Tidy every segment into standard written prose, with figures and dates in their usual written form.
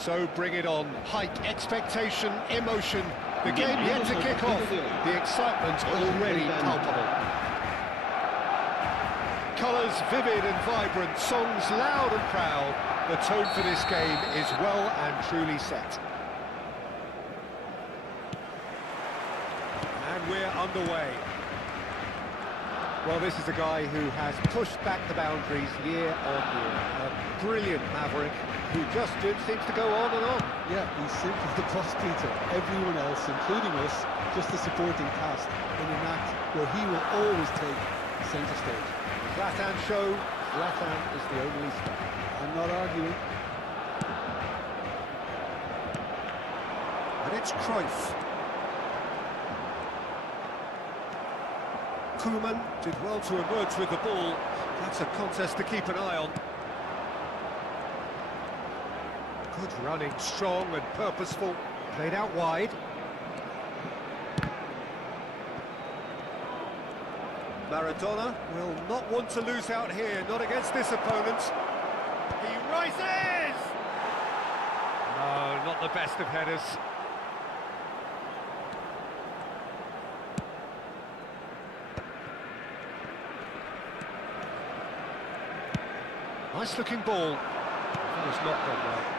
So bring it on. Hype, expectation, emotion. The game yet to kick off. The excitement already palpable. Colours vivid and vibrant, songs loud and proud. The tone for this game is well and truly set. And we're underway. Well, this is a guy who has pushed back the boundaries year on year. A brilliant maverick who just seems to go on and on. Yeah, he's simply the boss, Peter. Everyone else, including us, just a supporting cast in an act where he will always take centre stage. Zlatan show, Zlatan is the only star. I'm not arguing. And it's Cruyff. Koeman did well to emerge with the ball. That's a contest to keep an eye on. Good running, strong and purposeful. Played out wide. Maradona will not want to lose out here, not against this opponent. He rises! No, not the best of headers. Nice looking ball. That has not gone well.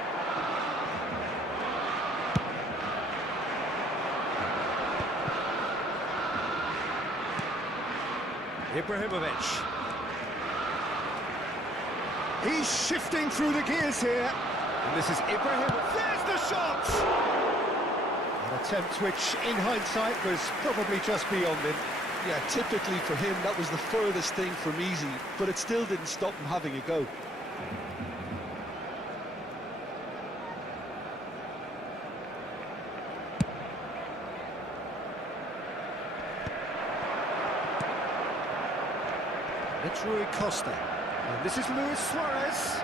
Ibrahimovic. He's shifting through the gears here. And this is Ibrahimovic. There's the shot! An attempt which, in hindsight, was probably just beyond him. Yeah, typically for him, that was the furthest thing from easy, but it still didn't stop him having a go. It's Rui Costa. And this is Luis Suarez.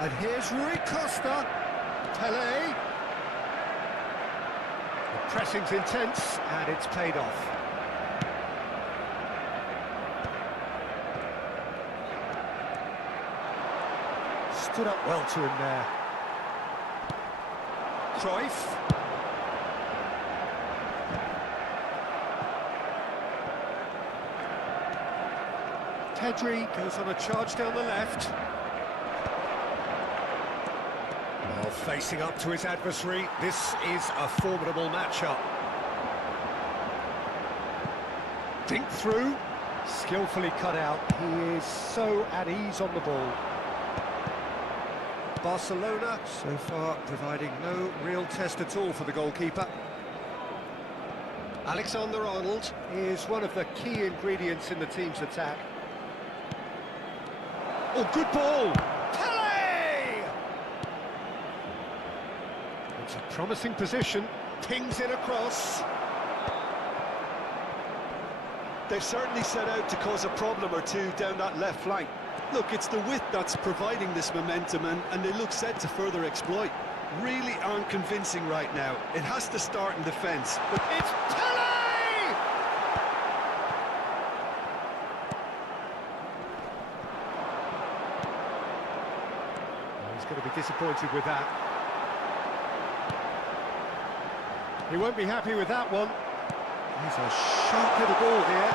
And here's Rui Costa. Pelé. The pressing's intense, and it's paid off. Stood up well to him there. Cruyff. Pedri goes on a charge down the left. Well, facing up to his adversary, this is a formidable matchup. Dink through, skillfully cut out. He is so at ease on the ball. Barcelona, so far, providing no real test at all for the goalkeeper. Alexander-Arnold is one of the key ingredients in the team's attack. Oh, good ball! Pelé! It's a promising position, pings it across. They've certainly set out to cause a problem or two down that left flank. Look, it's the width that's providing this momentum, and they look set to further exploit. Really aren't convincing right now. It has to start in defence, but It's Pelé! He's going to be disappointed with that. He won't be happy with that one. He's a sharp little ball here.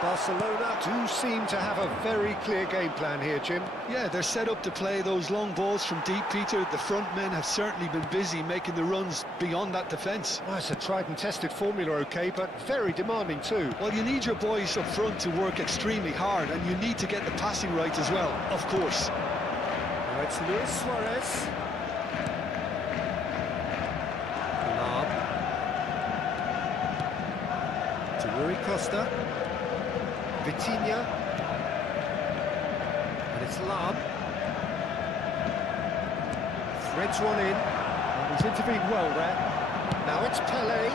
Barcelona do seem to have a very clear game plan here, Jim. yeah, they're set up to play those long balls from deep, Peter. The front men have certainly been busy making the runs beyond that defence. Well, it's a tried and tested formula, okay, but very demanding too. Well, you need your boys up front to work extremely hard, and you need to get the passing right as well, of course. Now it's Luis Suarez. Lam. To Rui Costa. Vitinha. And it's Lam. Threads one in. And he's intervened well there. Now it's Pelé.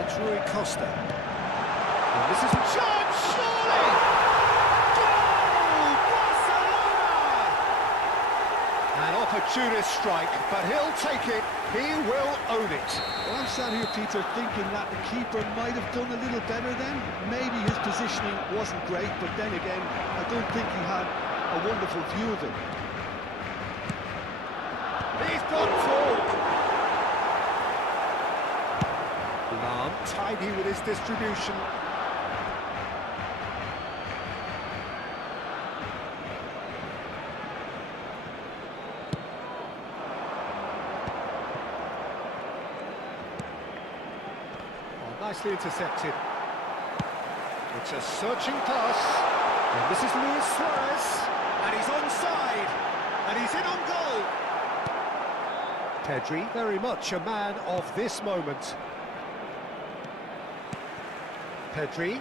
It's Rui Costa. And this is a chance, surely! Goal! Barcelona! An opportunist strike, but he'll take it. He will own it. Well, I'm sat here, Peter, thinking that the keeper might have done a little better then. Maybe his positioning wasn't great, but then again, I don't think he had a wonderful view of it. He's gone forward. Lahm, tidy with his distribution. Nicely intercepted. It's a searching pass. And this is Luis Suarez. And he's onside. And he's in on goal. Pedri, very much a man of this moment. Pedri.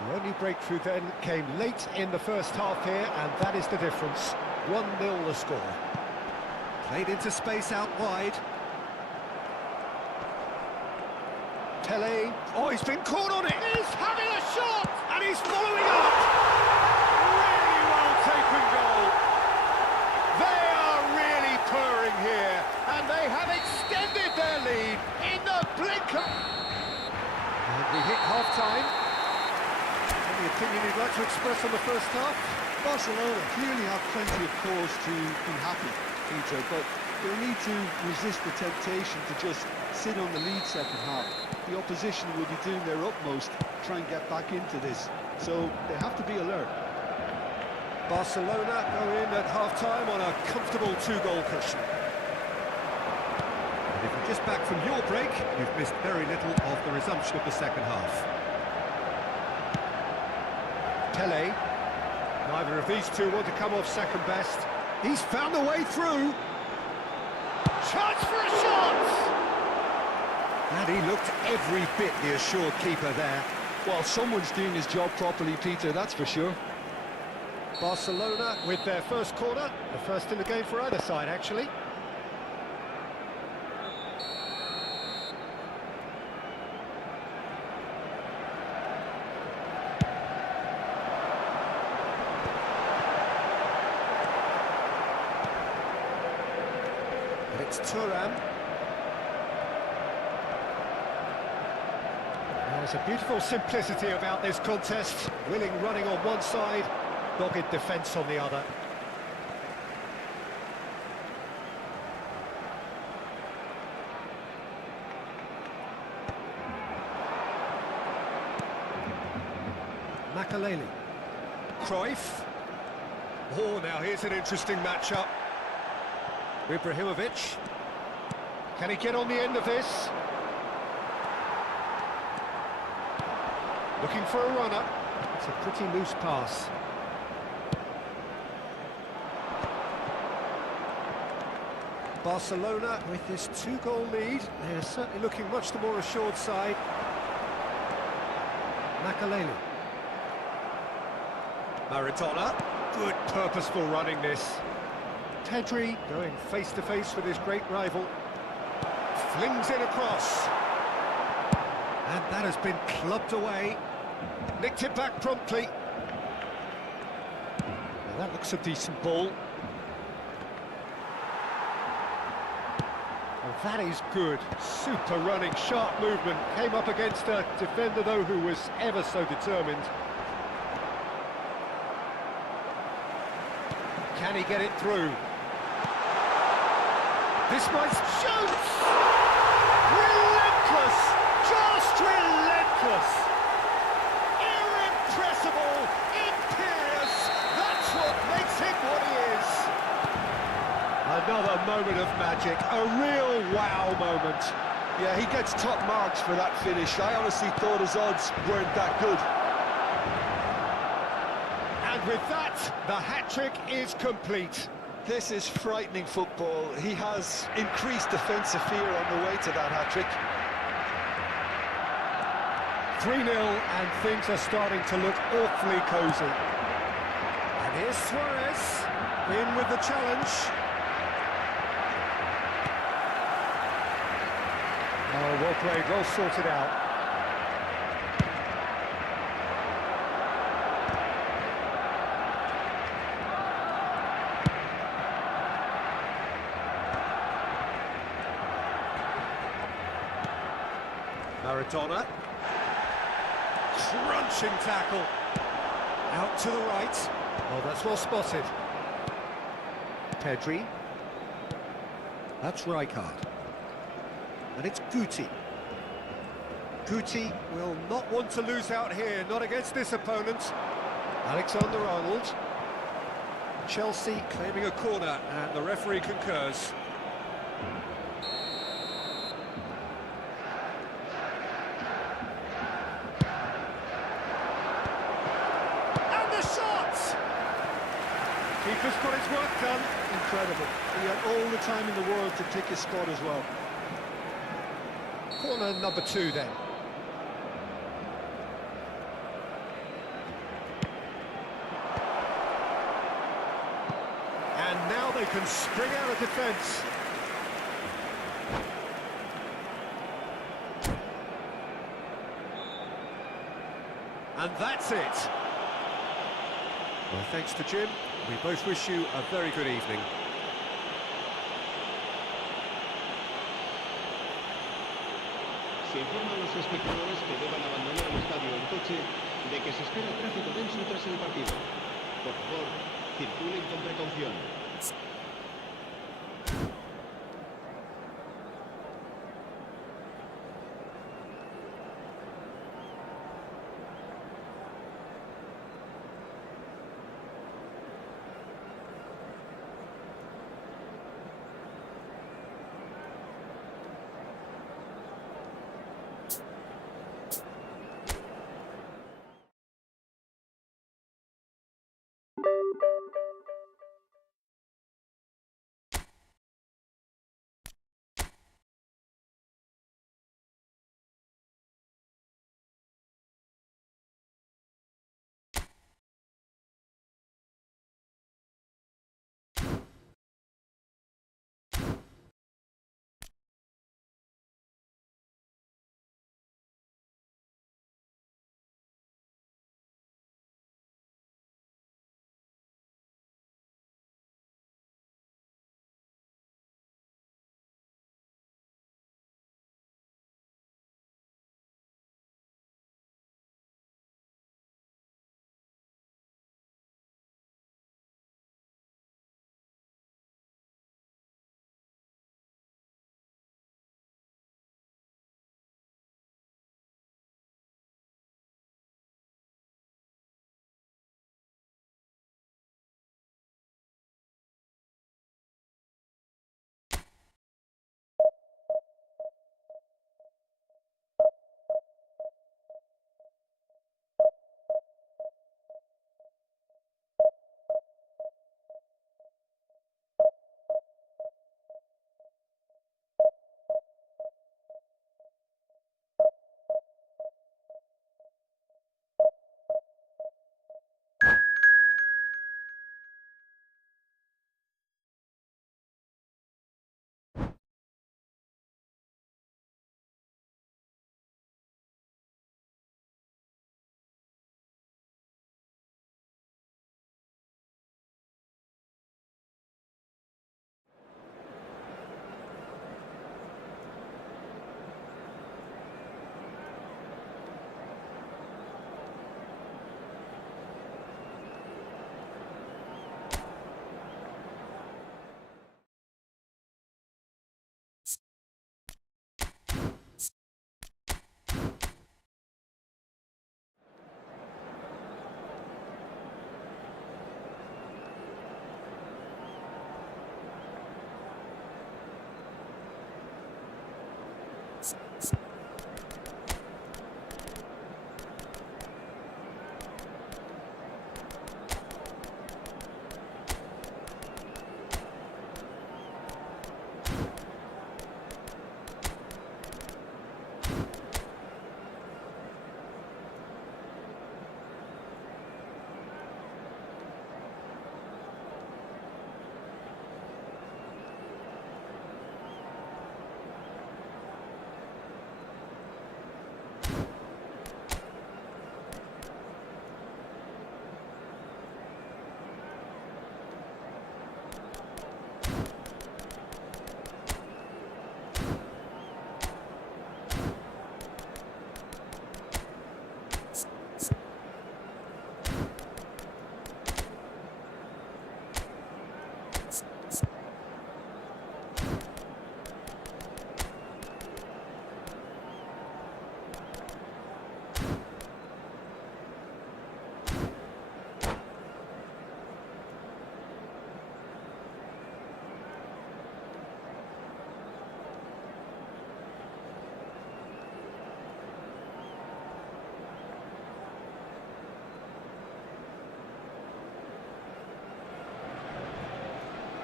The only breakthrough then came late in the first half here, and that is the difference. 1-0 the score. Played into space out wide. Tele. Oh, he's been caught on it. He's having a shot, and he's following up. Really well taken goal. They are really purring here, and they have extended their lead in the blink of... And we hit half-time. Any opinion you'd like to express on the first half? Barcelona clearly have plenty of cause to be happy, Peter, but they need to resist the temptation to just sit on the lead second half. The opposition will be doing their utmost to try and get back into this, so they have to be alert. Barcelona go in at half-time on a comfortable 2-goal cushion. And if you're just back from your break, you've missed very little of the resumption of the second half. Tele. Neither of these two want to come off second best. He's found a way through. Chance for a shot! And he looked every bit the assured keeper there. Well, someone's doing his job properly, Peter, that's for sure. Barcelona with their first corner. The first in the game for either side, actually. It's Thuram. There's a beautiful simplicity about this contest. Willing running on one side, dogged defence on the other. Makaleli. Cruyff. Oh, now here's an interesting matchup. Ibrahimovic. Can he get on the end of this? Looking for a runner. It's a pretty loose pass. Barcelona with this 2-goal lead. They're certainly looking much the more assured side. Makaleli. Maradona. Good purposeful running this. Pedri going face-to-face with his great rival. Flings it across. And that has been clubbed away. Nicked it back promptly. Well, that looks a decent ball. Well, that is good. Super running, sharp movement. Came up against a defender, though, who was ever so determined. Can he get it through? This might shoot! Relentless! Just relentless! Irrepressible! Imperious! That's what makes him what he is! Another moment of magic, a real wow moment. Yeah, he gets top marks for that finish. I honestly thought his odds weren't that good. And with that, the hat-trick is complete. This is frightening football. He has increased defensive fear on the way to that hat-trick. 3-0, and things are starting to look awfully cosy. And here's Suarez, in with the challenge. Oh, well played, well sorted out. Maradona. Crunching tackle. Out to the right. Oh, that's well spotted. Pedri. That's Rijkaard. And it's Guti. Guti will not want to lose out here, not against this opponent. Alexander-Arnold. Chelsea claiming a corner, and the referee concurs. And the shot! Keeper's got his work done. Incredible. He had all the time in the world to pick his spot as well. Corner number 2 then. And now they can spring out of defence. And that's it. Well, thanks to Jim. We both wish you a very good evening. Se informa a los espectadores que deban abandonar el estadio en coche de que se espera tráfico denso tras el partido. Por favor, circulen con precaución.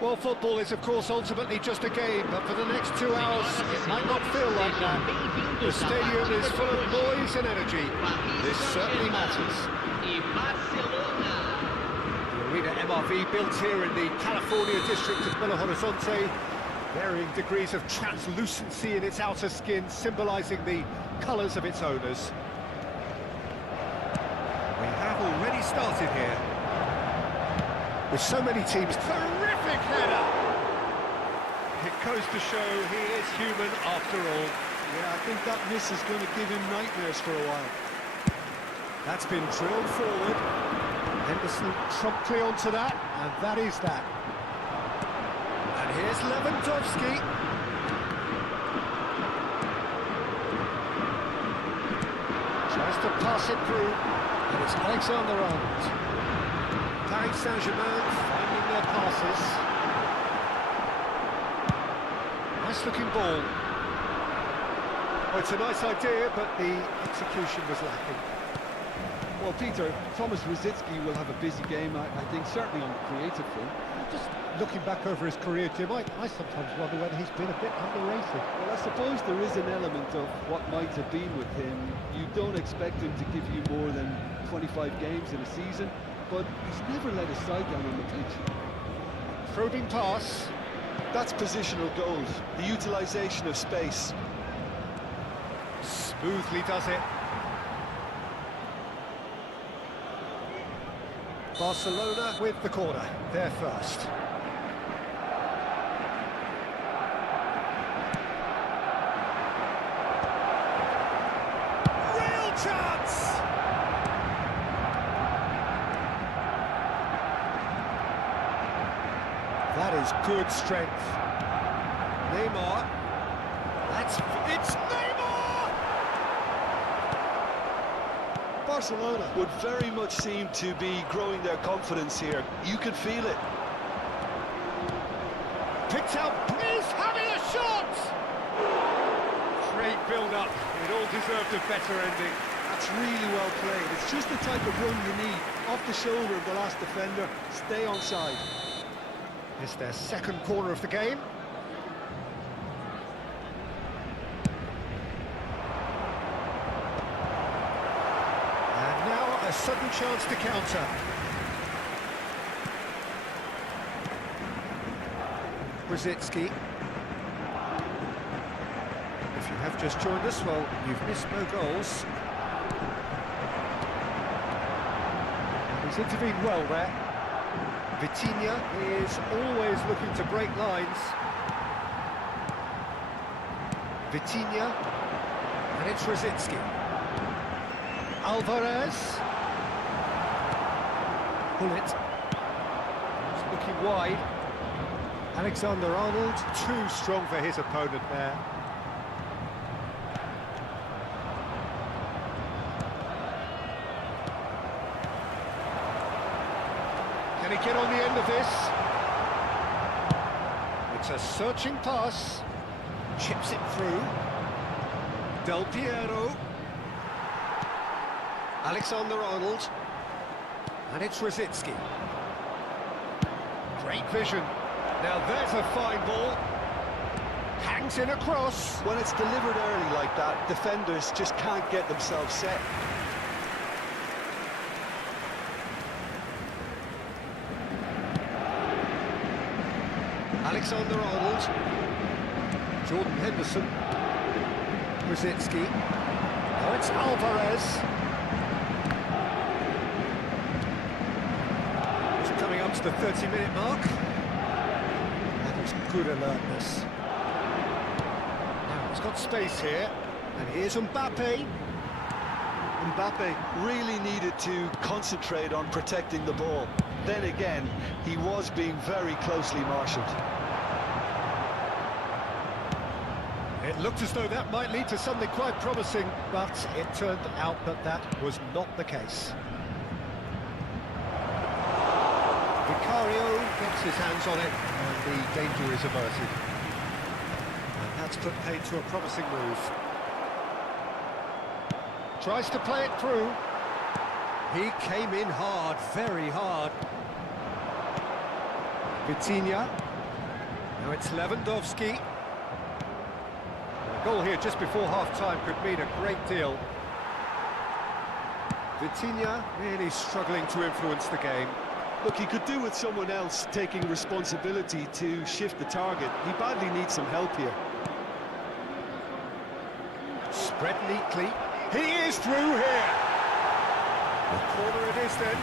Well, football is, of course, ultimately just a game, but for the next 2 hours, it might not feel like that. The stadium is full of noise and energy. This certainly matters. The Arena MRV, built here in the California district of Belo Horizonte, varying degrees of translucency in its outer skin, symbolising the colours of its owners. We have already started here. With so many teams, terrific header! It goes to show he is human after all. Yeah, I think that miss is going to give him nightmares for a while. That's been drilled forward. Henderson promptly onto that, and that is that. And here's Lewandowski. Tries to pass it through, and it's Alexander-Arnold. Paris Saint-Germain finding their passes. Nice looking ball. Oh, it's a nice idea, but the execution was lacking. Well, Peter, Thomas Rosicky will have a busy game, I think, certainly on the creative front. Just looking back over his career, Jim, I sometimes wonder whether he's been a bit underrated. Well, I suppose there is an element of what might have been with him. You don't expect him to give you more than 25 games in a season, but he's never let his side down on the pitch. Probing pass. That's positional goals, the utilisation of space. Smoothly does it. Barcelona with the corner, they're first. Real chance! That is good strength. Neymar. It's Neymar! Barcelona would very much seem to be growing their confidence here. You could feel it. Picked out, is having a shot! Great build-up, it all deserved a better ending. That's really well played. It's just the type of run you need. Off the shoulder of the last defender, stay onside. It's their second corner of the game. And now a sudden chance to counter. Rosicky. If you have just joined us, well, you've missed no goals. He's intervened well there. Vitinha is always looking to break lines. Vitinha, and it's Rosicky. Alvarez. Bullet. He's looking wide. Alexander-Arnold, too strong for his opponent there. Can he get on the end of this? It's a searching pass. Chips it through. Del Piero. Alexander-Arnold. And it's Rosicky. Great vision. Now there's a fine ball. Hangs in across. When it's delivered early like that, defenders just can't get themselves set. Alexander-Arnold. Jordan Henderson. Rosicky. Oh, it's Alvarez. It's coming up to the 30-minute mark. That was good alertness. Now, it's got space here. And here's Mbappe. Mbappe really needed to concentrate on protecting the ball. Then again, he was being very closely marshalled. It looked as though that might lead to something quite promising, but it turned out that that was not the case. Vicario gets his hands on it, and the danger is averted. And that's put paid to a promising move. Tries to play it through. He came in hard, very hard. Vitinha. Now it's Lewandowski. A goal here just before half-time could mean a great deal. Vitinha really struggling to influence the game. Look, he could do with someone else taking responsibility to shift the target. He badly needs some help here. Spread neatly. He is through here. The corner it is then.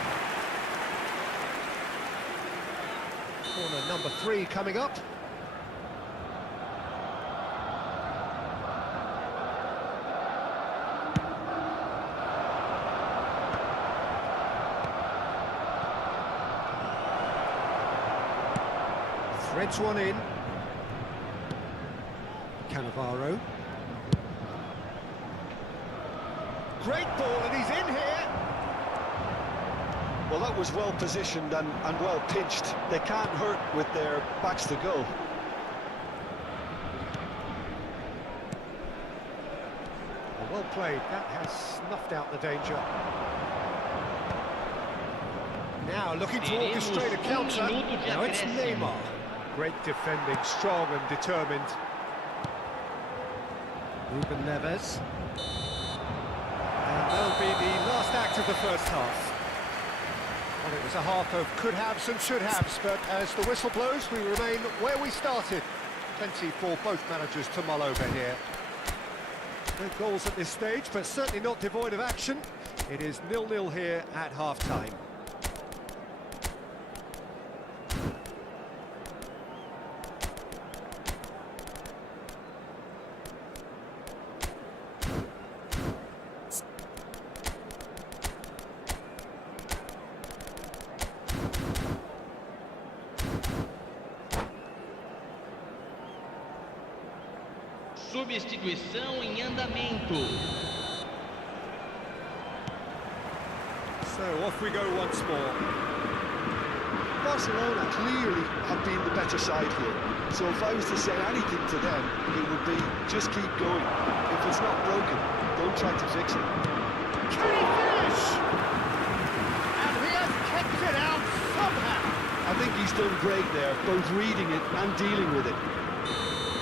Corner number 3 coming up. Threads one in. Cannavaro. Great ball, and he's in here. Well, that was well positioned and well pitched. They can't hurt with their backs to goal. Well played, that has snuffed out the danger. Now looking to orchestrate a counter. Now it's Neymar. Great defending, strong and determined. Ruben Neves. And that'll be the last act of the first half. Well, it was a half of could-haves and should-haves, but as the whistle blows, we remain where we started. Plenty for both managers to mull over here. No goals at this stage, but certainly not devoid of action. It is 0-0 here at half-time. Substituição em andamento. So off we go once more. Barcelona clearly have been the better side here. So if I was to say anything to them, it would be just keep going. If it's not broken, don't try to fix it. Can he finish? And he has kept it out somehow. I think he's done great there, both reading it and dealing with it.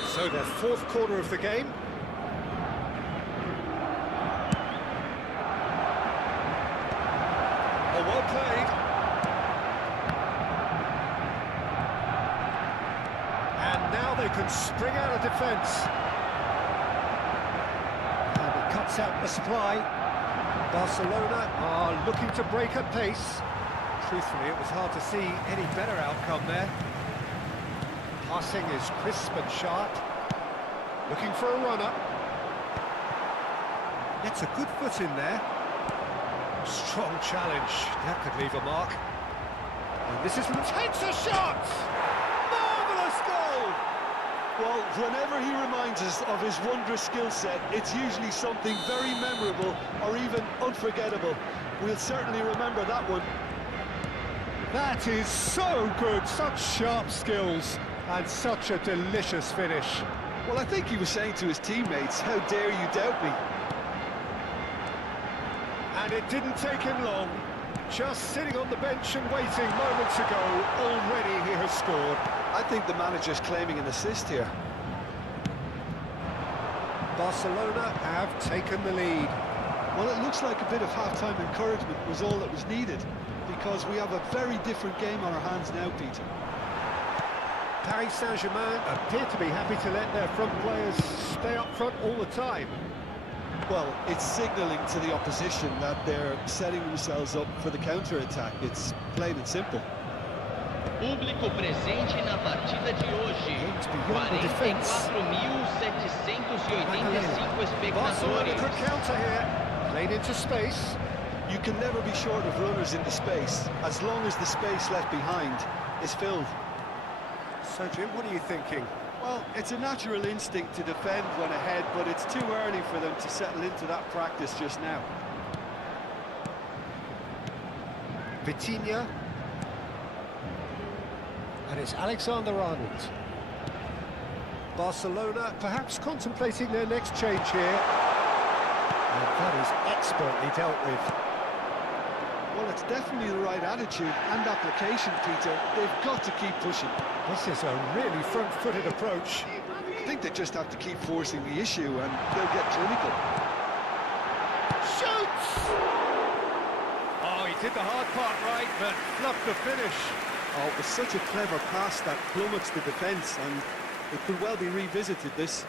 So the fourth quarter of the game. Oh, well played. And now they can spring out of defence. And it cuts out the supply. Barcelona are looking to break at pace. Truthfully, it was hard to see any better outcome there. Passing is crisp and sharp. Looking for a runner. Gets a good foot in there. Strong challenge. That could leave a mark. And this is from... Takes a shot! Marvellous goal! Well, whenever he reminds us of his wondrous skill set, it's usually something very memorable or even unforgettable. We'll certainly remember that one. That is so good. Such sharp skills. And such a delicious finish. Well, I think he was saying to his teammates, how dare you doubt me? And it didn't take him long. Just sitting on the bench and waiting moments ago, already he has scored. I think the manager's claiming an assist here. Barcelona have taken the lead. Well, it looks like a bit of half-time encouragement was all that was needed, because we have a very different game on our hands now, Peter. Paris Saint-Germain appear to be happy to let their front players stay up front all the time. Well, it's signalling to the opposition that they're setting themselves up for the counter-attack. It's plain and simple. Público presente na partida de hoje. 44.785 Barcelona could espectadores. counter here. Played into space. You can never be short of runners into space, as long as the space left behind is filled. So, Jim, what are you thinking? Well, it's a natural instinct to defend when ahead, but it's too early for them to settle into that practice just now. Vitinha. And it's Alexander-Arnold. Barcelona perhaps contemplating their next change here. And that is expertly dealt with. Well, it's definitely the right attitude and application, Peter. They've got to keep pushing. This is a really front-footed approach. I think they just have to keep forcing the issue and they'll get clinical. Shoots! Oh, he did the hard part right, but fluffed the finish. Oh, it was such a clever pass that plummets the defence, and it could well be revisited, this.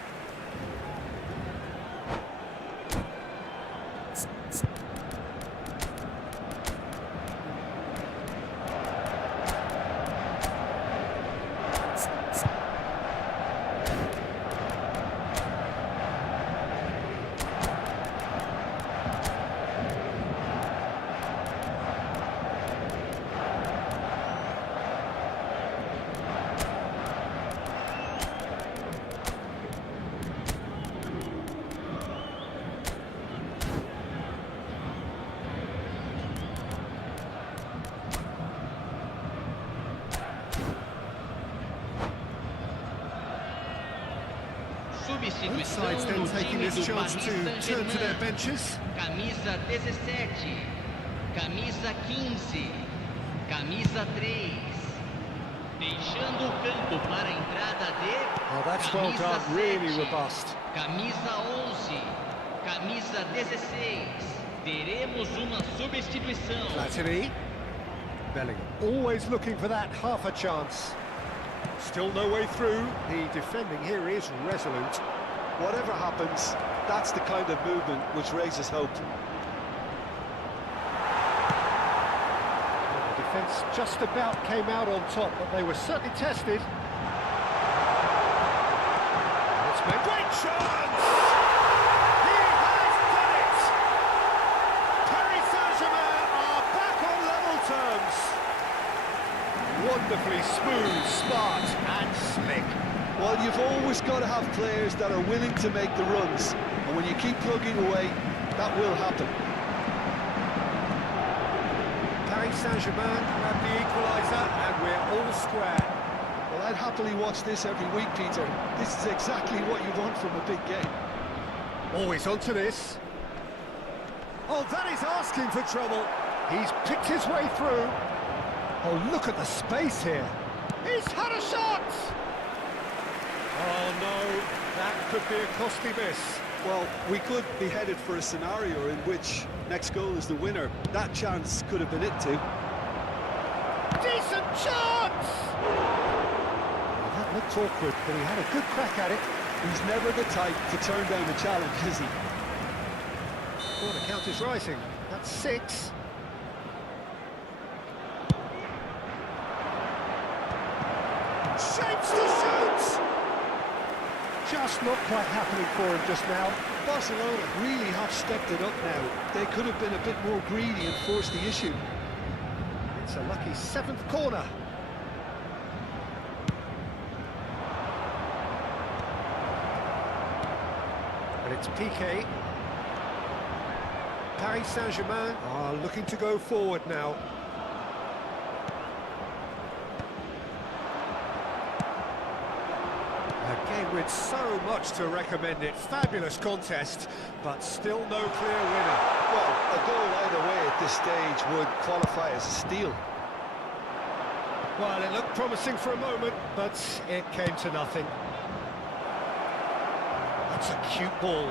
Both sides Substituição then no taking time this do chance Paris to turn to their Saint-Germain. benches. Camisa 17, camisa 15, camisa 3. Deixando o campo para a entrada de Oh, that's well camisa done, really 7, robust. camisa 11, camisa 16. Teremos uma substituição. Platini. Bellingham. Always looking for that half a chance. Still no way through. The defending here is resolute. Whatever happens, that's the kind of movement which raises hope. Well, the defence just about came out on top, but they were certainly tested. It's made great chance! He has done it! Paris Saint-Germain are back on level terms. Wonderfully smooth, smart and slick. Well, you've always got to have players that are willing to make the runs, and when you keep plugging away, that will happen. Paris Saint-Germain grab the equaliser and we're all square. Well, I'd happily watch this every week, Peter. This is exactly what you want from a big game. Always onto this. Oh, that is asking for trouble. He's picked his way through. Oh, look at the space here. He's had a shot! Oh, no, that could be a costly miss. Well, we could be headed for a scenario in which next goal is the winner. That chance could have been it too. Decent chance! Well, that looked awkward, but he had a good crack at it. He's never the type to turn down a challenge, is he? Corner count is rising. That's 6. Shapes to shoot! Just not quite happening for him just now. Barcelona really have stepped it up now. They could have been a bit more greedy and forced the issue. It's a lucky 7th corner. And it's Piqué. Paris Saint-Germain are looking to go forward now. A game with so much to recommend it. Fabulous contest, but still no clear winner. Well, a goal either way at this stage would qualify as a steal. Well, it looked promising for a moment, but it came to nothing. That's a cute ball.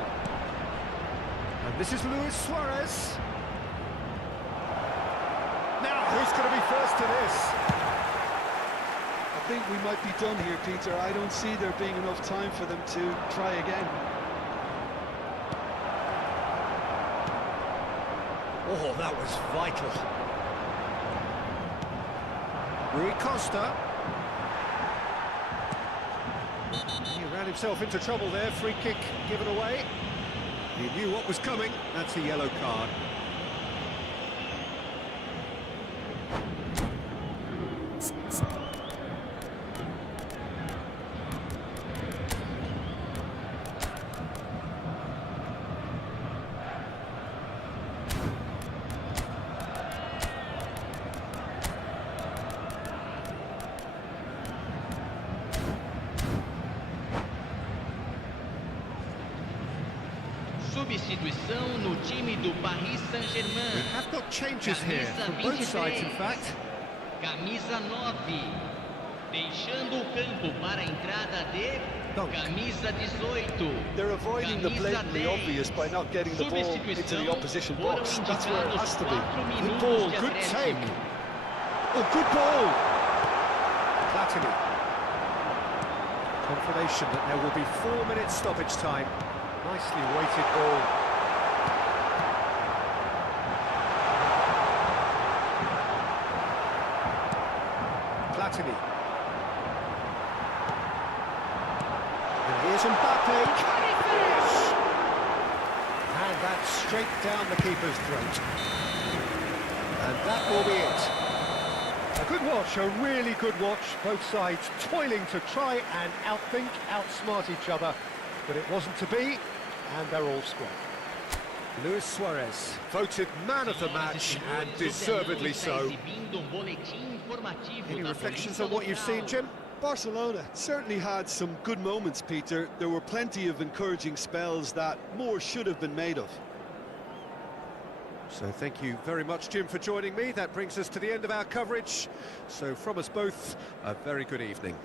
And this is Luis Suarez. Now, who's going to be first to this? I think we might be done here, Peter. I don't see there being enough time for them to try again. Oh, that was vital. Rui Costa. He ran himself into trouble there. Free kick given away. He knew what was coming. That's a yellow card. substituição no time do Paris We Saint-Germain. have got changes here from both sides, in fact. Camisa 9. Deixando o campo para a entrada de Dunk. camisa 18. They're avoiding the Camisa blatantly 10. obvious by not getting the ball into the Substituição, opposition foram box. That's where it has to be. indicados 4 Good minutos ball, de good take. acréscimo. Oh, good ball. Platini. Confirmation that there will be 4 minutes stoppage time. Nicely weighted ball. Platini. And here's Mbappe. Can he finish? And that's straight down the keeper's throat. And that will be it. A good watch, a really good watch. Both sides toiling to try and outthink, outsmart each other. But it wasn't to be, and they're all square. Luis Suarez, voted man of the match, and deservedly so. Any reflections on what you've seen, Jim? Barcelona certainly had some good moments, Peter. There were plenty of encouraging spells that more should have been made of. So thank you very much, Jim, for joining me. That brings us to the end of our coverage. So from us both, a very good evening.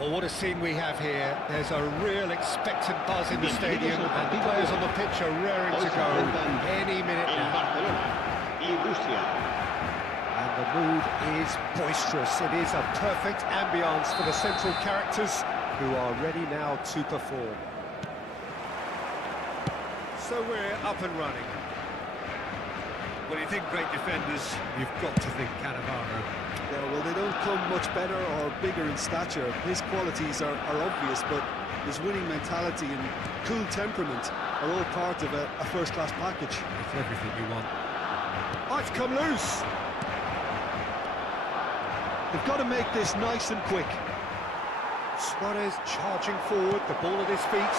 Well, what a scene we have here. There's a real expectant buzz in the stadium, and the players on the pitch are raring to go any minute now. And the mood is boisterous. It is a perfect ambience for the central characters who are ready now to perform. So we're up and running. When you think great defenders, you've got to think Cannavaro. Yeah, well, they don't come much better or bigger in stature. His qualities are obvious, but his winning mentality and cool temperament are all part of a first-class package. It's everything you want. Oh, it's come loose! They've got to make this nice and quick. Suarez charging forward, the ball at his feet.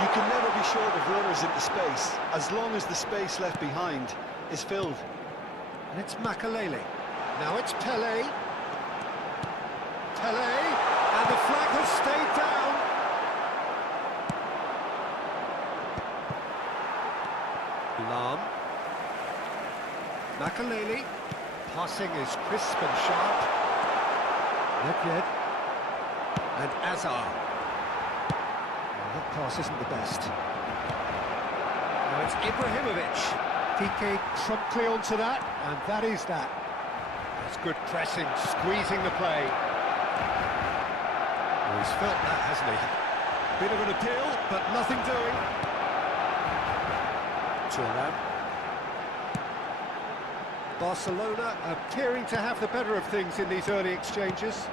You can never be short of runners into space, as long as the space left behind is filled. And it's Makalele. Now it's Pele. Pele, and the flag has stayed down. Lam. Makalele. Passing is crisp and sharp. Nedved. And Azar. Well, that pass isn't the best. Now it's Ibrahimovic. PK promptly onto that, and that is that. That's good pressing, squeezing the play. Well, he's felt that, hasn't he? Bit of an appeal, but nothing doing. Thuram. Barcelona appearing to have the better of things in these early exchanges.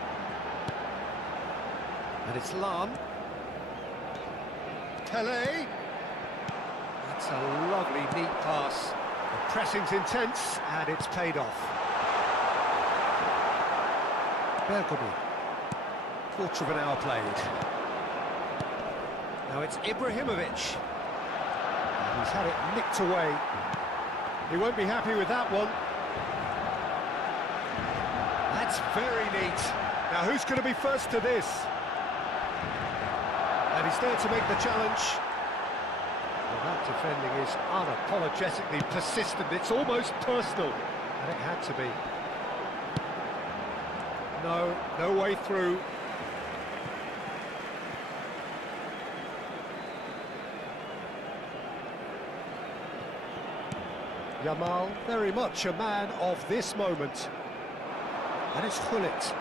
And it's Lam. Pele. That's a lovely, neat pass. The pressing's intense, and it's paid off. Bergamy. Quarter of an hour played. Now it's Ibrahimovic. And he's had it nicked away. He won't be happy with that one. That's very neat. Now who's going to be first to this? And he's there to make the challenge. Well, that defending is unapologetically persistent. It's almost personal. And it had to be. No way through. Yamal, very much a man of this moment. And it's Gullit.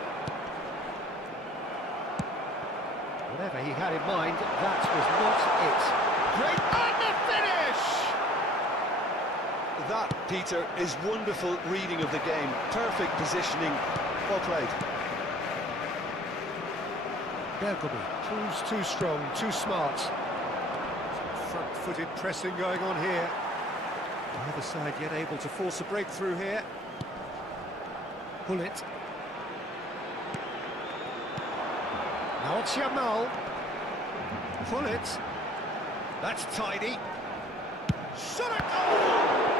Whatever he had in mind, that was not it. Great, and the finish! That, Peter, is wonderful reading of the game. Perfect positioning. Well played. Bergamy proves too strong, too smart. Some front-footed pressing going on here. The other side yet able to force a breakthrough here. Gullit. Now it's Yamal. Gullit. That's tidy. Shot a goal!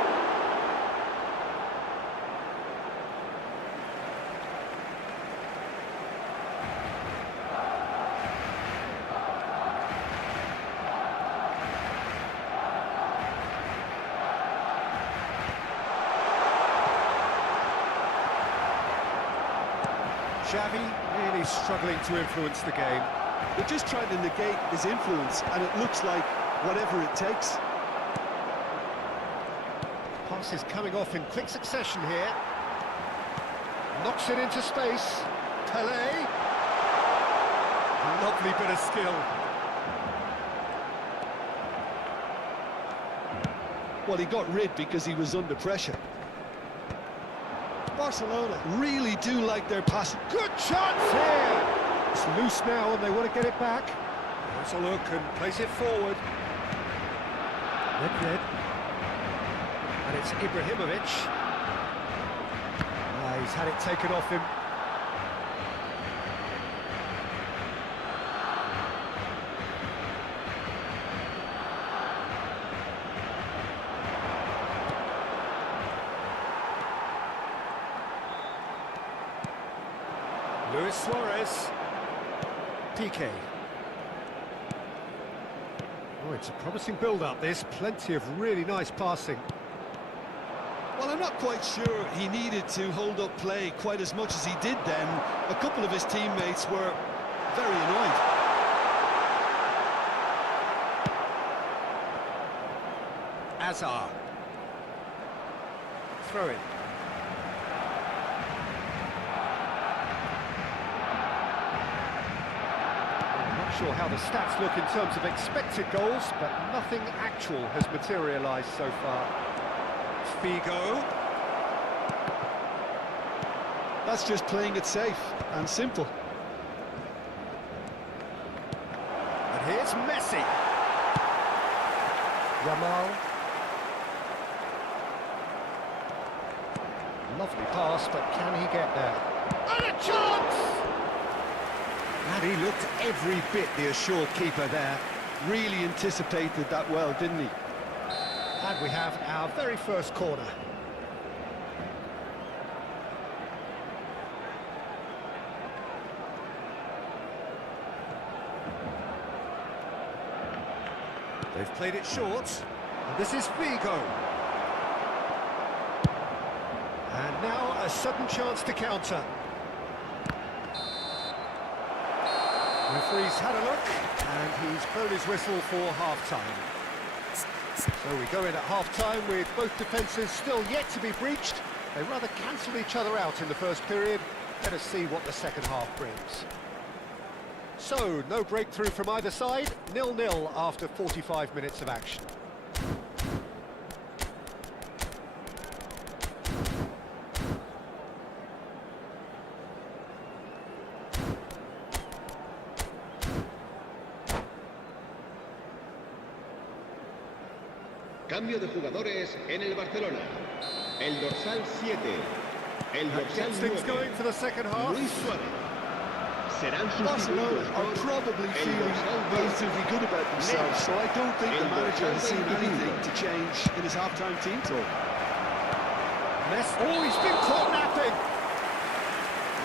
Xavi really struggling to influence the game. They're just trying to negate his influence, and it looks like whatever it takes. Pass is coming off in quick succession here. Knocks it into space. Pele. Lovely bit of skill. Well, he got rid because he was under pressure. Barcelona really do like their passing. Good chance here! It's loose now and they want to get it back. There's a look and plays it forward. Nedved. And it's Ibrahimovic. He's had it taken off him. Luis Suarez. PK. Oh, it's a promising build-up, this. Plenty of really nice passing. Well, I'm not quite sure he needed to hold up play quite as much as he did then. A couple of his teammates were very annoyed. Azar. Throw it. Sure how the stats look in terms of expected goals, but nothing actual has materialised so far. Figo. That's just playing it safe and simple. And here's Messi. Yamal. Lovely pass, but can he get there? And a chance! And he looked every bit the assured keeper there. really anticipated that well, didn't he? And we have our very first corner. They've played it short, and this is Vigo. And now a sudden chance to counter. Referee's had a look, and he's blown his whistle for half-time. So we go in at half-time with both defences still yet to be breached. They rather cancelled each other out in the first period. Let us see what the second half brings. So, no breakthrough from either side, 0-0 after 45 minutes of action. Cambio de jugadores en el Barcelona. El dorsal 7. El That dorsal gets things 9. going for the second half. Luis Suárez. Serán Barcelona sustituidos are por probably el feeling dorsal 10. relatively good about themselves, so I don't think the manager has seen anything to change in his half-time team talk. Messi. Oh, he's been caught napping!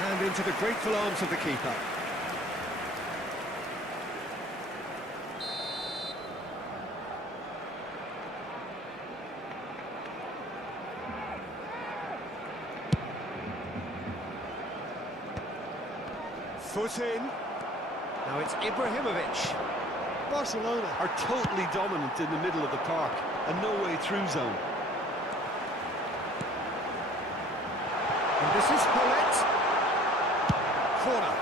And into the grateful arms of the keeper. Foot in. Now it's Ibrahimovic. Barcelona are totally dominant in the middle of the park, and no way through zone. And this is Payet. Corner.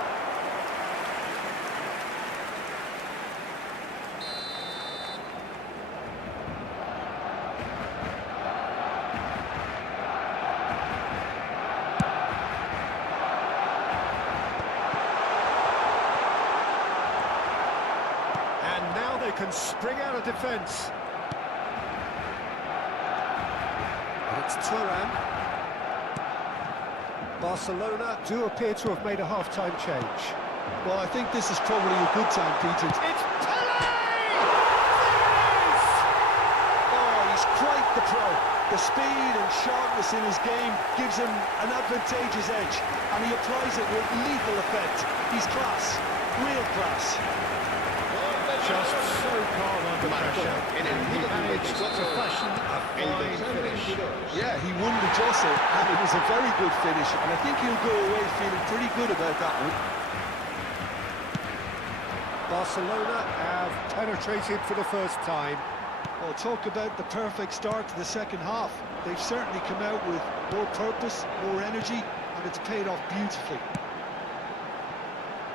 And now they can spring out of defence. And it's Thuram. Barcelona do appear to have made a half-time change. Well, I think this is probably a good time, Peter. It's Pele! Oh, he's quite the pro. The speed and sharpness in his game gives him an advantageous edge, and he applies it with lethal effect. He's class, real class. Just so calm under Marcó pressure. en el He minuto managed to 54. fashion a El fine dorsal finish. 22. Yeah, he won the jostle, and it was a very good finish, and I think he'll go away feeling pretty good about that one. Barcelona have penetrated for the first time. Well, talk about the perfect start to the second half. They've certainly come out with more purpose, more energy, and it's paid off beautifully.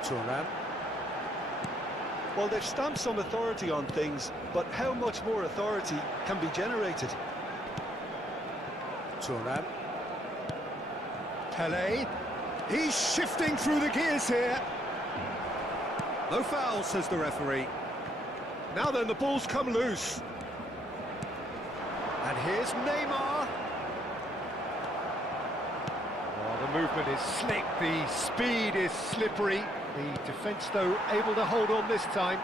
Thuram. Well, they've stamped some authority on things, but how much more authority can be generated? Thuram. Pele. He's shifting through the gears here. No foul, says the referee. Now then, the ball's come loose. And here's Neymar. Oh, the movement is slick, the speed is slippery. The defence, though, able to hold on this time.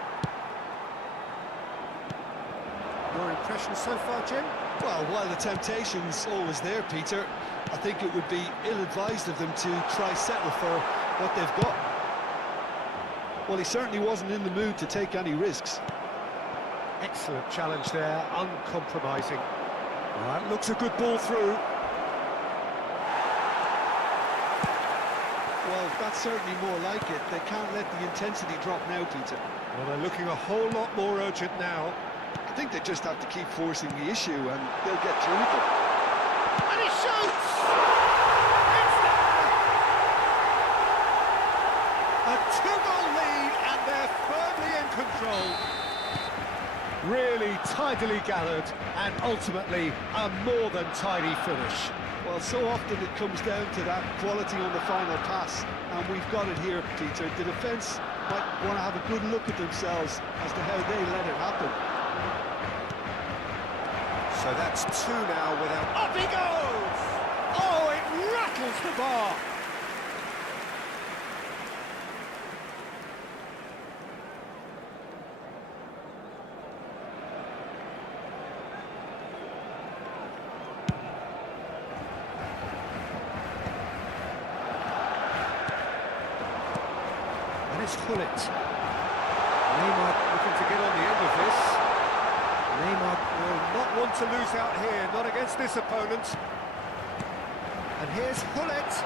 Your impression so far, Jim? Well, while the temptation's always there, Peter, I think it would be ill-advised of them to try settle for what they've got. Well, he certainly wasn't in the mood to take any risks. Excellent challenge there, uncompromising. That looks a good ball through. Well, that's certainly more like it. They can't let the intensity drop now, Peter. Well, they're looking a whole lot more urgent now. I think they just have to keep forcing the issue and they'll get through it. And he shoots! It's there! A two-goal lead, and they're firmly in control. Really tidily gathered, and ultimately a more than tidy finish. Well, so often it comes down to that quality on the final pass, and we've got it here, Peter. The defence might want to have a good look at themselves as to how they let it happen. So that's two now without... Up he goes! Oh, it rattles the bar! Here's Gullit. Neymar looking to get on the end of this. Neymar will not want to lose out here, not against this opponent. And here's Gullit.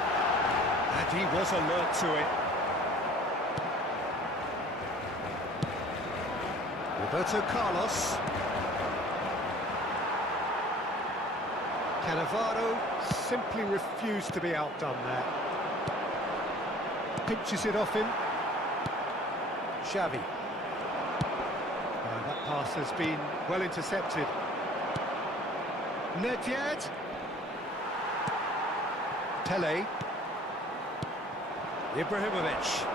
And he was alert to it. Roberto Carlos. Cannavaro simply refused to be outdone there. Pinches it off him. Xavi. That pass has been well intercepted. Nedved. Pele. Ibrahimovic.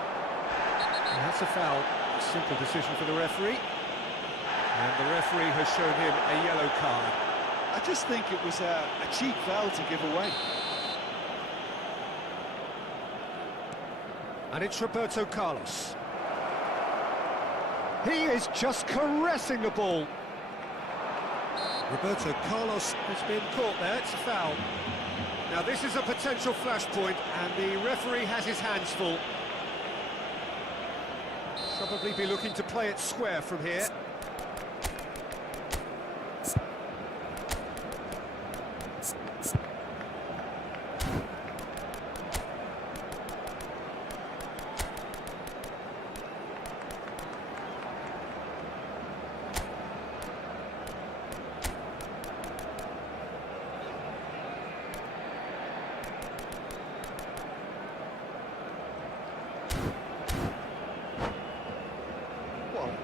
And that's a foul. A simple decision for the referee. And the referee has shown him a yellow card. I just think it was a cheap foul to give away. And it's Roberto Carlos. He is just caressing the ball. Roberto Carlos has been caught there, it's a foul. Now this is a potential flashpoint and the referee has his hands full. Probably be looking to play it square from here.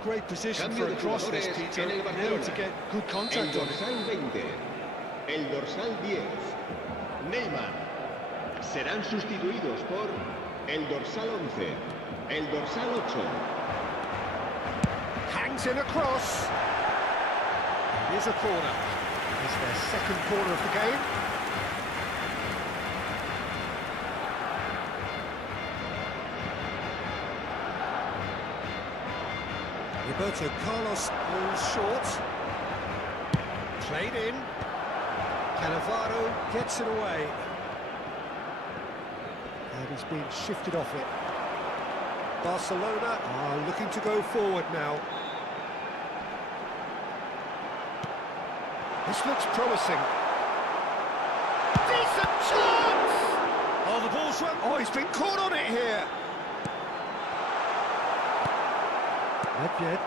Great position Cambio for de a cross this, jugadores Peter, en el now Barcelona. to get good El contact on it. dorsal 20, el dorsal 10, Neymar. Serán sustituidos por el dorsal 11, el dorsal 8. Hangs in a cross. It is a corner. It's their second corner of the game. Roberto Carlos falls short. Played in. Cannavaro gets it away. And he's been shifted off it. Barcelona are looking to go forward now. This looks promising. Decent chance! Oh, the ball's run. Oh, he's been caught on it here. Nedved.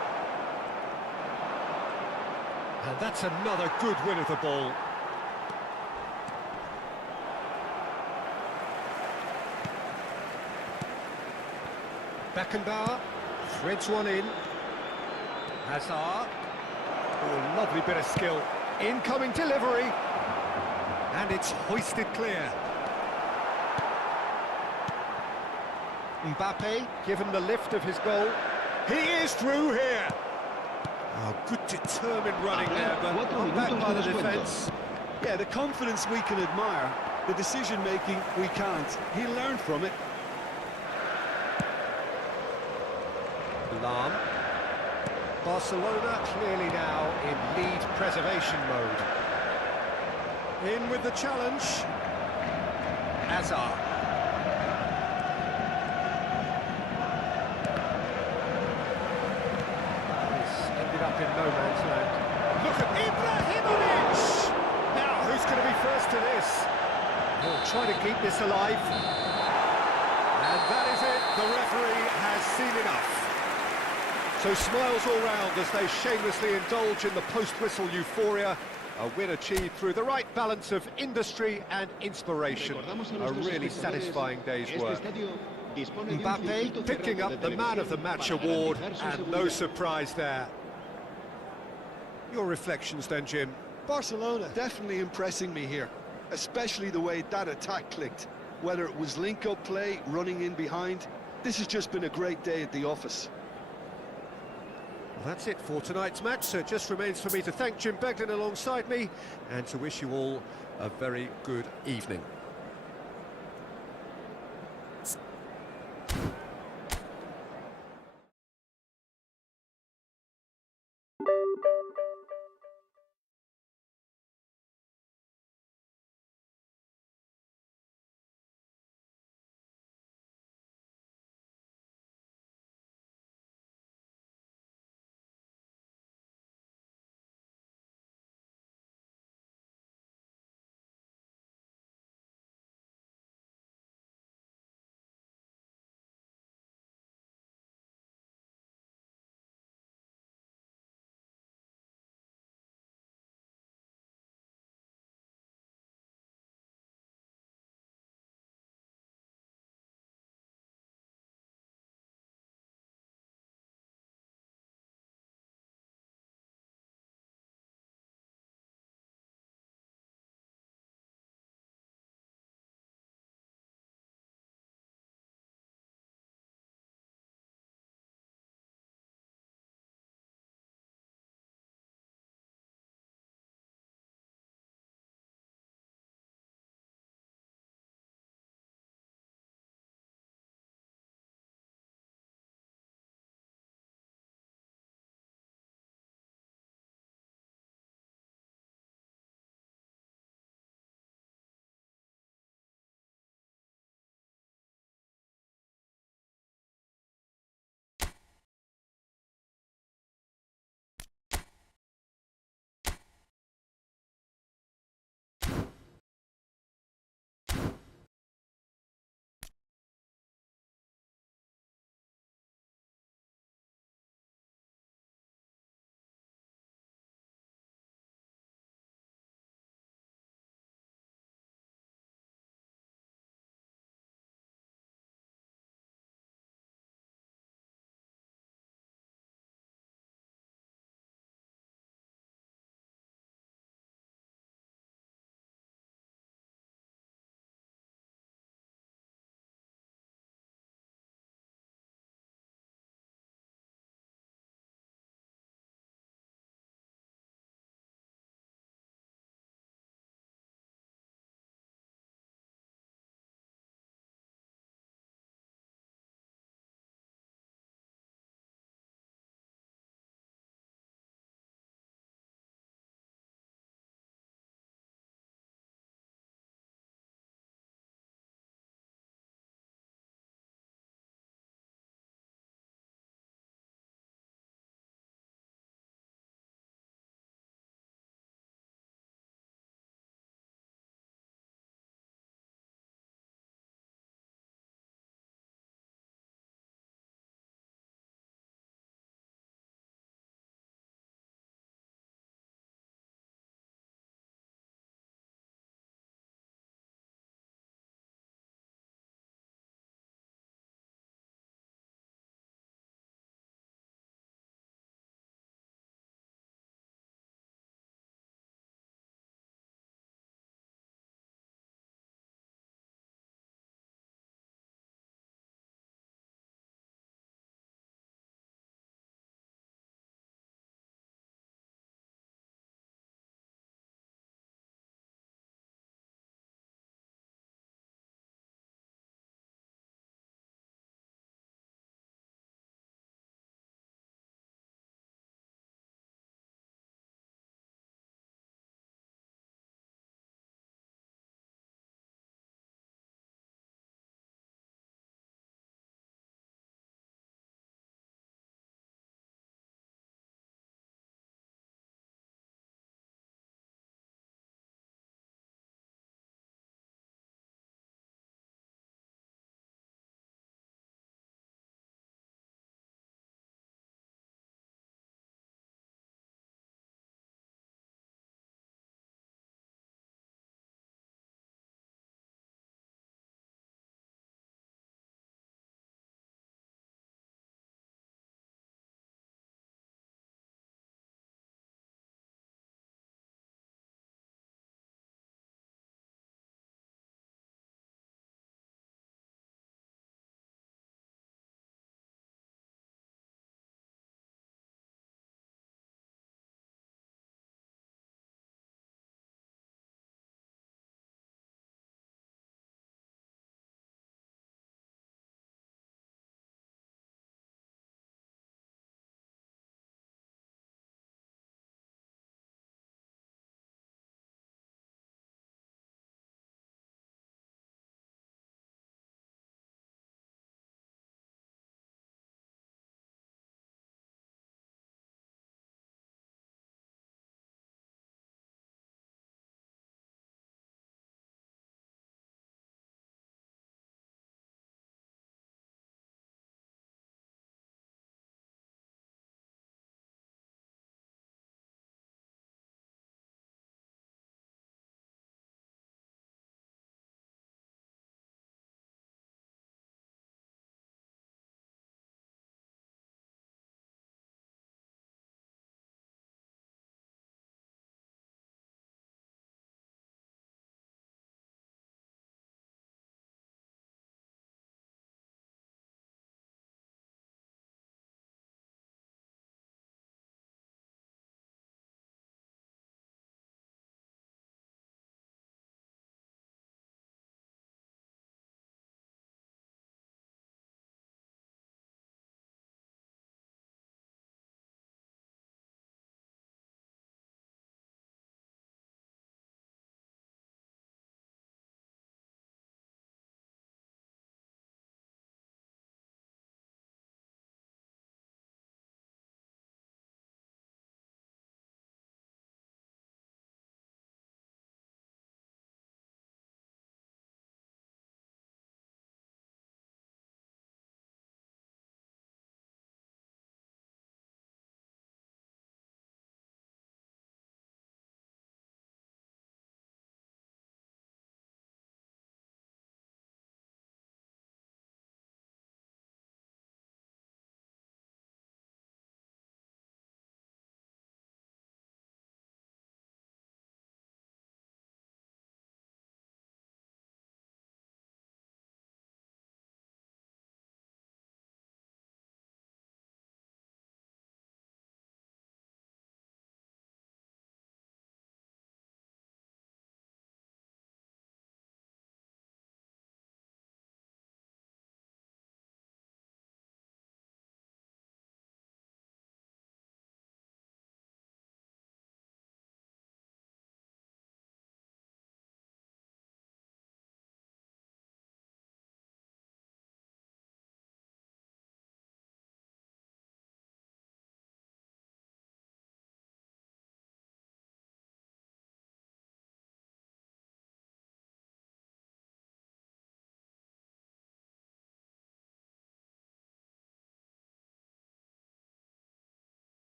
And that's another good win of the ball. Beckenbauer threads one in. Hazard. Oh, lovely bit of skill. Incoming delivery. And it's hoisted clear. Mbappe, given the lift of his goal. He is through here. Oh, good determined running there, but not back by the defence. Yeah, the confidence we can admire, the decision-making we can't. He learned from it. Lahm. Barcelona clearly now in lead preservation mode. In with the challenge. Hazard. Up in no man's land. Look at Ibrahimovic! Now, who's going to be first to this? He'll try to keep this alive. And that is it. The referee has seen enough. So smiles all round as they shamelessly indulge in the post-whistle euphoria. A win achieved through the right balance of industry and inspiration. A really satisfying day's work. Mbappe picking up the Man of the Match award, and no surprise there. Your reflections then, Jim? Barcelona definitely impressing me here, especially the way that attack clicked. Whether it was link-up play, running in behind, this has just been a great day at the office. Well, that's it for tonight's match, so it just remains for me to thank Jim Beglin alongside me and to wish you all a very good evening.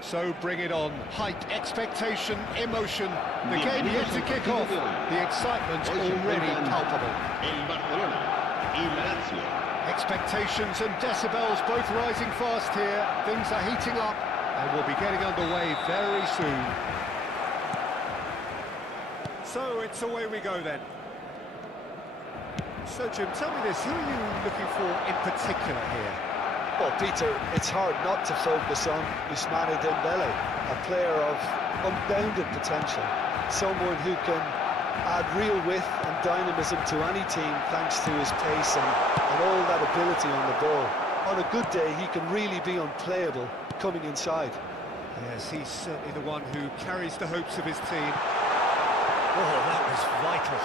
So bring it on. Hype, expectation, emotion. The game yet to kick off. The excitement already palpable. El Barcelona y la Lazio. Expectations and decibels both rising fast here. Things are heating up and we'll be getting underway very soon. So it's away we go then. So Jim, tell me this, who are you looking for in particular here? Well, Peter, it's hard not to focus on Ousmane Dembele, a player of unbounded potential, someone who can add real width and dynamism to any team thanks to his pace and all that ability on the ball. On a good day, he can really be unplayable coming inside. Yes, he's certainly the one who carries the hopes of his team. Oh, that was vital.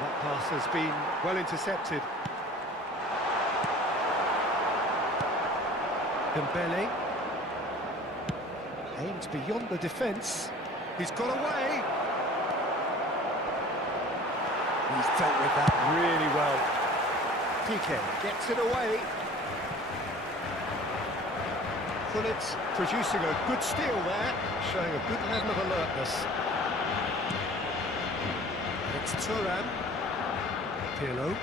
That pass has been well intercepted. Dembele aimed beyond the defence. He's got away. He's dealt with that really well. Piqué gets it away. Gullit producing a good steal there, showing a good level of alertness. It's Thuram. Pirlo.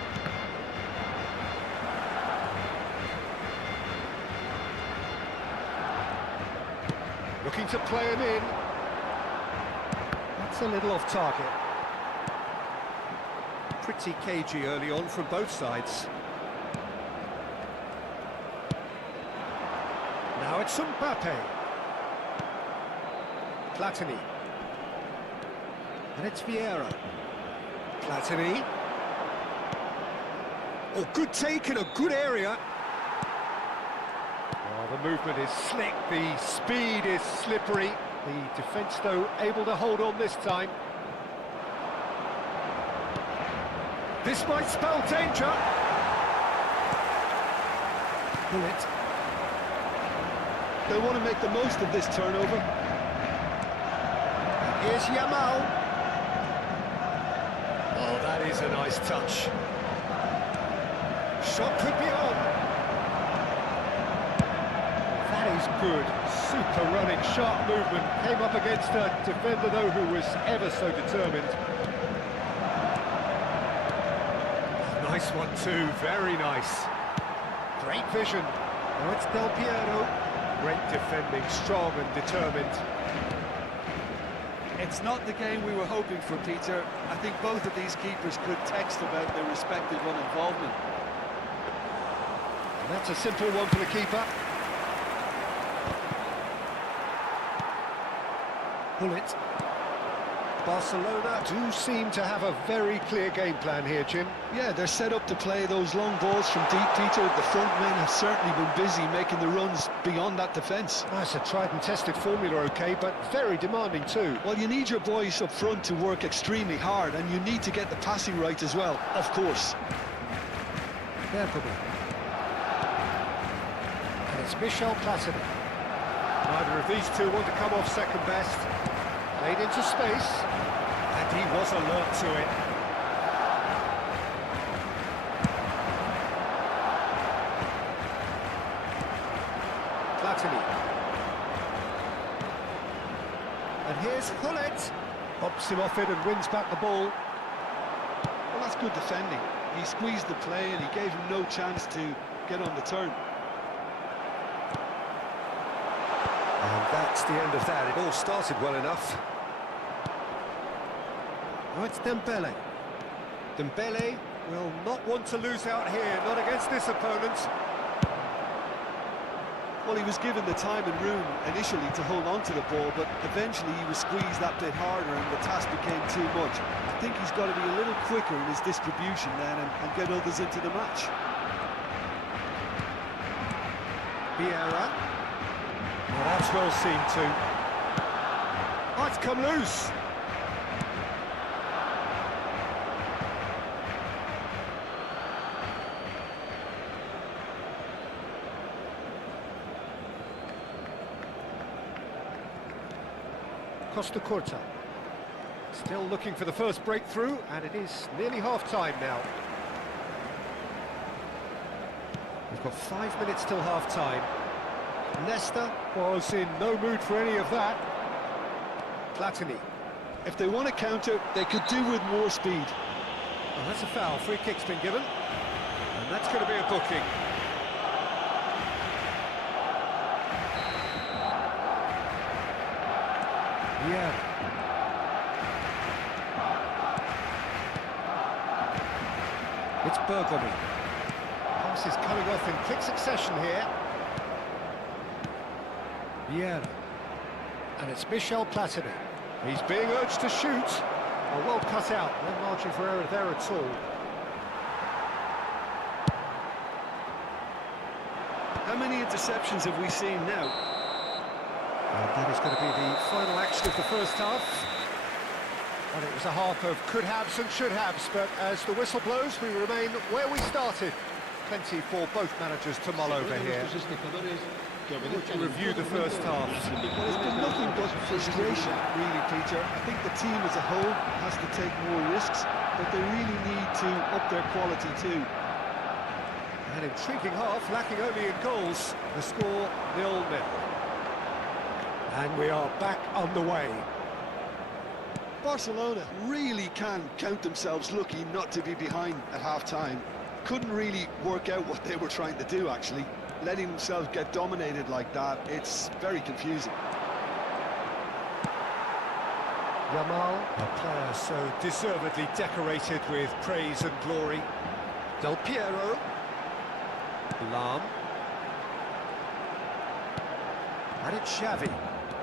Looking to play him in. That's a little off target. Pretty cagey early on from both sides. Now it's Mbappe. Platini. And it's Vieira. Platini. Oh, good take in a good area. Oh, the movement is slick, the speed is slippery. The defence, though, able to hold on this time. This might spell danger. Gullit. They want to make the most of this turnover. Here's Yamal. Oh, that is a nice touch. Shot could be on. That is good. Super running, sharp movement. Came up against a defender, though, who was ever so determined. Nice one, too. Very nice. Great vision. Now it's Del Piero. Great defending, strong and determined. It's not the game we were hoping for, Peter. I think both of these keepers could text about their respective involvement. And that's a simple one for the keeper. Gullit. Barcelona do seem to have a very clear game plan here, Jim. Yeah, they're set up to play those long balls from deep, Peter. The front men have certainly been busy making the runs beyond that defence. That's a tried and tested formula, OK, but very demanding too. Well, you need your boys up front to work extremely hard, and you need to get the passing right as well, of course. Bergamo. And it's Michel Platini. Neither of these two want to come off second best. Played into space, and he was alert to it. Platini. And here's Gullit. Pops him off it and wins back the ball. Well, that's good defending. He squeezed the play and he gave him no chance to get on the turn. And that's the end of that. It all started well enough. Now it's Dembele. Dembele will not want to lose out here, not against this opponent. Well, he was given the time and room initially to hold on to the ball, but eventually he was squeezed that bit harder and the task became too much. I think he's got to be a little quicker in his distribution then and get others into the match. Vieira. Well, that's well seen too. Oh, it's come loose. Costa Curta. Still looking for the first breakthrough, and it is nearly half-time now. We've got 5 minutes till half-time. Leicester was in no mood for any of that. Platini. If they want to counter, they could do with more speed. Oh, that's a foul. Free kick's been given. And that's going to be a booking. Yeah. It's Bergomi. Pass is coming off in quick succession here. Vieira. And it's Michel Platini. He's being urged to shoot. Oh, well cut out. No margin for error there at all. How many interceptions have we seen now? And that is going to be the final action of the first half. And it was a half of could-haves and should-haves, but as the whistle blows, we remain where we started. Plenty for both managers to mull over here. To review the first half. Well, it's been nothing but frustration, really, Peter. I think the team as a whole has to take more risks, but they really need to up their quality too. An intriguing half, lacking only in goals. The score 0-0. And we are back on the way. Barcelona really can count themselves lucky not to be behind at half-time. Couldn't really work out what they were trying to do, actually. Letting themselves get dominated like that, it's very confusing. Yamal, a player so deservedly decorated with praise and glory. Del Piero. Lahm. And it's Xavi.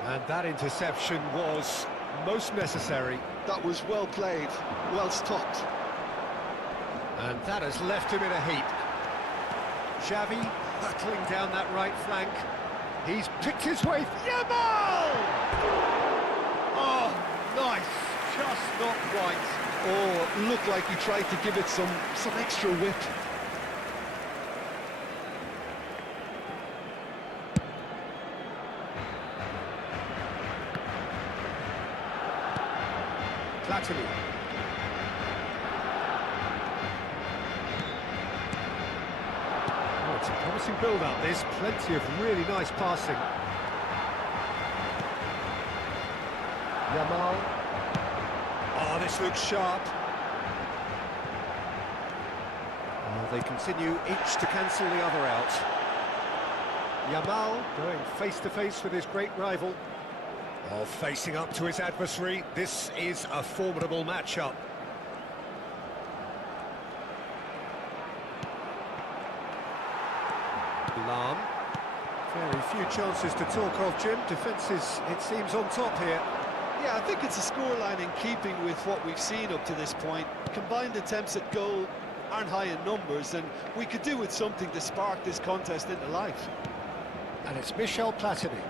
And that interception was most necessary. That was well played, well stopped. And that has left him in a heap. Xavi battling down that right flank. He's picked his way. Yamal! Oh, nice. Just not quite. Oh, looked like he tried to give it some extra whip. Platini. Oh, it's a promising build-up, this. Plenty of really nice passing. Yamal. Oh, this looks sharp. Oh, they continue each to cancel the other out. Yamal going face-to-face with his great rival. Oh, facing up to his adversary, this is a formidable matchup. Lahm. Very few chances to talk of, Jim. Defence is, it seems, on top here. Yeah, I think it's a scoreline in keeping with what we've seen up to this point. Combined attempts at goal aren't high in numbers, and we could do with something to spark this contest into life. And it's Michel Platini.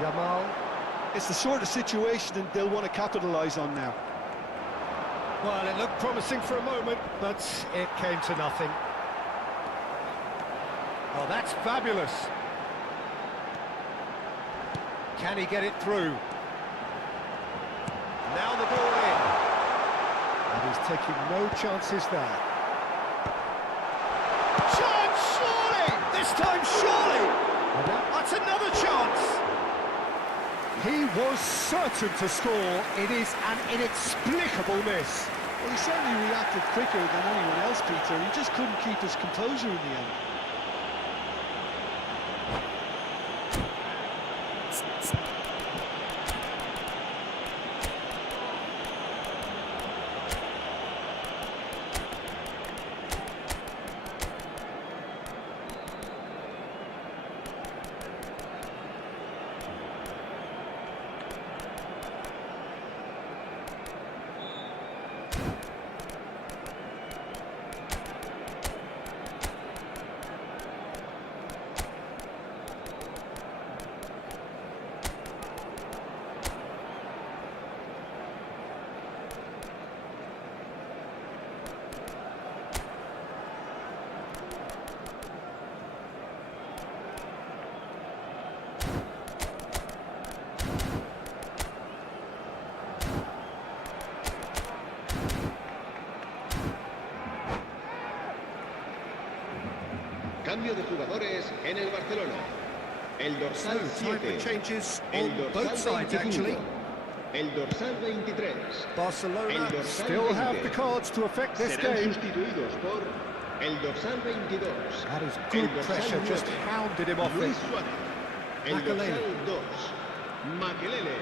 Yamal. It's the sort of situation that they'll want to capitalise on now. Well, it looked promising for a moment, but it came to nothing. Oh, that's fabulous. Can he get it through? Now the ball in. And he's taking no chances there. Chance, surely! This time, surely! And that's another chance! He was certain to score. It is an inexplicable miss. Well, he certainly reacted quicker than anyone else, Peter. He just couldn't keep his composure in the end. Cambio de jugadores en el Barcelona. El So, dorsal time 7. for changes El on dorsal both sides, 25. actually. El dorsal 23. Barcelona El dorsal still have 20. the cards to affect this Serán game. sustituidos por el dorsal 22. That is El good dorsal pressure, 9. just hounded him off Luis it. Suárez. El Makelele. dorsal 2. Makelele.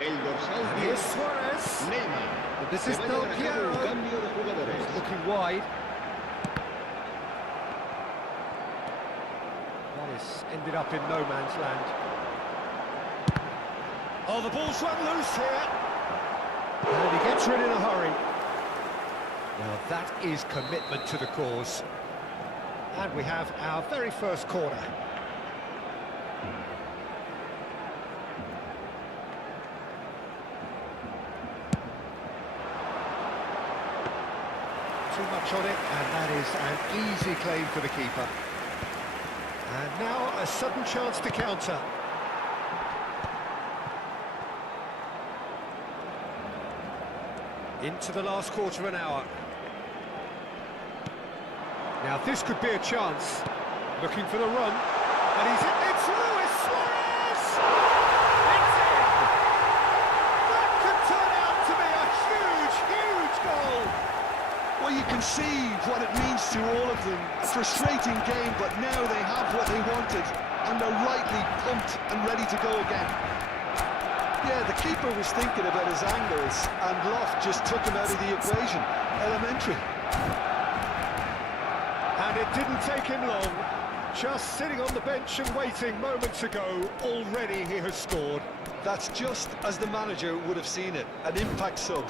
El dorsal And 10. here's Suarez. Neymar. But this Se is va a Del llevar a cabo un Piero. cambio de jugadores. Looking wide. That is ended up in no man's land. Oh, the ball's run loose here. And he gets rid in a hurry. Now that is commitment to the cause. And we have our very first corner. Too much on it, and that is an easy claim for the keeper. And now a sudden chance to counter. Into the last quarter of an hour. Now this could be a chance. Looking for the run. And he's in. It's Luis Suarez! It's in! That could turn out to be a huge, huge goal! Well, you can see what it means to all of them. A frustrating game, but now they have what they wanted, and they're rightly pumped and ready to go again. Yeah, the keeper was thinking about his angles, and Loft just took him out of the equation. Elementary. And it didn't take him long. Just sitting on the bench and waiting moments ago, already he has scored. That's just as the manager would have seen it, an impact sub.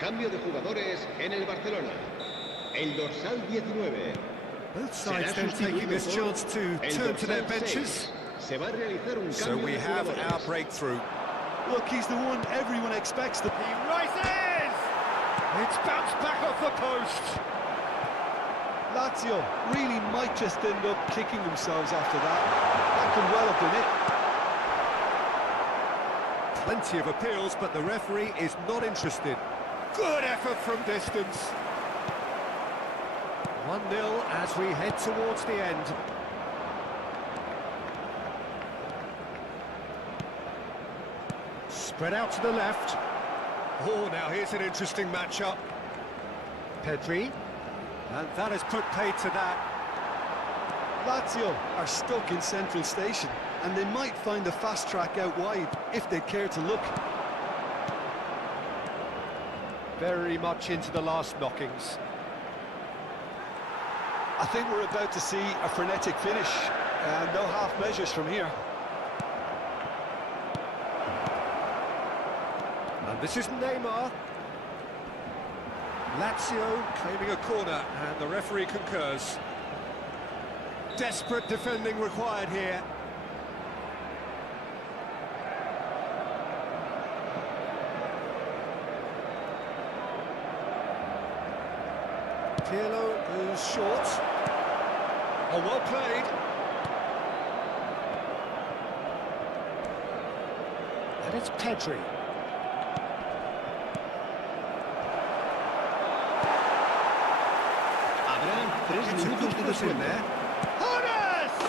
Cambio de jugadores en el Barcelona. El dorsal 19. Both Será sides then taking this sustituido chance to por el turn to their dorsal benches. 6. Se va a realizar un So cambio we de have jugadores. our breakthrough. Look, he's the one everyone expects to... He rises! It's bounced back off the post. Lazio really might just end up kicking themselves after that. That could well have been it. Plenty of appeals, but the referee is not interested. Good effort from distance. 1-0 as we head towards the end. Spread out to the left. Oh, now here's an interesting matchup. Pedri. And that has put paid to that. Lazio are stuck in Central Station, and they might find a fast track out wide if they care to look. Very much into the last knockings. I think we're about to see a frenetic finish, and no half measures from here. And this is Neymar. Lazio claiming a corner, and the referee concurs. Desperate defending required here. Pirlo goes short. Oh, well played. And it's Pedri. Habrá 3 It's a minutos good de cross in descuento. there. Horace!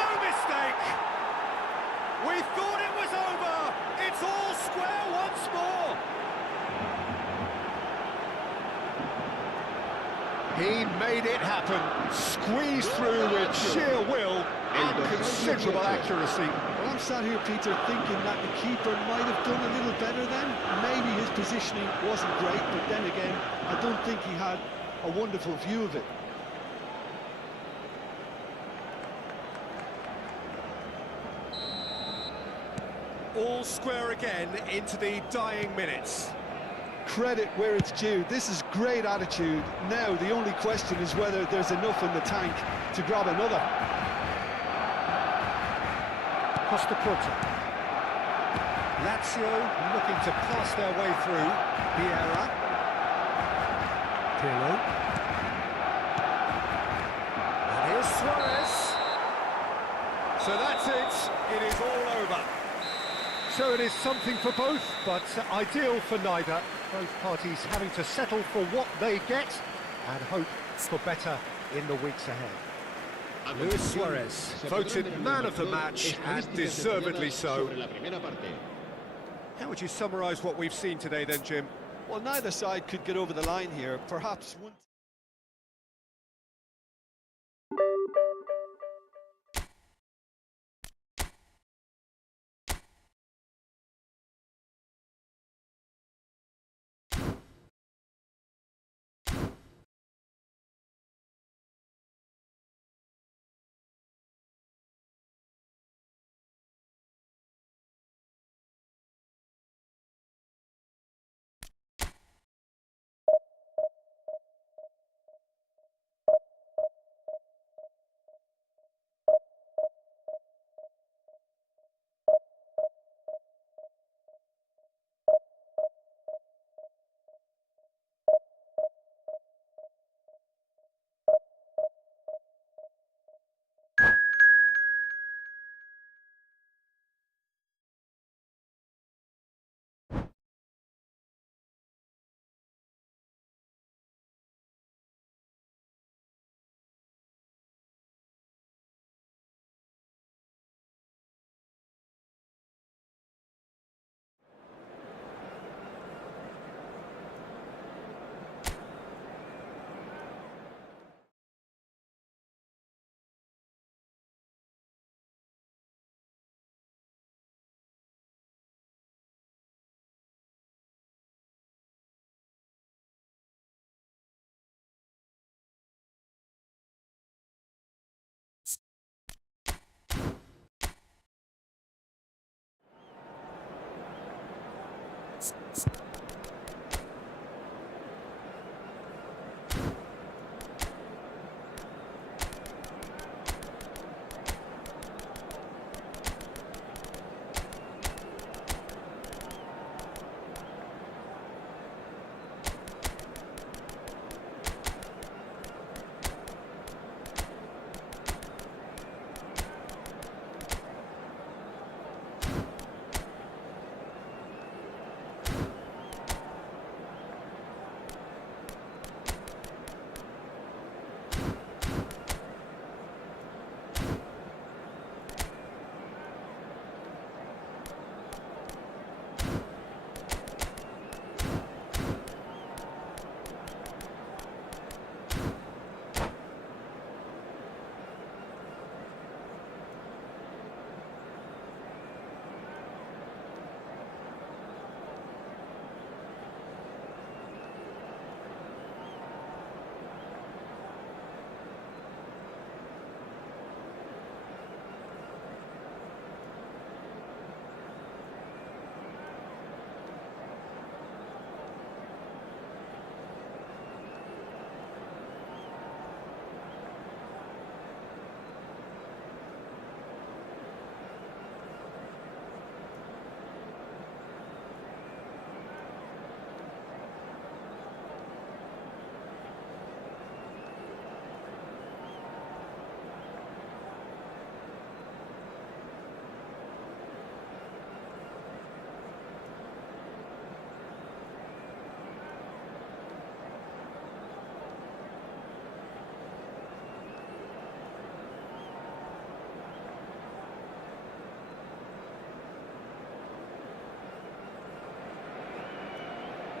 No mistake! We thought it was over! It's all square once more! He made it happen. Squeezed through with sheer will and considerable accuracy. Well, I'm sat here, Peter, thinking that the keeper might have done a little better then. Maybe his positioning wasn't great, but then again, I don't think he had a wonderful view of it. All square again into the dying minutes. Credit where it's due. This is great attitude. Now, the only question is whether there's enough in the tank to grab another. Costa Curta. Lazio looking to pass their way through. Vieira. Pirlo. And here's Suarez. So that's it. It is all over. So it is something for both, but ideal for neither. Both parties having to settle for what they get and hope for better in the weeks ahead. Luis Suarez, voted man of the match, and deservedly so. How would you summarise what we've seen today then, Jim? Well, neither side could get over the line here. Perhaps one...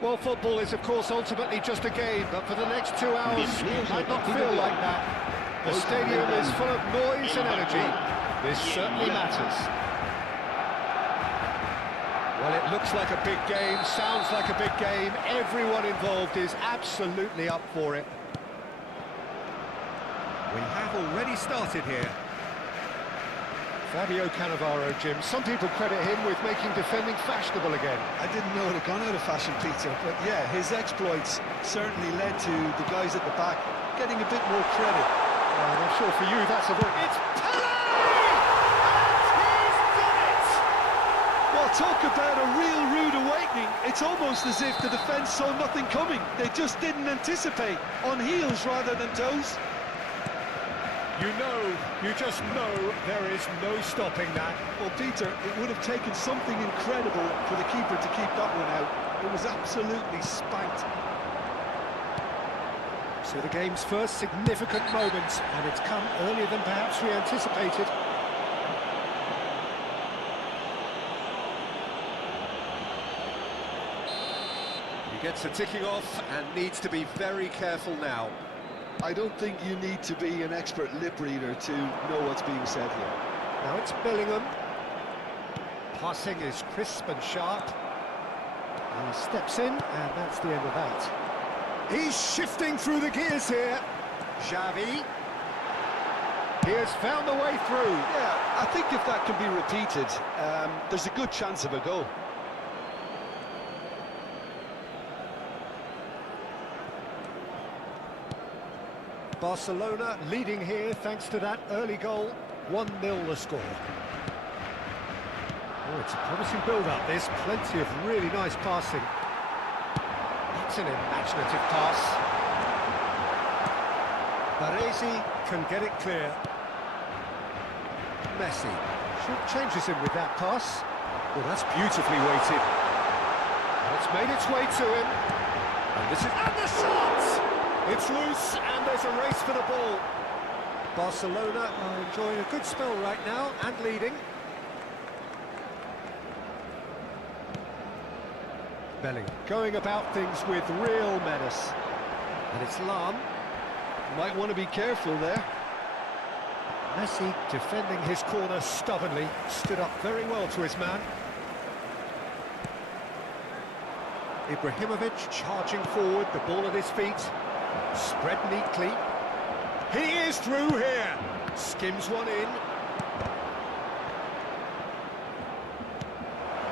Well, football is, of course, ultimately just a game, but for the next 2 hours, it might not feel like that. The stadium is full of noise and energy. This certainly matters. Well, it looks like a big game, sounds like a big game. Everyone involved is absolutely up for it. We have already started here. Fabio Cannavaro, Jim. Some people credit him with making defending fashionable again. I didn't know it had gone out of fashion, Peter, but yeah, his exploits certainly led to the guys at the back getting a bit more credit. I'm sure for you that's a very... It's Pele! And he's done talk about a real rude awakening. It's almost as if the defence saw nothing coming. They just didn't anticipate, on heels rather than toes. You just know there is no stopping that. Well, Peter, it would have taken something incredible for the keeper to keep that one out. It was absolutely spanked. So the game's first significant moment, and it's come earlier than perhaps we anticipated. He gets the ticking off and needs to be very careful now. I don't think you need to be an expert lip reader to know what's being said here. Now it's Bellingham. Passing is crisp and sharp. He steps in, and that's the end of that. He's shifting through the gears here. Xavi. He has found the way through. Yeah, I think if that can be repeated, there's a good chance of a goal. Barcelona leading here thanks to that early goal. 1-0 the score. Oh, it's a promising build-up. There's plenty of really nice passing. That's an imaginative pass. Baresi can get it clear. Messi changes him with that pass. Well, that's beautifully weighted. And it's made its way to him. And the shot! It's loose, and there's a race for the ball. Barcelona are enjoying a good spell right now, and leading. Bellingham going about things with real menace. And it's Lahm. Might want to be careful there. Messi defending his corner stubbornly, stood up very well to his man. Ibrahimovic charging forward, the ball at his feet. Spread neatly. He is through here. Skims one in.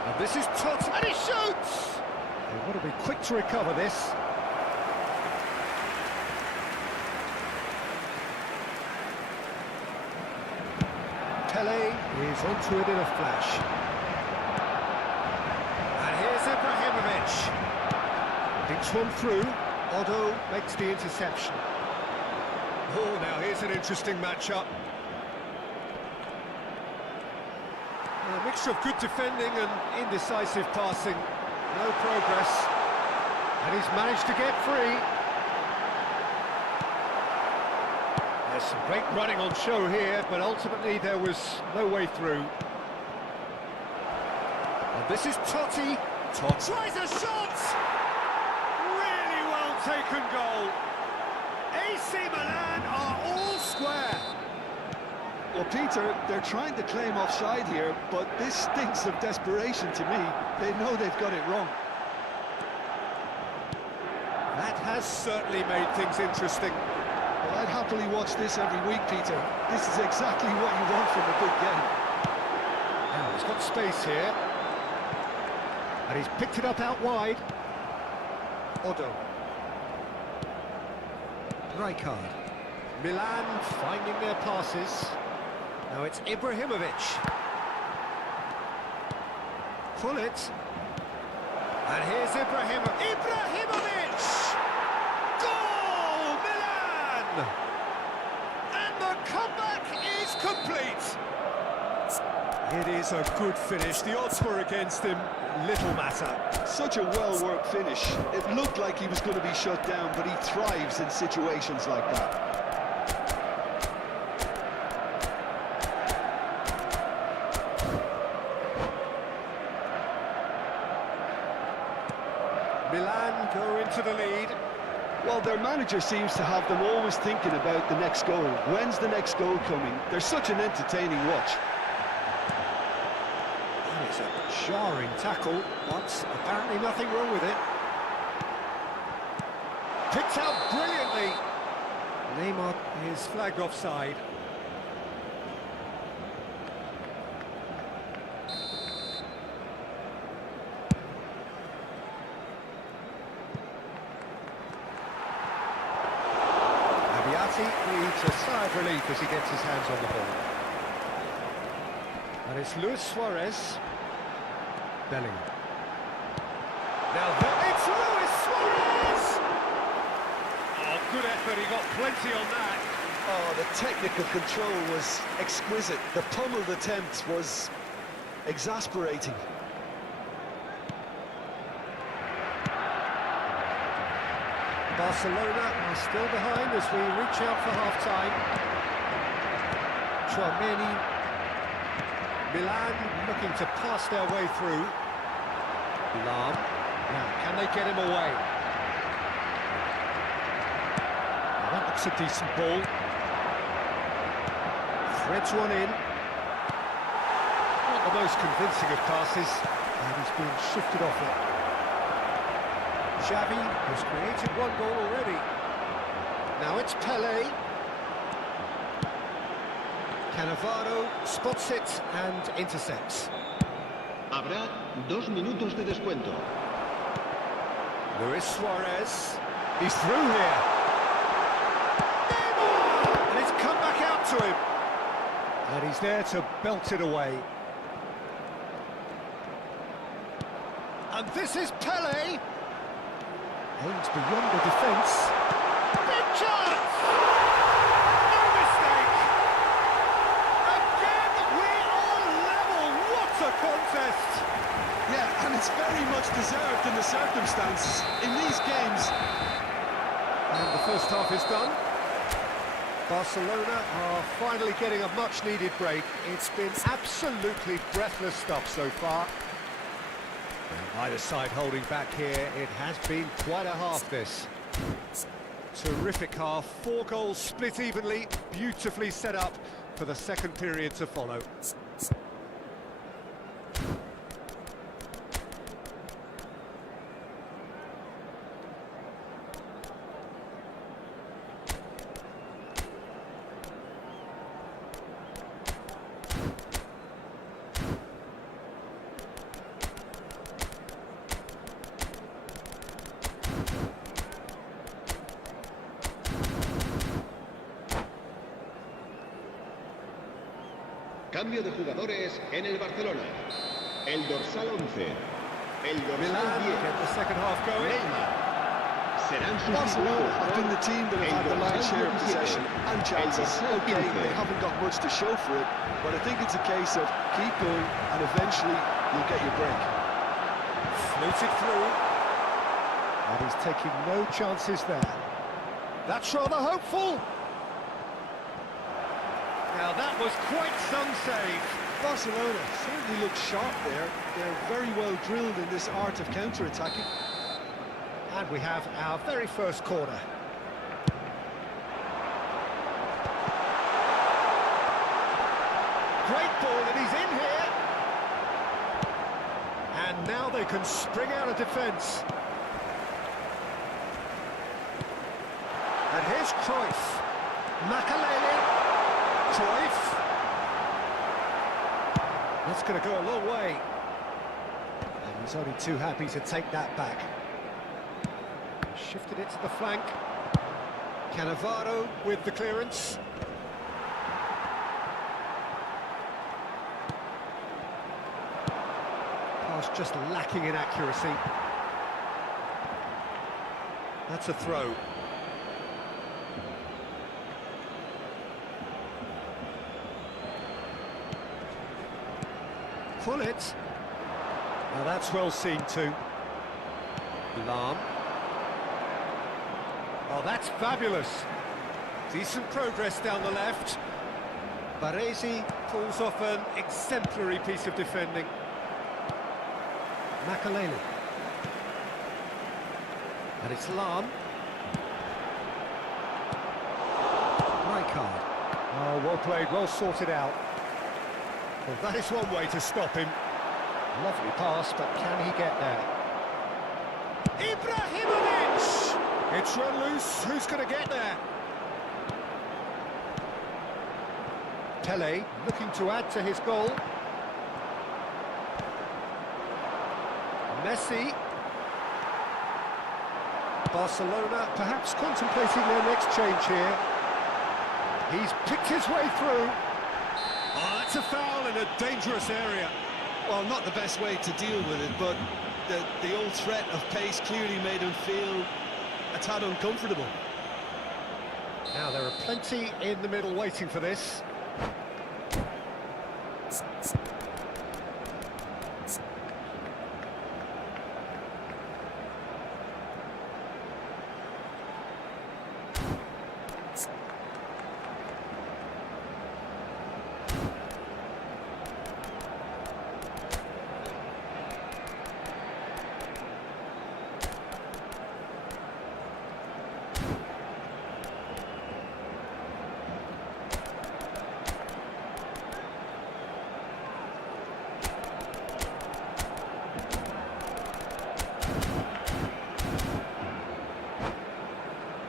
And this is Totti. And he shoots! They've got to be quick to recover this. Pele is onto it in a flash. And here's Ibrahimovic. Thinks one through. Otto makes the interception. Oh, now here's an interesting matchup. A mixture of good defending and indecisive passing. No progress. And he's managed to get free. There's some great running on show here, but ultimately there was no way through. And this is Totti. Totti tries a shot! Really well taken goal. AC Milan are all square. Well, Peter, they're trying to claim offside here, but this stinks of desperation to me. They know they've got it wrong. That has certainly made things interesting. Well, I'd happily watch this every week, Peter. This is exactly what you want from a big game. Now he's got space here. And he's picked it up out wide. Otto. Rijkaard. Milan finding their passes. Now it's Ibrahimovic. Pullet. And here's Ibrahimovic! Goal! Milan! And the comeback is complete! It is a good finish. The odds were against him. Little matter. Such a well-worked finish. It looked like he was going to be shut down, but he thrives in situations like that. Milan go into the lead. Well, their manager seems to have them always thinking about the next goal. When's the next goal coming? They're such an entertaining watch. That is a jarring tackle, but apparently nothing wrong with it. Picked out brilliantly. Neymar is flagged offside. Needs a sigh of relief as he gets his hands on the ball. And it's Luis Suarez. Bellingham. Now it's Luis Suarez! Oh, good effort, he got plenty on that. Oh, the technical control was exquisite. The pummeled attempt was exasperating. Barcelona are still behind as we reach out for half-time. Tchouaméni. Milan looking to pass their way through. Lahm. Now, can they get him away? Now, that looks a decent ball. Threads one in. Not the most convincing of passes, and he's being shifted off it. Xavi has created one goal already. Now it's Pelé. Cannavaro spots it and intercepts. Habrá 2 minutos de descuento. Luis Suarez. He's through here. Neymar! And it's come back out to him. And he's there to belt it away. And this is Pelé. Aims beyond the defence. Big chance! No mistake! Again, we are level! What a contest! Yeah, and it's very much deserved in the circumstances. In these games... And the first half is done. Barcelona are finally getting a much-needed break. It's been absolutely breathless stuff so far. And either side holding back here. It has been quite a half, this. Terrific half. 4 goals split evenly. Beautifully set up for the second period to follow. Cambio de jugadores en el Barcelona. El dorsal 11. El dorsal Milan 10. get the second half going. Neymar. Serán Barcelona sustituidos have been the team that have had the lion's share of possession and chances. Okay, Okay, they haven't got much to show for it, but I think it's a case of keep going and eventually you'll get your break. Floated through. And he's taking no chances there. That's rather hopeful. Now that was quite some save. Barcelona certainly look sharp there. They're very well drilled in this art of counter-attacking. And we have our very first corner. Great ball, and he's in here. And now they can spring out of defence. And here's Cruyff. Makalele. Cruyff. That's going to go a long way. And he's only too happy to take that back. Shifted it to the flank. Cannavaro with the clearance. Pass just lacking in accuracy. That's a throw. Pull it. Now that's well seen too. Lahm. Oh, that's fabulous. Decent progress down the left. Baresi pulls off an exemplary piece of defending. Makalele. And it's Lahm. Rijkaard. Oh, well played, well sorted out. Well, that is one way to stop him. Lovely pass, but can he get there? Ibrahimovic! It's run loose. Who's going to get there? Pelé looking to add to his goal. Messi. Barcelona perhaps contemplating their next change here. He's picked his way through. Oh, that's a foul in a dangerous area. Well, not the best way to deal with it, but the old threat of pace clearly made him feel a tad uncomfortable. Now, there are plenty in the middle waiting for this.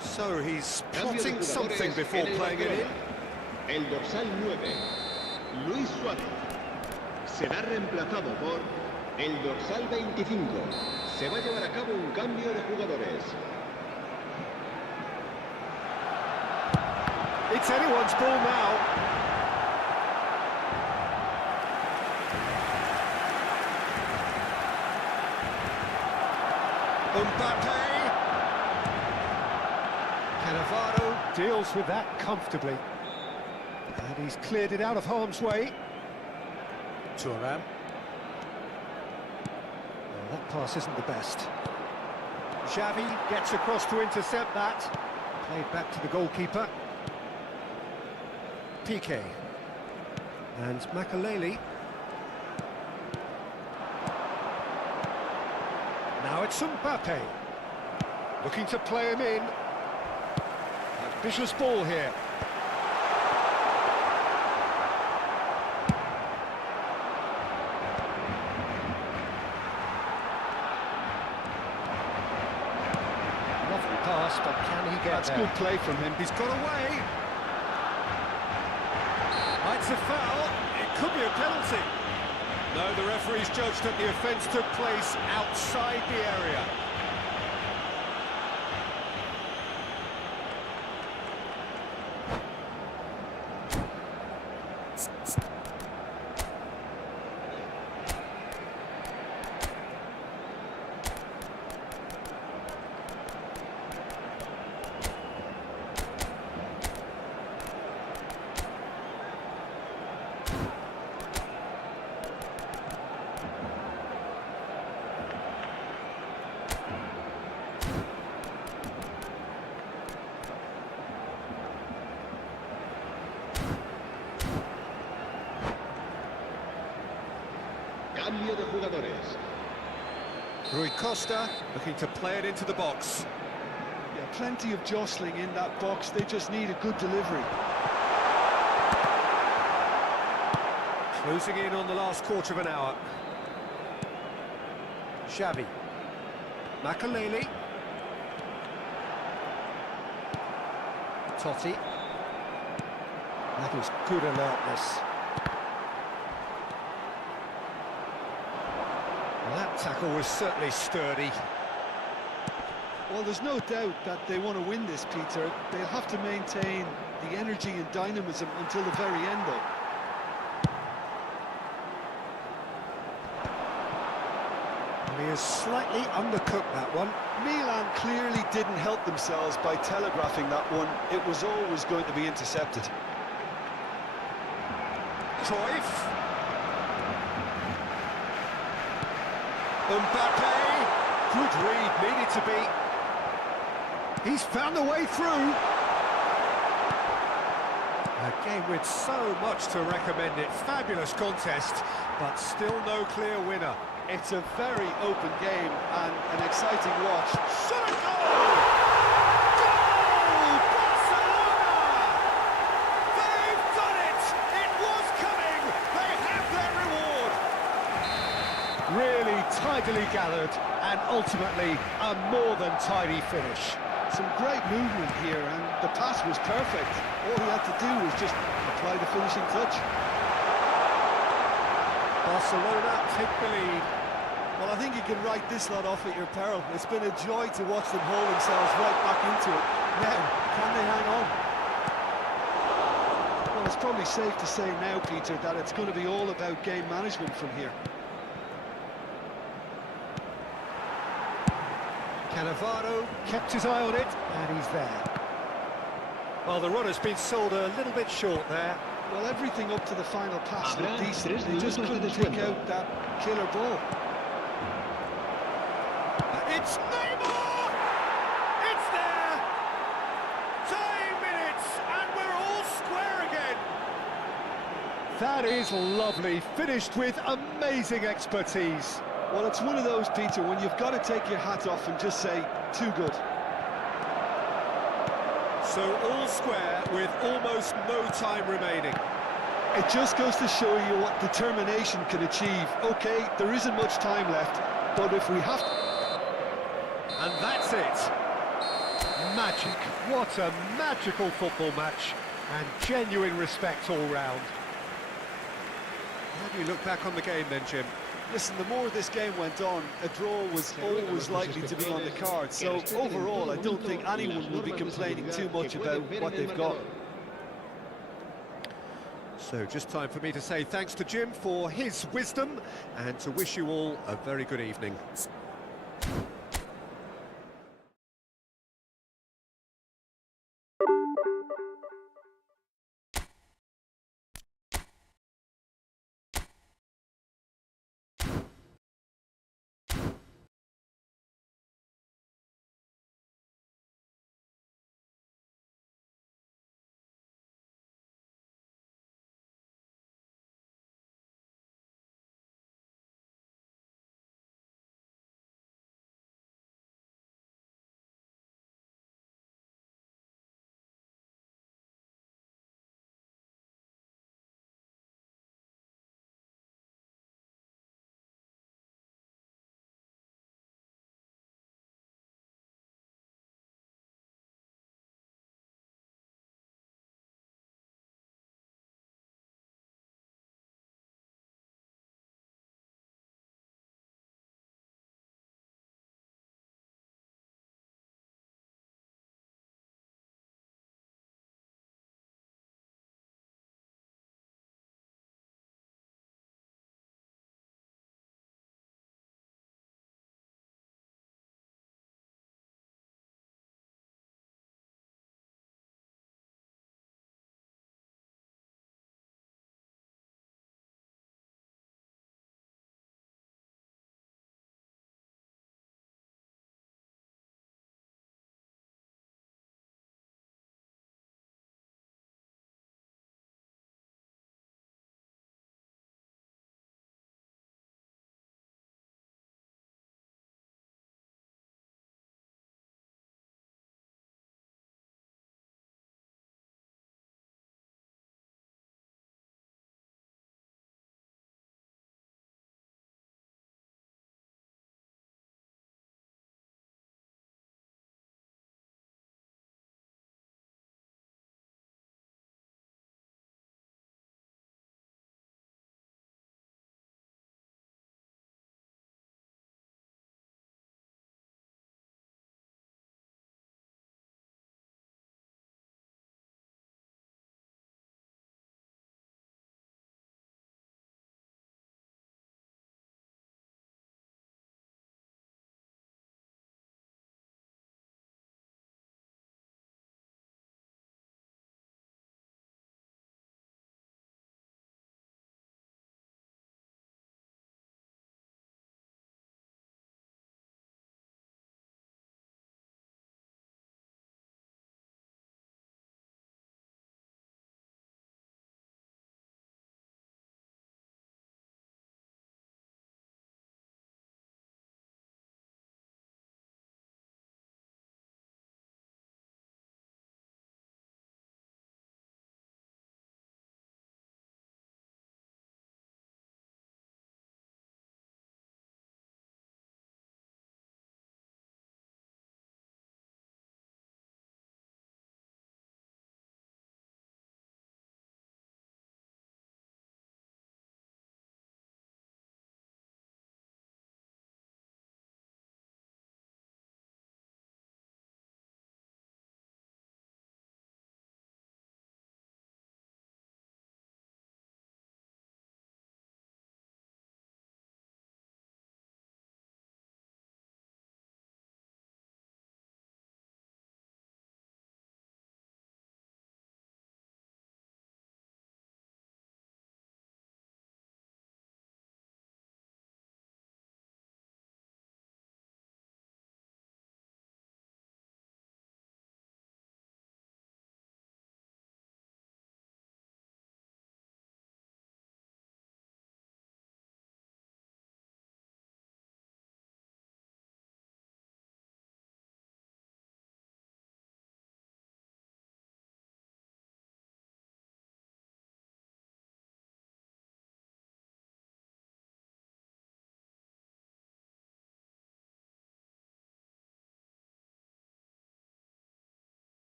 So he's plotting something before playing it in. El dorsal 9, Luis Suárez, será reemplazado por el dorsal 25. Se va a llevar a cabo un cambio de jugadores. It's anyone's ball now. Mbappe. Cannavaro deals with that comfortably. And he's cleared it out of harm's way. Thuram. Oh, that pass isn't the best. Xavi gets across to intercept that. Played back to the goalkeeper. Piqué. And Makaleli. Now it's Mbappe. Looking to play him in. Ambitious ball here. Lovely pass, but can he get That's there? good play from him. He's got away. It's a foul. It could be a penalty. No, the referee's judged that the offence took place outside the area. Cambio de jugadores. Rui Costa looking to play it into the box. Yeah, plenty of jostling in that box. They just need a good delivery. Closing in on the last quarter of an hour. Xavi. Makaleli. Totti. That was good alertness. Well, that tackle was certainly sturdy. Well, there's no doubt that they want to win this, Peter. They'll have to maintain the energy and dynamism until the very end, though. And he has slightly undercooked that one. Milan clearly didn't help themselves by telegraphing that one. It was always going to be intercepted. Cruyff. Mbappe. Good read, needed to be. He's found a way through. A game with so much to recommend it. Fabulous contest, but still no clear winner. It's a very open game and an exciting watch. Shot a goal! Goal! Barcelona! They've done it! It was coming! They have their reward! Really tidily gathered and ultimately a more than tidy finish. Some great movement here, and the pass was perfect. All he had to do was just apply the finishing touch. Barcelona take the lead. Well, I think you can write this lot off at your peril. It's been a joy to watch them haul themselves right back into it. Now, can they hang on? Well, it's probably safe to say now, Peter, that it's going to be all about game management from here. Cannavaro kept his eye on it, and he's there. Well, the runner's been sold a little bit short there. Well, everything up to the final pass Habrá looked decent. 3 They just minutos de couldn't pick descuento. out that killer ball. It's Neymar! It's there! Time minutes, and we're all square again. That is lovely, finished with amazing expertise. Well, it's one of those, Peter, when you've got to take your hat off and just say, too good. So all square with almost no time remaining. It just goes to show you what determination can achieve. OK, there isn't much time left, but if we have to... And that's it. Magic. What a magical football match. And genuine respect all round. How do you look back on the game then, Jim? Listen, the more this game went on, a draw was always likely to be on the card. So overall, I don't think anyone will be complaining too much about what they've got. So just time for me to say thanks to Jim for his wisdom and to wish you all a very good evening.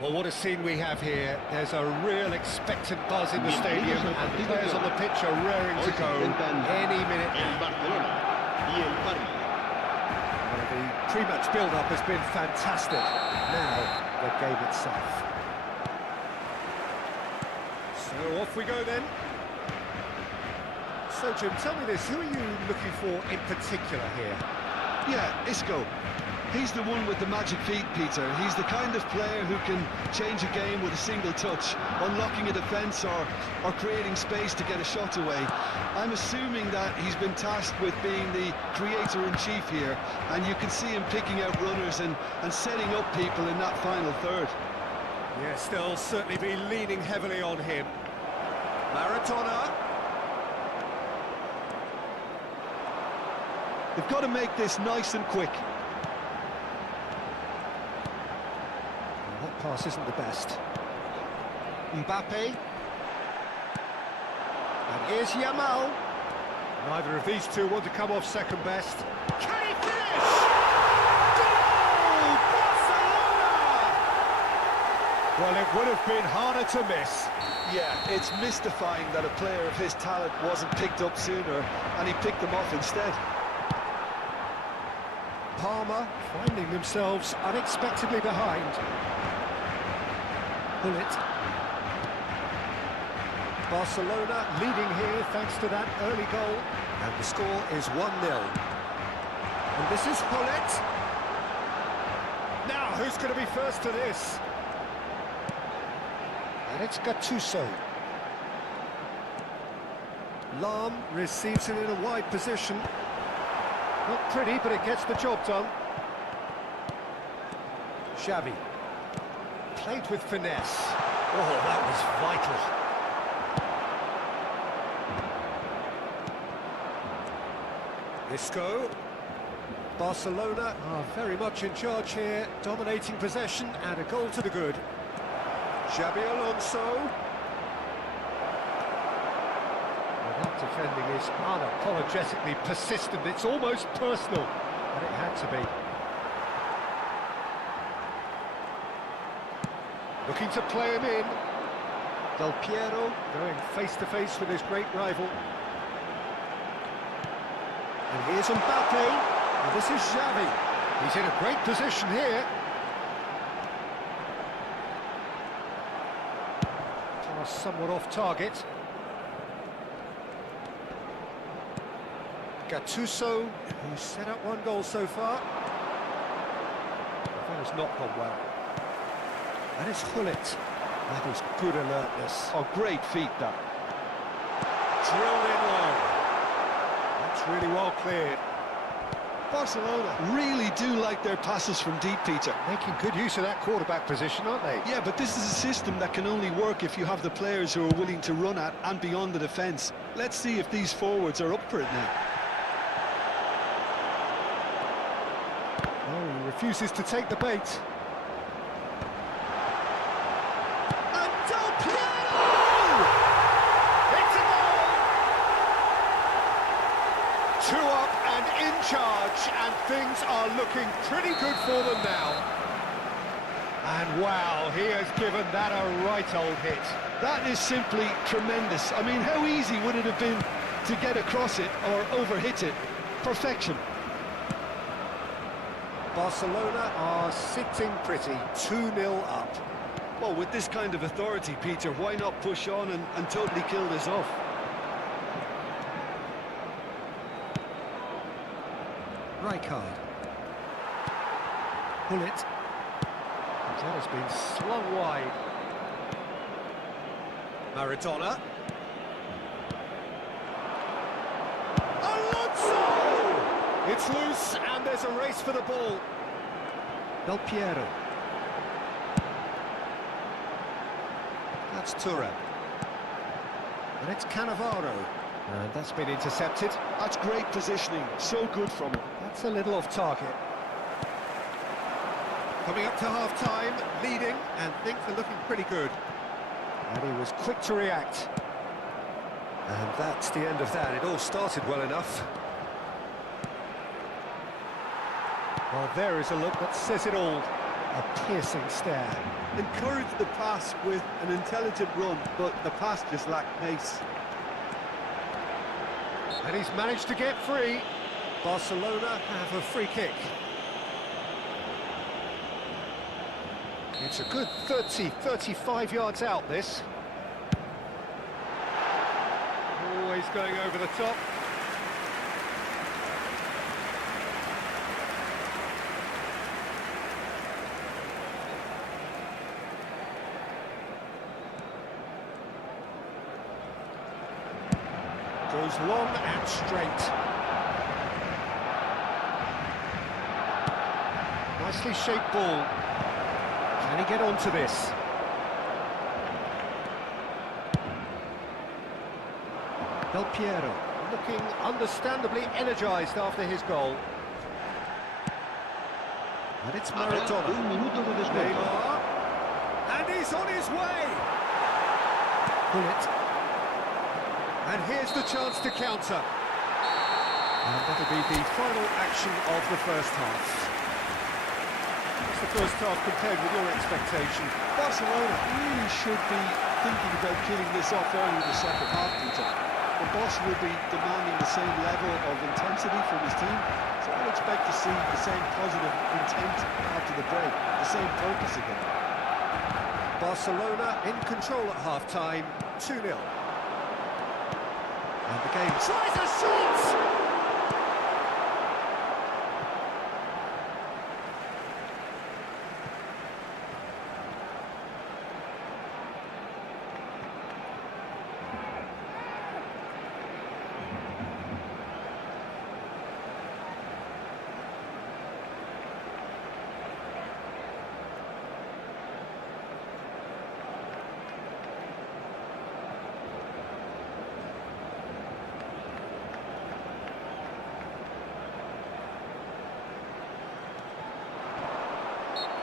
Well, what a scene we have here. There's a real expectant buzz in the stadium, and the players on the pitch are raring to go any minute El now. Barcelona y el Parma. Well, the pre-match build-up has been fantastic. Now, the game itself. So off we go then. So Jim, tell me this, who are you looking for in particular here? Yeah, Isco. He's the one with the magic feet, Peter. He's the kind of player who can change a game with a single touch, unlocking a defence or creating space to get a shot away. I'm assuming that he's been tasked with being the creator-in-chief here, and you can see him picking out runners and setting up people in that final third. Yes, they'll certainly be leaning heavily on him. Maradona. They've got to make this nice and quick. That pass isn't the best. Mbappe. And here's Yamal. Neither of these two want to come off second best. Can he finish? Goal! Barcelona! Well, it would have been harder to miss. Yeah, it's mystifying that a player of his talent wasn't picked up sooner, and he picked them off instead. Parma finding themselves unexpectedly behind. Bullet. Barcelona leading here thanks to that early goal. And the score is 1-0. And this is Bullet. Now, who's going to be first to this? And it's Gattuso. Lahm receives it in a wide position. Not pretty, but it gets the job done. Xavi. Played with finesse. Oh, that was vital. Isco. Barcelona are very much in charge here, dominating possession and a goal to the good. Xabi Alonso. That defending is unapologetically persistent. It's almost personal, and it had to be. Looking to play him in. Del Piero going face-to-face with his great rival. And here's Mbappe. And this is Xavi. He's in a great position here. Pass somewhat off target. Gattuso, who's set up one goal so far. That has not gone well. And it's Hullet. That is good alertness. Oh, great feat, that. Drilled in low. That's really well cleared. Barcelona really do like their passes from deep, Peter. Making good use of that quarterback position, aren't they? Yeah, but this is a system that can only work if you have the players who are willing to run at and beyond the defence. Let's see if these forwards are up for it now. Oh, he refuses to take the bait. And Del Piero! It's a goal! 2 up and in charge, and things are looking pretty good for them now. And wow, he has given that a right old hit. That is simply tremendous. I mean, how easy would it have been to get across it or overhit it? Perfection. Barcelona are sitting pretty, 2-0 up. Well, with this kind of authority, Peter, why not push on and totally kill this off? Rijkaard. Bullet. That has been slung wide. Maradona. Alonso! It's loose, and there's a race for the ball. Del Piero. That's Thuram. And it's Cannavaro. And that's been intercepted. That's great positioning, so good from him. That's a little off target. Coming up to half-time, leading, and things are looking pretty good. And he was quick to react. And that's the end of that. It all started well enough. Well, there is a look that says it all. A piercing stare. Encouraged the pass with an intelligent run, but the pass just lacked pace. And he's managed to get free. Barcelona have a free kick. It's a good 35 yards out, this. Always going over the top. Goes long and straight. Nicely shaped ball. Can he get onto this? Del Piero looking understandably energised after his goal. And it's Maradona. Un minuto de descuento. Neymar. And he's on his way. Bullet. And here's the chance to counter. And that'll be the final action of the first half. What's the first half compared with your expectation? Barcelona really should be thinking about killing this off early in the second half, Peter. The boss will be demanding the same level of intensity from his team, so I'd expect to see the same positive intent after the break, the same focus again. Barcelona in control at half-time, 2-0. And the game tries a shot!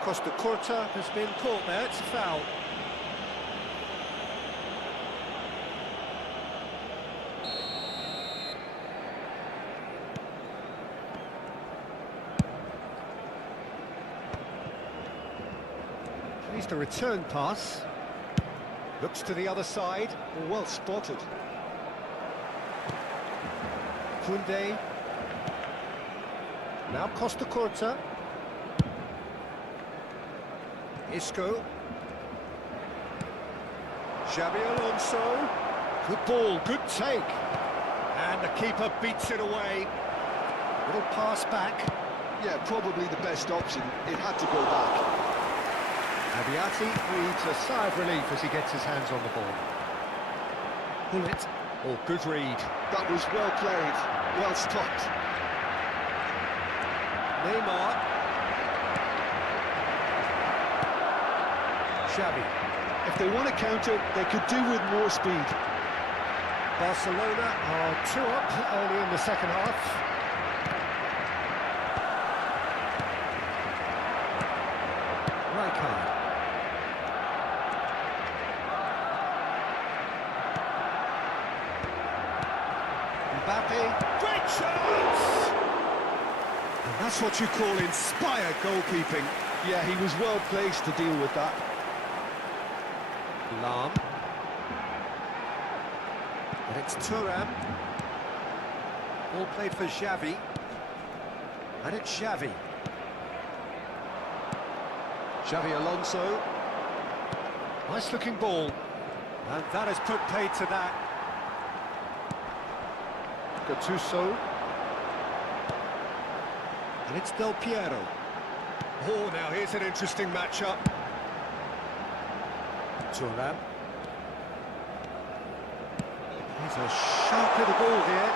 Costa Curta has been caught there, it's a foul. At least a return pass. Looks to the other side. Well spotted. Koundé. Now Costa Curta. Isco. Xabi Alonso. Good ball, good take. And the keeper beats it away. Little pass back. Yeah, probably the best option. It had to go back. Abiati breathes a sigh of relief as he gets his hands on the ball. Bullet. Oh, good read. That was well played, well stopped. Neymar. Xavi. If they want to counter, they could do with more speed. Barcelona are 2 up early in the second half. Rijkaard. Mbappe. Great chance! And that's what you call inspired goalkeeping. Yeah, he was well placed to deal with that. Lam. And it's Thuram. Ball played for Xavi. And it's Xavi. Xavi Alonso. Nice looking ball. And that has put paid to that. Gattuso. And it's Del Piero. Oh, now here's an interesting matchup. Thuram. He's a sharp little ball here.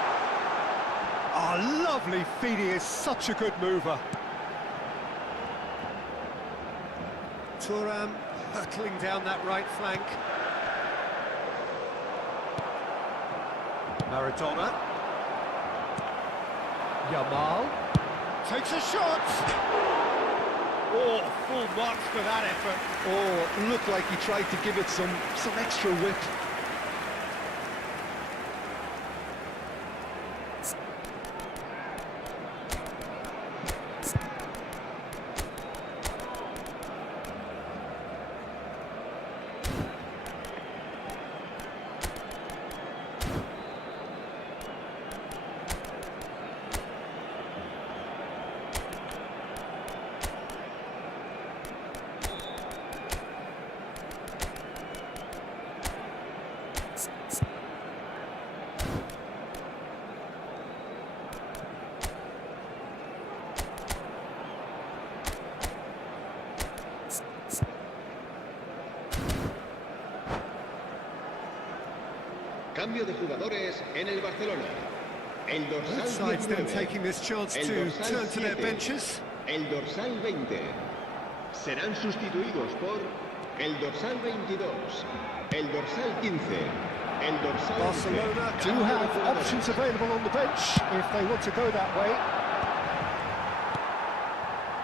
Oh, lovely feet, he is such a good mover. Thuram hurtling down that right flank. Maradona. Yamal. Takes a shot! Oh, full marks for that effort. Oh, it looked like he tried to give it some extra whip. Cambio de jugadores en el Barcelona. El Both dorsal sides then 19. taking this chance El to dorsal turn to their 7. benches. El dorsal 20. Serán sustituidos por el dorsal 22. El dorsal 15. El dorsal 11. Barcelona do Cambio de have jugadores. options available on the bench if they want to go that way.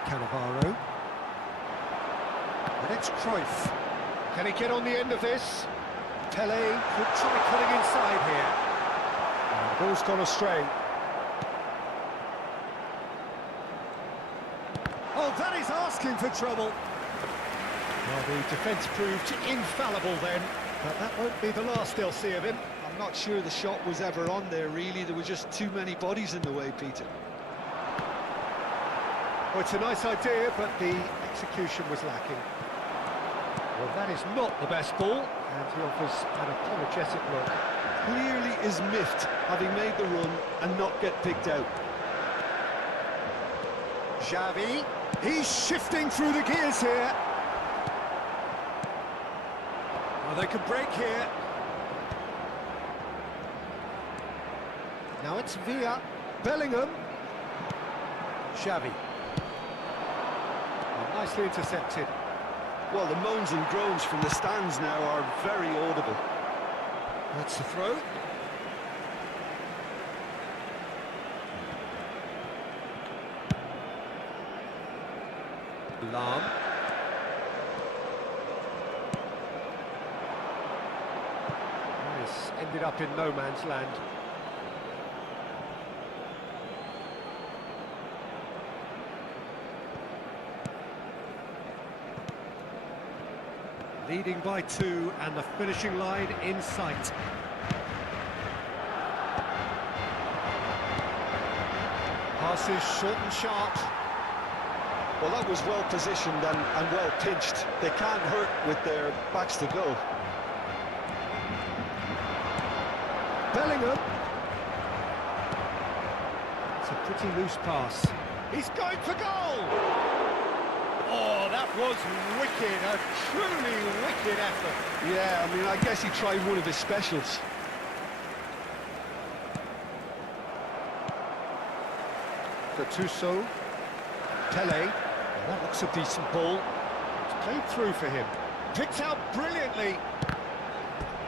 Cannavaro. And it's Cruyff. Can he get on the end of this? Pele could try cutting inside here. And the ball's gone astray. Oh, that is asking for trouble. Well, the defence proved infallible then, but that won't be the last they'll see of him. I'm not sure the shot was ever on there, really. There were just too many bodies in the way, Peter. Well, it's a nice idea, but the execution was lacking. Well, that is not the best ball, and he offers an apologetic look. Clearly is miffed, having made the run and not get picked out. Xavi, he's shifting through the gears here. Well, they could break here. Now it's Villa, Bellingham, Xavi. Well, nicely intercepted. Well, the moans and groans from the stands now are very audible. That's the throw. Lahm. This ended up in no man's land. Leading by 2 and the finishing line in sight. Passes short and sharp. Well, that was well positioned and well pinched. They can't hurt with their backs to goal. Bellingham. It's a pretty loose pass. He's going for goal! Oh, that was wicked, a truly wicked effort. Yeah, I mean, I guess he tried one of his specials. Gattuso. Pele. Well, that looks a decent ball. It's played through for him. Picked out brilliantly.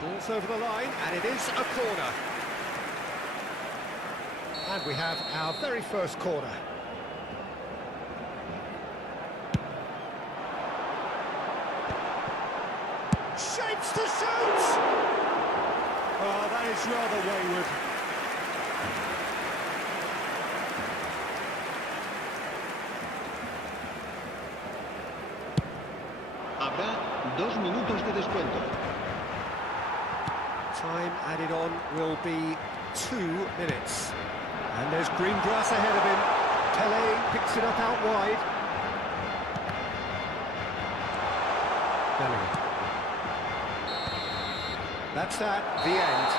Ball's over the line, and it is a corner. And we have our very first corner. Shapes to shoot! Oh, that is rather wayward. Habrá 2 minutos de descuento. Time added on will be 2 minutes. And there's green grass ahead of him. Pele picks it up out wide. Bellingham. That's that, the end.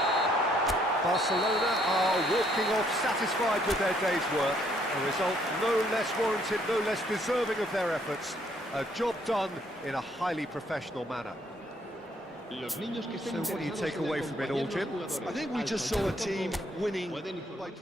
Barcelona are walking off satisfied with their day's work. A result no less warranted, no less deserving of their efforts. A job done in a highly professional manner. Los niños que estén So what do you interesados take en away from it all, acompañar Jim? a los jugadores I think we al just saltar saw a al campo team winning pueden informar- quite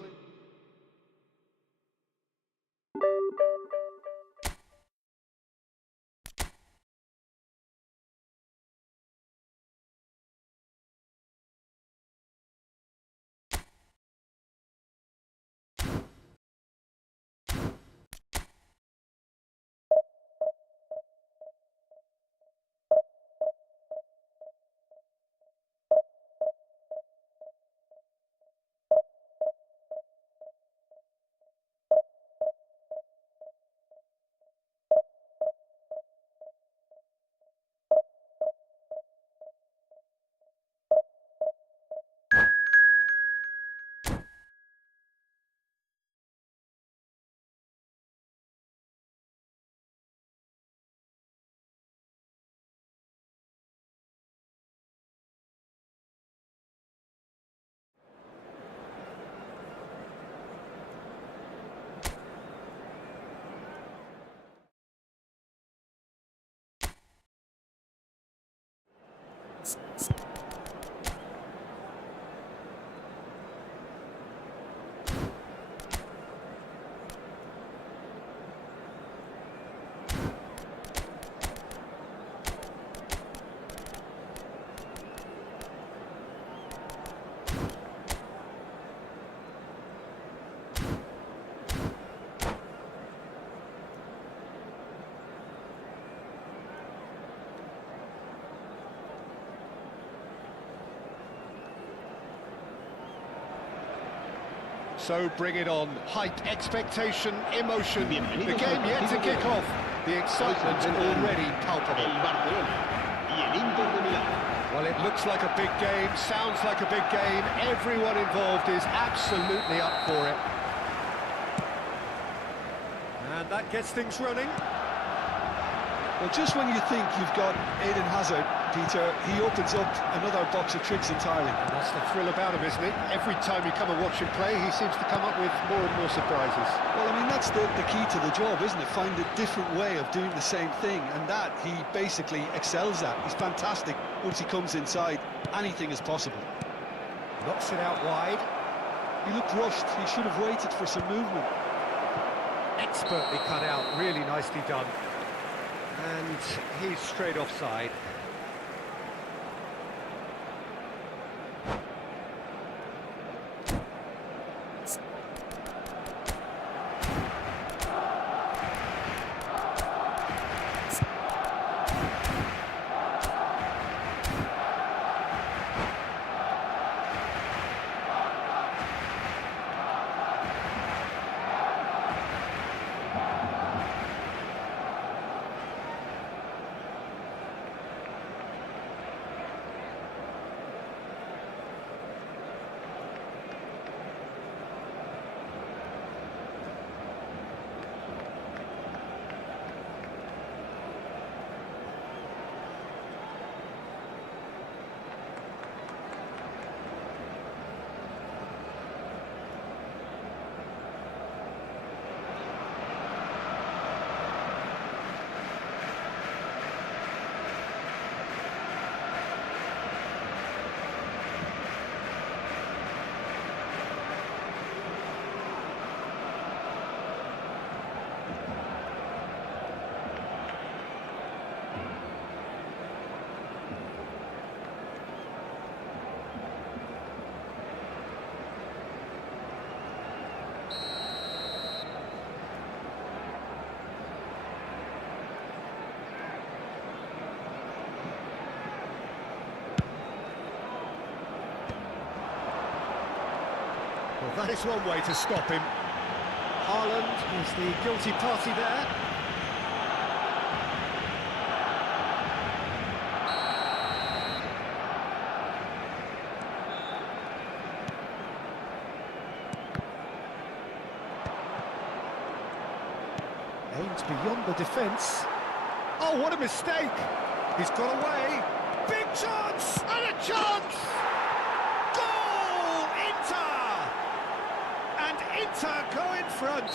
So bring it on. Hype, expectation, emotion. The Bienvenidos game al yet to partido kick de hoy. off. The excitement Hoy se enfrentan already El palpable. Barcelona y el Inter de Milán. Well, it looks like a big game, sounds like a big game. Everyone involved is absolutely up for it. And that gets things running. Well, just when you think you've got Eden Hazard, Peter, he opens up another box of tricks entirely. And that's the thrill about him, isn't it? Every time you come and watch him play, he seems to come up with more and more surprises. Well, I mean, that's the key to the job, isn't it? Find a different way of doing the same thing, and that he basically excels at. He's fantastic. Once he comes inside, anything is possible. Knocks it out wide. He looked rushed. He should have waited for some movement. Expertly cut out, really nicely done. And he's straight offside. Well, that is one way to stop him. Haaland is the guilty party there. Aims beyond the defence. Oh, what a mistake! He's got away. Big chance! And a chance! Goal! Inter! And Inter go in front.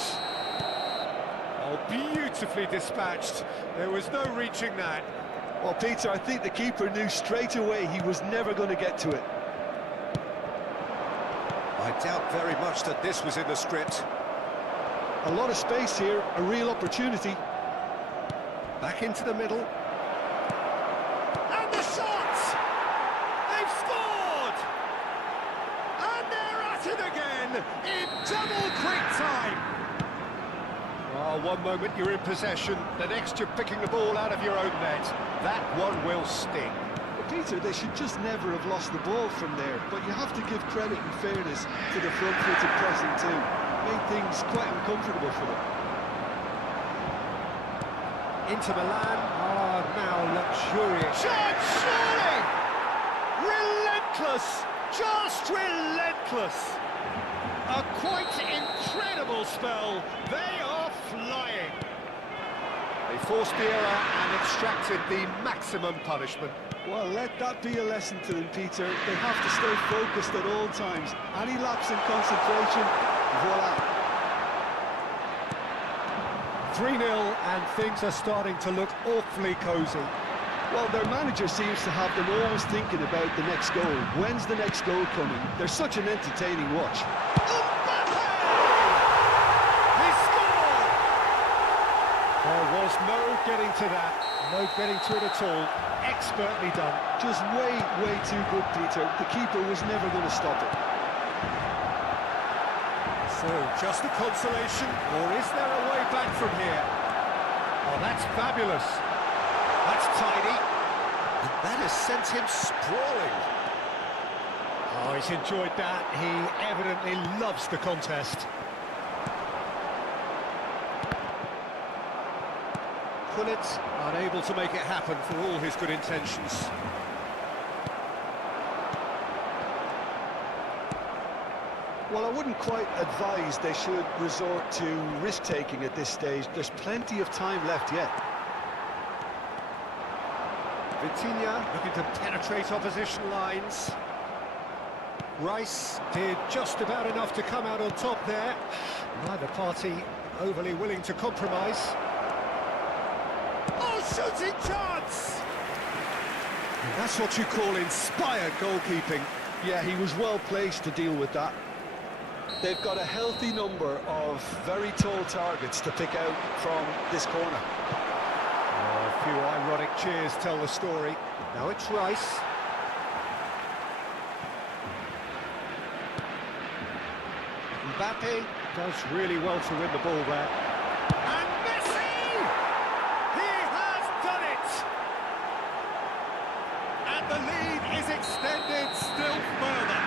Oh, beautifully dispatched. There was no reaching that. Well, Peter, I think the keeper knew straight away he was never going to get to it. I doubt very much that this was in the script. A lot of space here, a real opportunity. Back into the middle. And the shot! They've scored! And they're at it again in double quick time. Oh, one moment you're in possession, the next you're picking the ball out of your own net. That one will sting. Well, Peter, they should just never have lost the ball from there, but you have to give credit and fairness to the front-footed pressing too. Made things quite uncomfortable for them. Into Milan, now luxurious. Shot, surely! Relentless, just relentless. A quite incredible spell. They are flying. They forced the error and extracted the maximum punishment. Well, let that be a lesson to them, Peter. They have to stay focused at all times. Any lapse in concentration, voila. 3-0 and things are starting to look awfully cosy. Well, their manager seems to have them always thinking about the next goal. When's the next goal coming? They're such an entertaining watch. Mbappe! He scored! There was no getting to that, no getting to it at all. Expertly done. Just way too good, Peter. The keeper was never going to stop it. So, just a consolation, or is there a way back from here? Oh, that's fabulous. That's tidy. And that has sent him sprawling. Oh, he's enjoyed that. He evidently loves the contest. Gullit unable to make it happen for all his good intentions. Well, I wouldn't quite advise they should resort to risk-taking at this stage. There's plenty of time left yet. Vitinha looking to penetrate opposition lines. Rice did just about enough to come out on top there. Neither party overly willing to compromise. Oh, shooting chance! And that's what you call inspired goalkeeping. Yeah, he was well placed to deal with that. They've got a healthy number of very tall targets to pick out from this corner. Oh, a few ironic cheers tell the story. Now it's Rice. Mbappe does really well to win the ball there. And Messi! He has done it! And the lead is extended still further.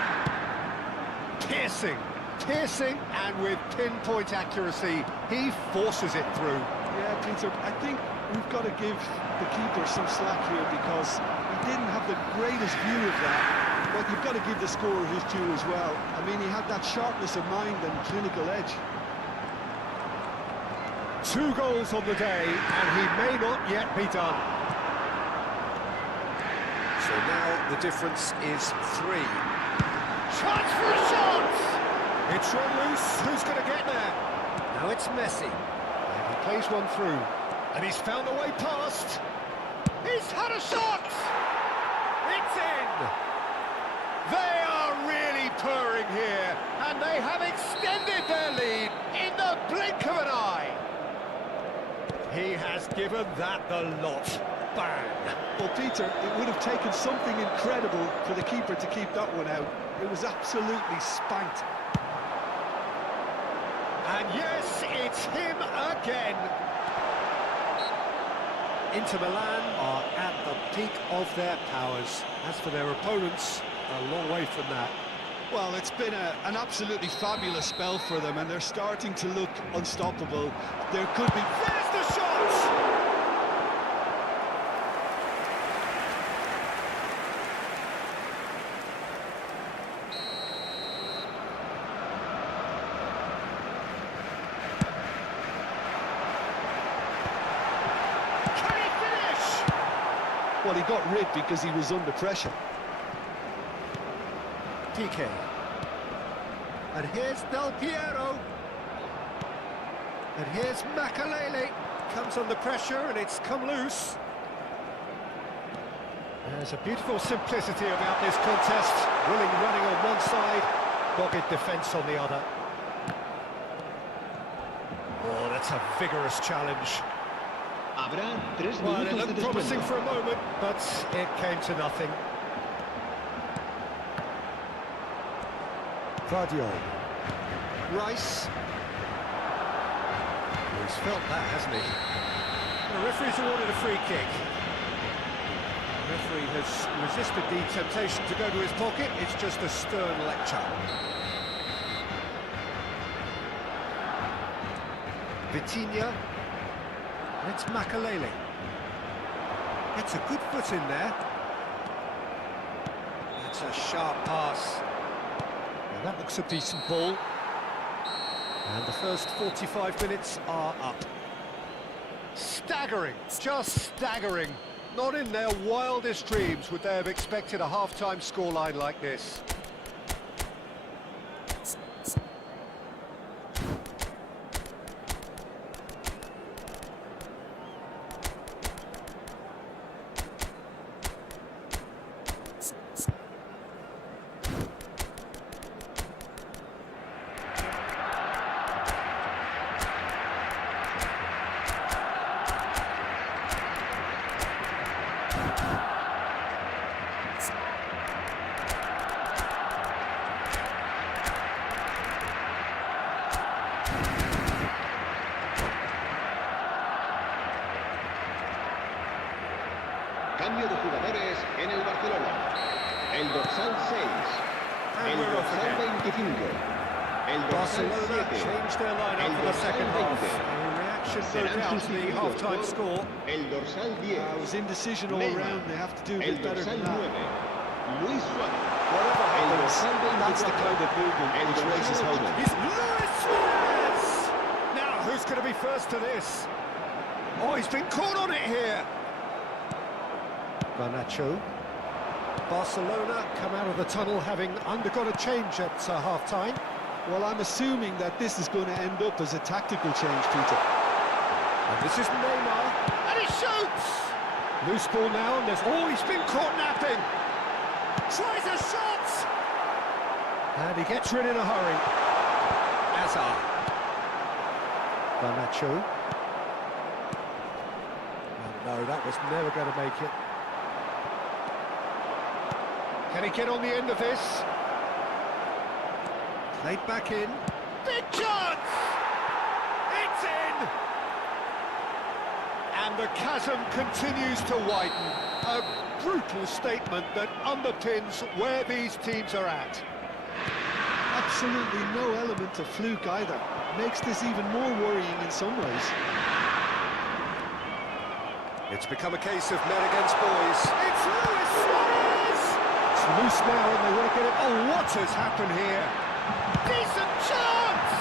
Piercing, and with pinpoint accuracy, he forces it through. Yeah, Peter, I think we've got to give the keeper some slack here because he didn't have the greatest view of that. But you've got to give the scorer his due as well. I mean, he had that sharpness of mind and clinical edge. 2 goals on the day, and he may not yet be done. So now the difference is 3. Chance for a shot! It's run loose. Who's going to get there? Now it's Messi. And he plays one through. And he's found a way past. He's had a shot! It's in! They are really purring here, and they have extended their lead in the blink of an eye. He has given that the lot. Bang! Well, Peter, it would have taken something incredible for the keeper to keep that one out. It was absolutely spanked. And yes, it's him again. Inter Milan are at the peak of their powers. As for their opponents, a long way from that. Well, it's been an absolutely fabulous spell for them, and they're starting to look unstoppable. There could be... There's the shot! Well, he got rid because he was under pressure. PK. And here's Del Piero. And here's Makalele. Comes under pressure and it's come loose. There's a beautiful simplicity about this contest. Willing running on one side, dogged defence on the other. Oh, that's a vigorous challenge. Habrá 3 Well, it minutos de looked promising descuento. for a moment, but it came to nothing. Vardio. Rice. He's felt that, hasn't he? The referee's awarded a free kick. The referee has resisted the temptation to go to his pocket. It's just a stern lecture. Vitinha. And it's Makalele. It's a good foot in there. That's a sharp pass. Well, that looks a decent ball. And the first 45 minutes are up. Staggering, just staggering. Not in their wildest dreams would they have expected a half-time scoreline like this. Cambio de jugadores en el Barcelona. El dorsal 6, And El we're off dorsal again. 25. El dorsal Barcelona 7. changed their lineup El for the dorsal second half. 20. A reaction, no Serán doubt, to the sustituidos half-time por score. el dorsal 10. It was indecision all Neymar. around. They have to do a El bit better dorsal than 9. that. Luis Suárez. Whatever El happens, dorsal 24. that's the kind of movement El which raises dorsal hope. 8. It's Luis Suarez! Now, who's going to be first to this? Oh, he's been caught on it here. Garnacho. Barcelona come out of the tunnel having undergone a change at half-time. Well, I'm assuming that this is going to end up as a tactical change, Peter. And this is Neymar. And he shoots! Loose ball now, and there's... Oh, he's been caught napping! Tries a shot! And he gets rid in a hurry. Hazard. Garnacho. Oh, no, that was never going to make it. Can he get on the end of this? Played back in. Big chance! It's in! And the chasm continues to widen. A brutal statement that underpins where these teams are at. Absolutely no element of fluke either. Makes this even more worrying in some ways. It's become a case of men against boys. It's Luis Suarez! It's loose now and they want to get it. Oh, what has happened here? Decent chance!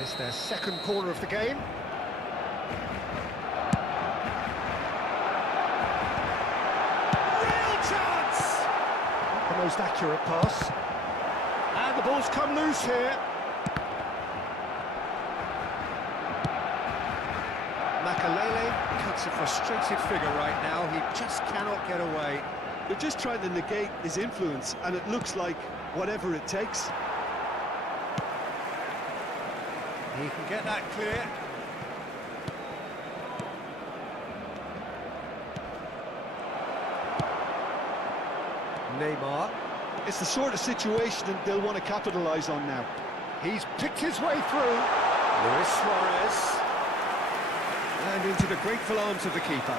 It's their second corner of the game. Real chance! The most accurate pass. And the ball's come loose here. Makalele cuts a frustrated figure right now. He just cannot get away. They're just trying to negate his influence, and it looks like whatever it takes. He can get that clear. Neymar. It's the sort of situation that they'll want to capitalise on now. He's picked his way through. Luis Suarez. And into the grateful arms of the keeper.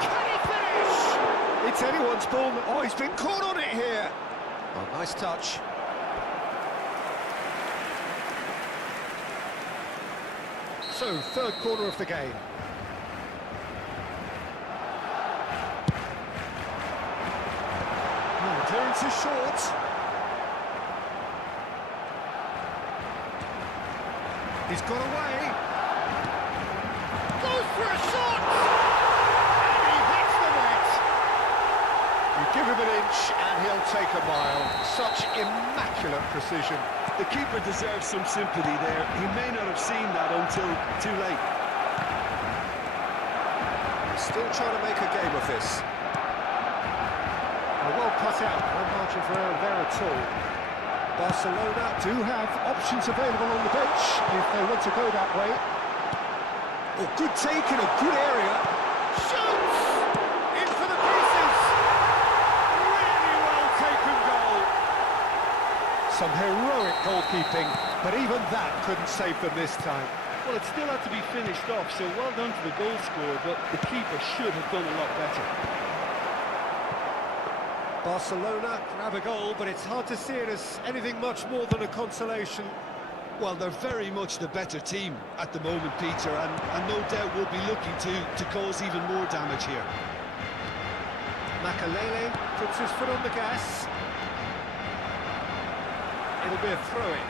Can he finish? It's anyone's ball. Oh, he's been caught on it here. Oh, nice touch. So, third corner of the game. Clearance is short. He's got away. Goes for a shot! And he hits the net. You give him an inch and he'll take a mile. Such immaculate precision. The keeper deserves some sympathy there. He may not have seen that until too late. Still trying to make a game of this. Well cut out, no margin for error there at all. Barcelona do have options available on the bench if they want to go that way. Oh, good take in a good area. Shoots! In for the pieces! Really well taken goal. Some heroic goalkeeping, but even that couldn't save them this time. Well, it still had to be finished off, so well done to the goal scorer, but the keeper should have done a lot better. Barcelona grab a goal, but it's hard to see it as anything much more than a consolation. Well, they're very much the better team at the moment, Peter, and no doubt will be looking to cause even more damage here. Makalele puts his foot on the gas. It'll be a throw-in.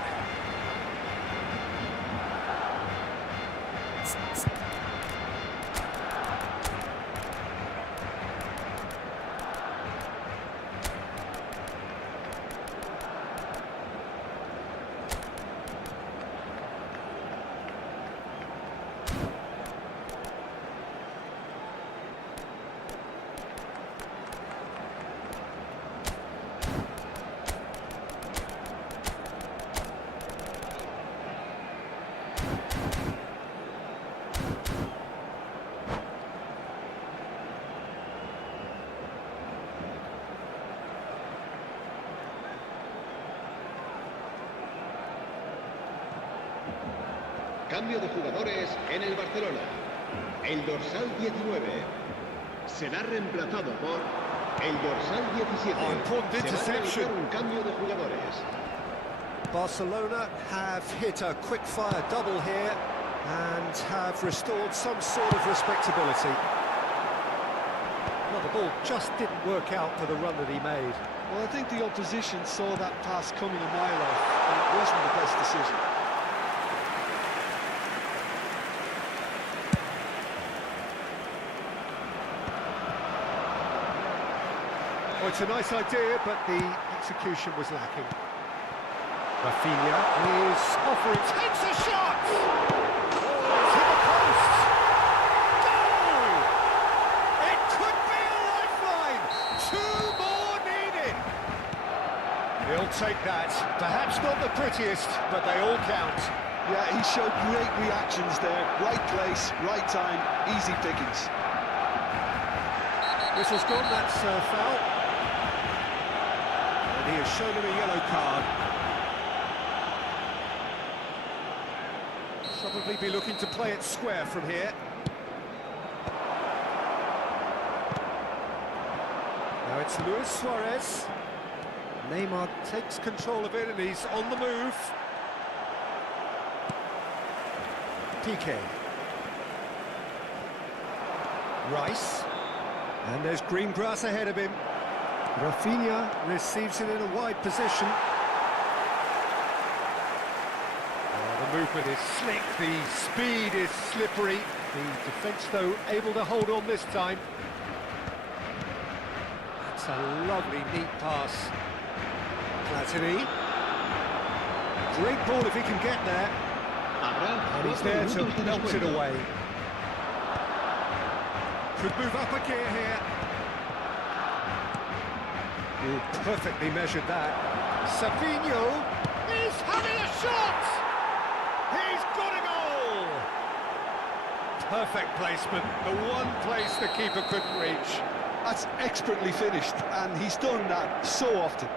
Cambio de jugadores en el Barcelona. El dorsal 19 será reemplazado por el dorsal 17. Oh, important Se va a interception. realizar un cambio de jugadores. Barcelona have hit a quick-fire double here and have restored some sort of respectability. Well, the ball just didn't work out for the run that he made. Well, I think the opposition saw that pass coming a mile off, and it wasn't the best decision. Well, it's a nice idea, but the execution was lacking. Rafinha is offering, takes a shot! Oh, it's hit the post! Goal! It could be a lifeline! Two more needed! He'll take that. Perhaps not the prettiest, but they all count. Yeah, he showed great reactions there. Right place, right time, easy pickings. Whistle's gone, that's foul. And he has shown him a yellow card. Probably be looking to play it square from here. Now it's Luis Suarez. Neymar takes control of it and he's on the move. Piqué. Rice. And there's green grass ahead of him. Rafinha receives it in a wide position. The movement is slick, the speed is slippery. The defence, though, able to hold on this time. That's a lovely, neat pass. Platini. Great ball if he can get there. And he's there to bounce it away. Could move up a gear here. Ooh, perfectly measured that. Savinho is having a shot! He's got a goal! Perfect placement, the one place the keeper couldn't reach. That's expertly finished, and he's done that so often.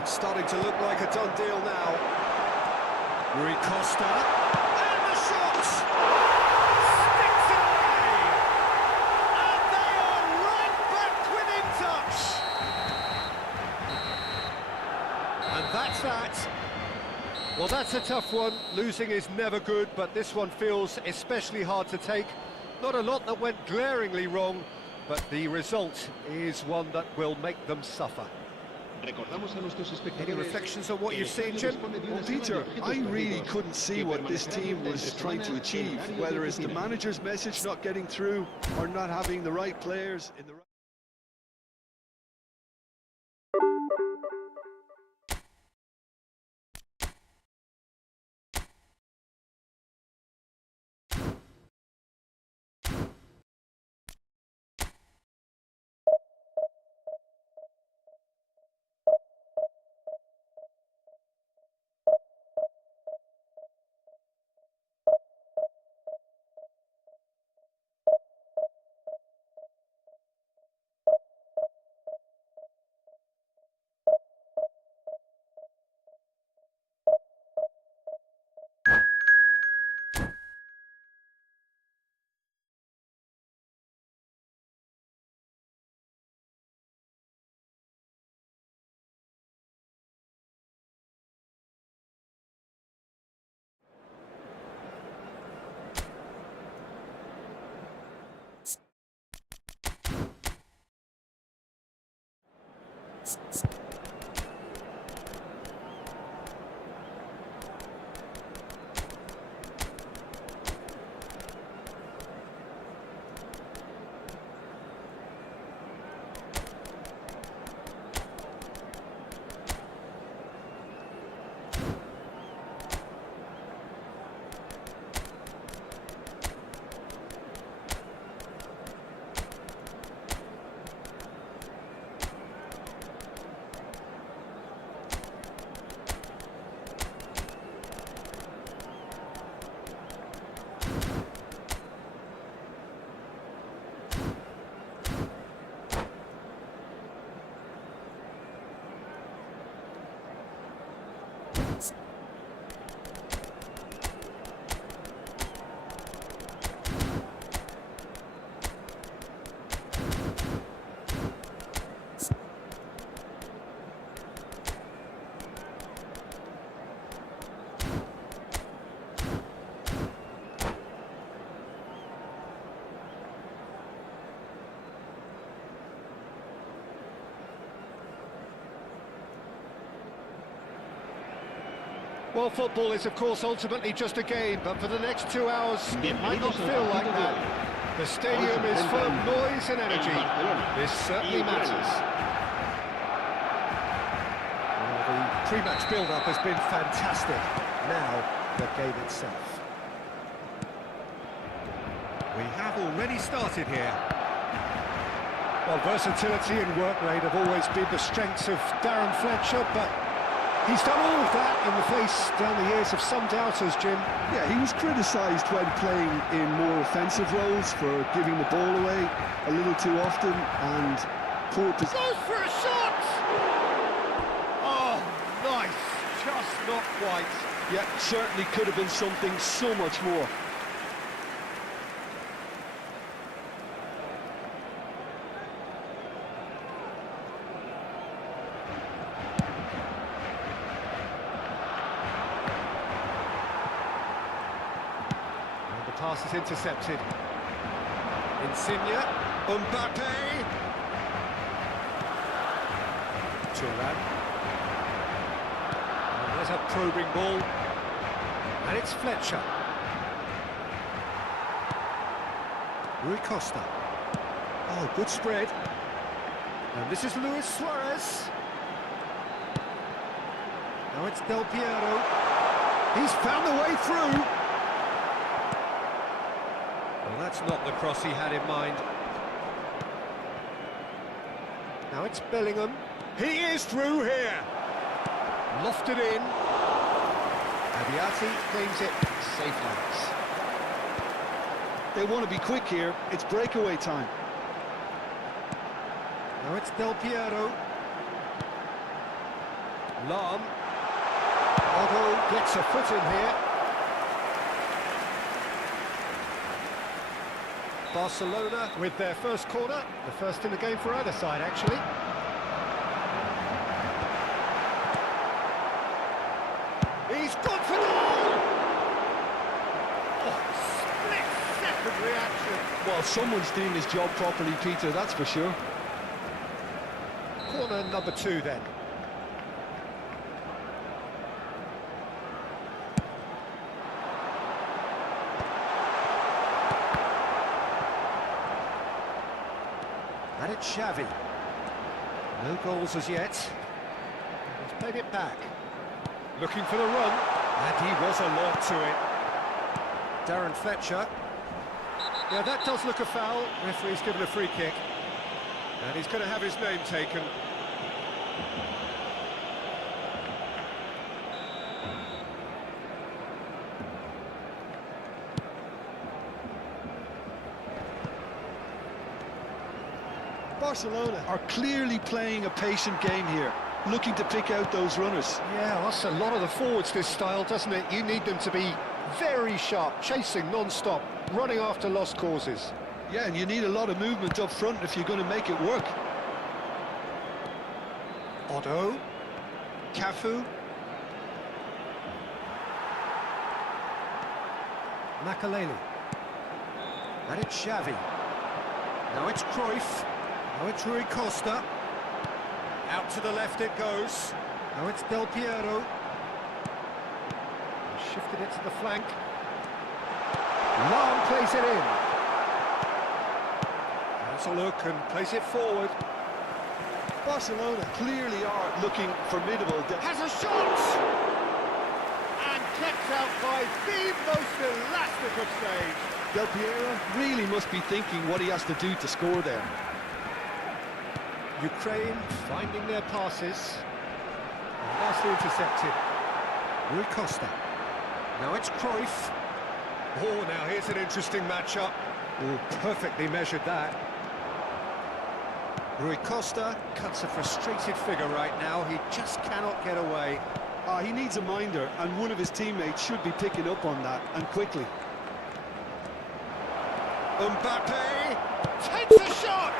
It's starting to look like a done deal now. Rui Costa, and the shot! Sticks it away! And they are right back within touch! And that's that. Well, that's a tough one. Losing is never good, but this one feels especially hard to take. Not a lot that went glaringly wrong, but the result is one that will make them suffer. Any reflections on what you've seen, Jim? Well, Peter, I really couldn't see what this team was trying to achieve, whether it's the manager's message not getting through or not having the right players in the right... Well, football is, of course, ultimately just a game, but for the next 2 hours, it might not Bienvenidos al feel like partido de that. hoy. The stadium is full of noise and energy. This certainly matters. Well, the pre-match build-up has been fantastic. Now, the game itself. We have already started here. Well, versatility and work rate have always been the strengths of Darren Fletcher, but he's done all of that in the face down the years of some doubters, Jim. Yeah, he was criticised when playing in more offensive roles for giving the ball away a little too often and poor position. Goes for a shot! Oh, nice. Just not quite. Yeah, certainly could have been something so much more. Pass is intercepted. Insigne, Mbappe. Thuram. And there's a probing ball. And it's Fletcher. Rui Costa. Oh, good spread. And this is Luis Suarez. Now it's Del Piero. He's found the way through. Well, that's not the cross he had in mind. Now it's Bellingham. He is through here. Lofted in. Abiati claims it. Safe hands. They want to be quick here. It's breakaway time. Now it's Del Piero. Lahm. Otto gets a foot in here. Barcelona with their first corner, the first in the game for either side, actually. He's gone for goal! Oh, split-second reaction. Well, someone's doing his job properly, Peter, that's for sure. Corner number 2 then. And it's Xavi. No goals as yet. He's played it back. Looking for the run. And he was alert to it. Darren Fletcher. Yeah, that does look a foul. Referee's given a free kick. And he's going to have his name taken. Barcelona are clearly playing a patient game here, looking to pick out those runners. Yeah, that's a lot of the forwards, this style, doesn't it? You need them to be very sharp, chasing non-stop, running after lost causes. Yeah, and you need a lot of movement up front if you're going to make it work. Otto, Cafu, Makaleli, and it's Xavi. Now it's Cruyff. Now it's Rui Costa. Out to the left it goes. Now it's Del Piero. Shifted it to the flank. Lahm plays it in. Has a look and plays it forward. Barcelona clearly are looking formidable. Has a shot! And kept out by the most elastic of stage. Del Piero really must be thinking what he has to do to score there. Ukraine finding their passes. And nicely intercepted. Rui Costa. Now it's Cruyff. Oh, now here's an interesting matchup. Oh, perfectly measured that. Rui Costa cuts a frustrated figure right now. He just cannot get away. He needs a minder, and one of his teammates should be picking up on that, and quickly. Mbappe takes a shot!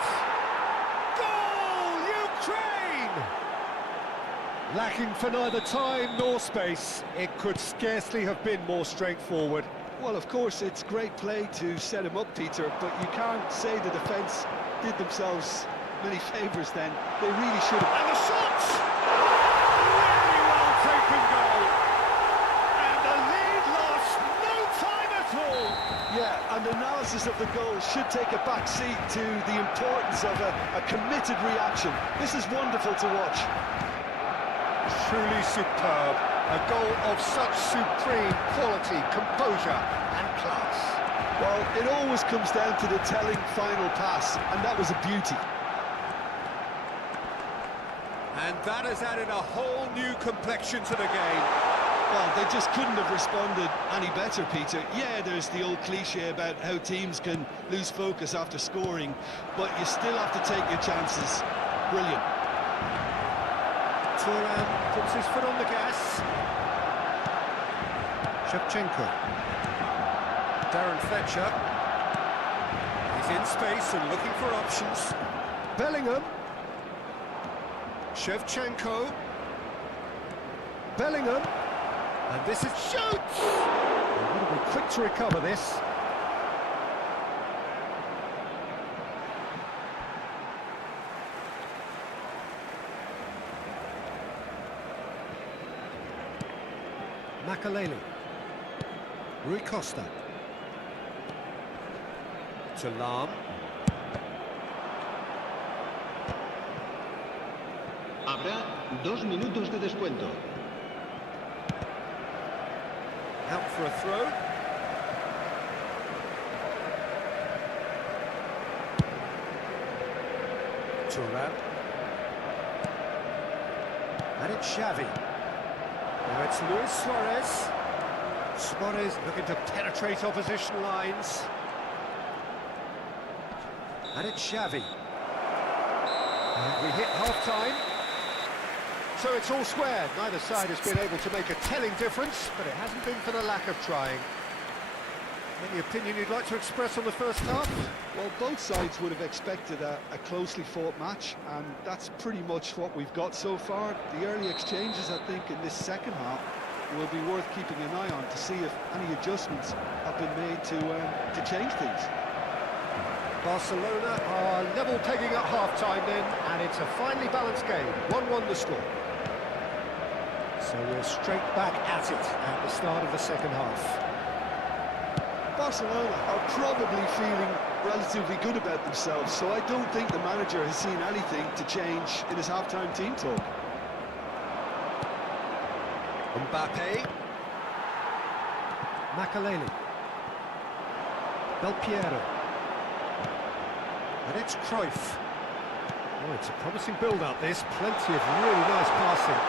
Goal, Ukraine! Lacking for neither time nor space. It could scarcely have been more straightforward. Well, of course, it's great play to set him up, Peter, but you can't say the defence did themselves many favours then. They really should have. And the shot! Really well taken goal. And analysis of the goal should take a back seat to the importance of a committed reaction. This is wonderful to watch. Truly superb. A goal of such supreme quality, composure and class. Well, it always comes down to the telling final pass, and that was a beauty. And that has added a whole new complexion to the game. Well, they just couldn't have responded any better, Peter. Yeah, there's the old cliche about how teams can lose focus after scoring, but you still have to take your chances. Brilliant. Thuram puts his foot on the gas. Shevchenko. Darren Fletcher. He's in space and looking for options. Bellingham. Shevchenko. Bellingham. And this is shoots! He'll be quick to recover this. Makaleli. Rui Costa. To Lahm. Habrá 2 minutos de descuento. Out for a throw. Thuram. And it's Xavi. Now it's Luis Suarez. Suarez looking to penetrate opposition lines. And it's Xavi. And we hit half-time. So it's all square. Neither side has been able to make a telling difference, but it hasn't been for the lack of trying. Any opinion you'd like to express on the first half? Well, both sides would have expected a closely fought match, and that's pretty much what we've got so far. The early exchanges, I think, in this second half will be worth keeping an eye on to see if any adjustments have been made to change things. Barcelona are level pegging at half-time then, and it's a finely balanced game. 1-1 the score. So we're straight back at it at the start of the second half. Barcelona are probably feeling relatively good about themselves, so I don't think the manager has seen anything to change in his half-time team talk. Mbappe. Makaleli. Del Piero. And it's Cruyff. Oh, it's a promising build-up, this. Plenty of really nice passing.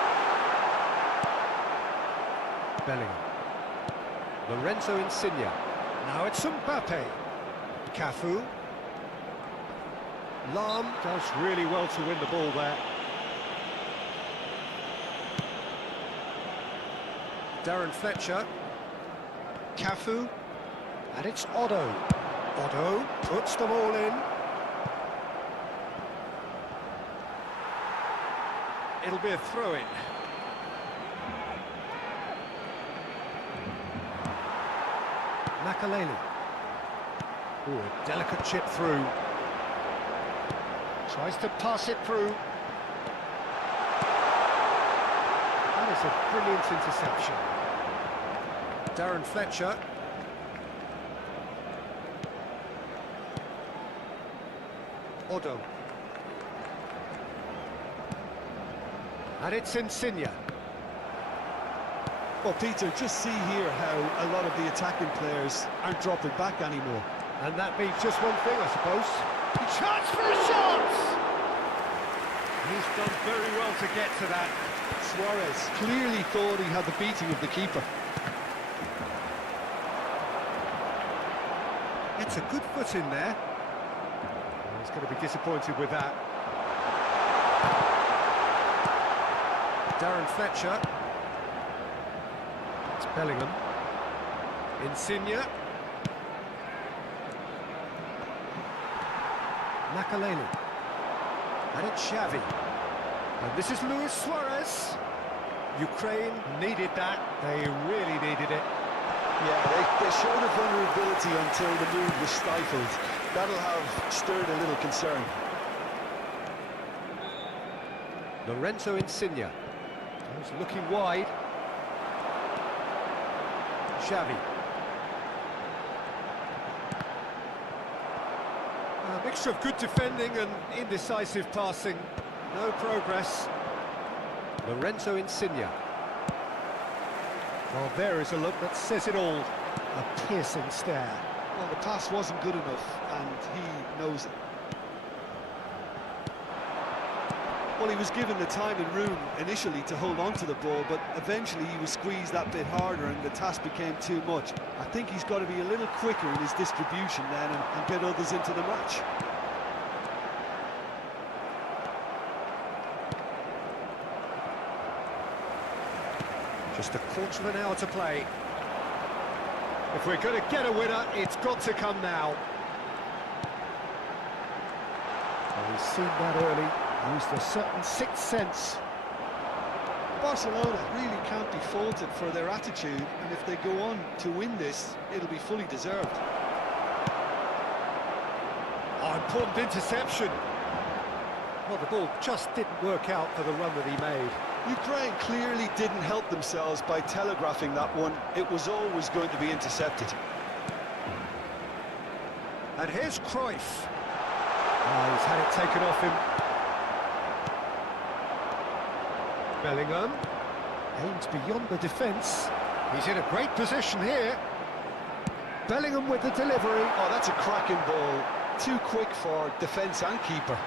Bellingham. Lorenzo Insigne. Now it's Mbappe. Cafu. Lahm does really well to win the ball there. Darren Fletcher. Cafu. And it's Otto. Otto puts them all in. It'll be a throw-in. Makaleli. Ooh, a delicate chip through. Tries to pass it through. That is a brilliant interception. Darren Fletcher. Otto. And it's Insigne. Well, Peter, just see here how a lot of the attacking players aren't dropping back anymore. And that means just one thing, I suppose. Chance for a shot! He's done very well to get to that. Suarez clearly thought he had the beating of the keeper. It's a good foot in there. Oh, he's going to be disappointed with that. Darren Fletcher. It's Bellingham. Insigne. Makaleli. And it's Xavi. And this is Luis Suarez. Ukraine needed that. They really needed it. Yeah, they showed a vulnerability until the move was stifled. That'll have stirred a little concern. Lorenzo Insigne. He's looking wide. Xavi. A mixture of good defending and indecisive passing. No progress. Lorenzo Insigne. Well, there is a look that says it all. A piercing stare. Well, the pass wasn't good enough, and he knows it. Well, he was given the time and room initially to hold on to the ball, but eventually he was squeezed that bit harder and the task became too much. I think he's got to be a little quicker in his distribution then and get others into the match. Just a quarter of an hour to play. If we're going to get a winner, it's got to come now. Well, he's seen that early, used a certain sixth sense. Barcelona really can't be faulted for their attitude, and if they go on to win this, it'll be fully deserved. Oh, important interception. Well, the ball just didn't work out for the run that he made. Ukraine clearly didn't help themselves by telegraphing that one. It was always going to be intercepted. And here's Cruyff. Oh, he's had it taken off him. Bellingham aims beyond the defence. He's in a great position here. Bellingham with the delivery. Oh, that's a cracking ball. Too quick for defence and keeper.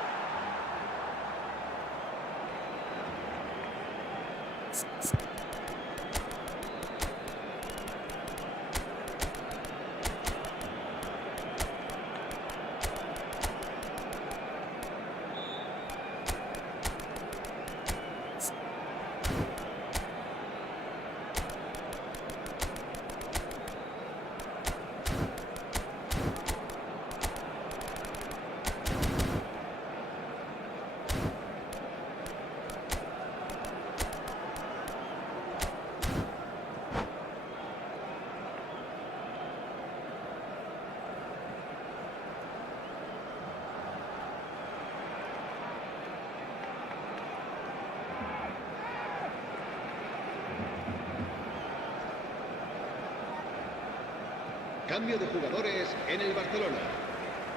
Cambio de jugadores en el Barcelona.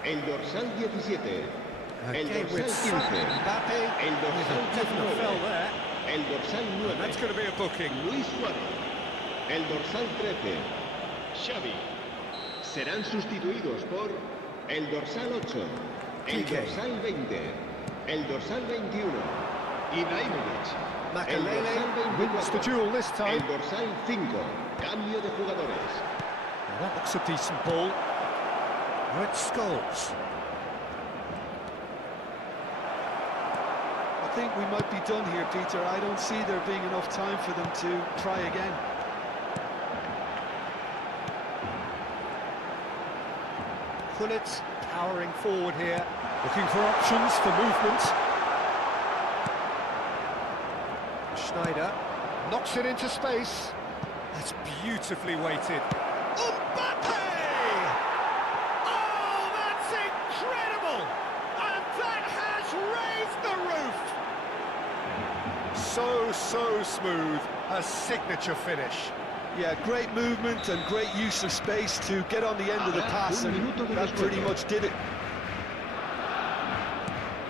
El dorsal 17. El Okay, dorsal with 15. Mbappe, El dorsal definite fell 19. there. El dorsal 9. That's going to be a booking. Luis Suárez. El dorsal 13. Xavi. Serán sustituidos por el dorsal 8. El Piqué. dorsal 20. El dorsal 21. Ibrahimovic. El Makelele dorsal wins the 24. duel this time. El dorsal 5. Cambio de jugadores. Well, that looks a decent ball. Red Skulls. I think we might be done here, Peter. I don't see there being enough time for them to try again. Gullit powering forward here, looking for options for movement. Schneider knocks it into space. That's beautifully weighted. Mbappe! Oh, that's incredible! And that has raised the roof! So smooth, a signature finish. Yeah, great movement and great use of space to get on the end of the pass, and that pretty much did it.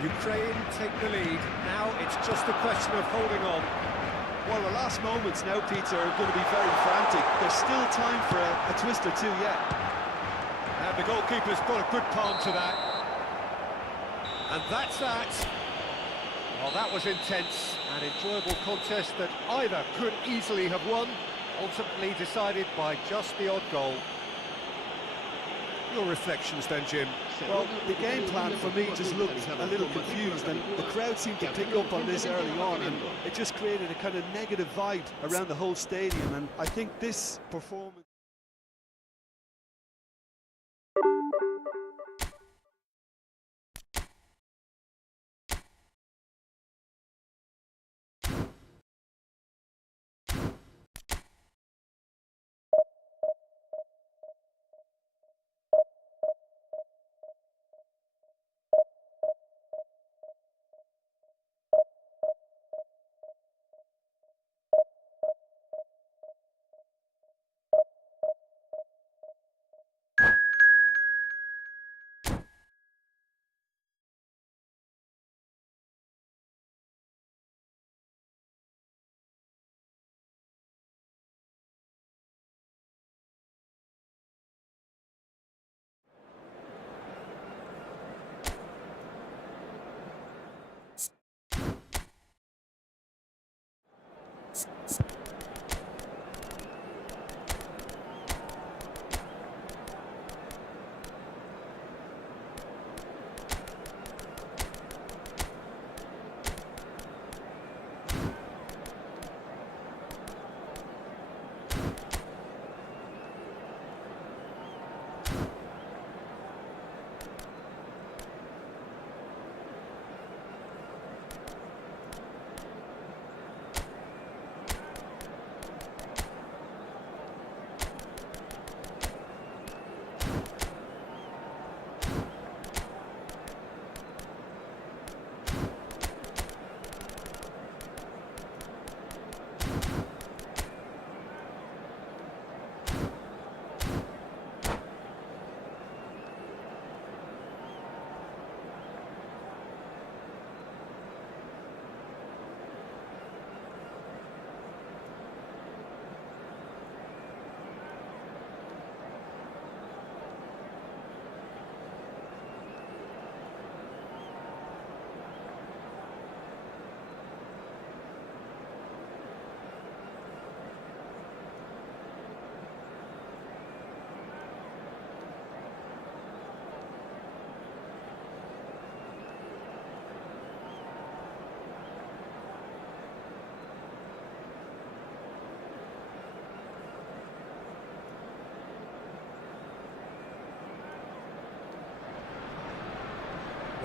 Ukraine take the lead. Now it's just a question of holding on. Well, the last moments now, Peter, are going to be very frantic. There's still time for a twist or two yet. And the goalkeeper's got a good palm to that. And that's that. Well, that was intense and enjoyable contest that either could easily have won, ultimately decided by just the odd goal. Your reflections then, Jim? Well, the game plan for me just looked a little confused, and the crowd seemed to pick up on this early on, and it just created a kind of negative vibe around the whole stadium, and I think this performance...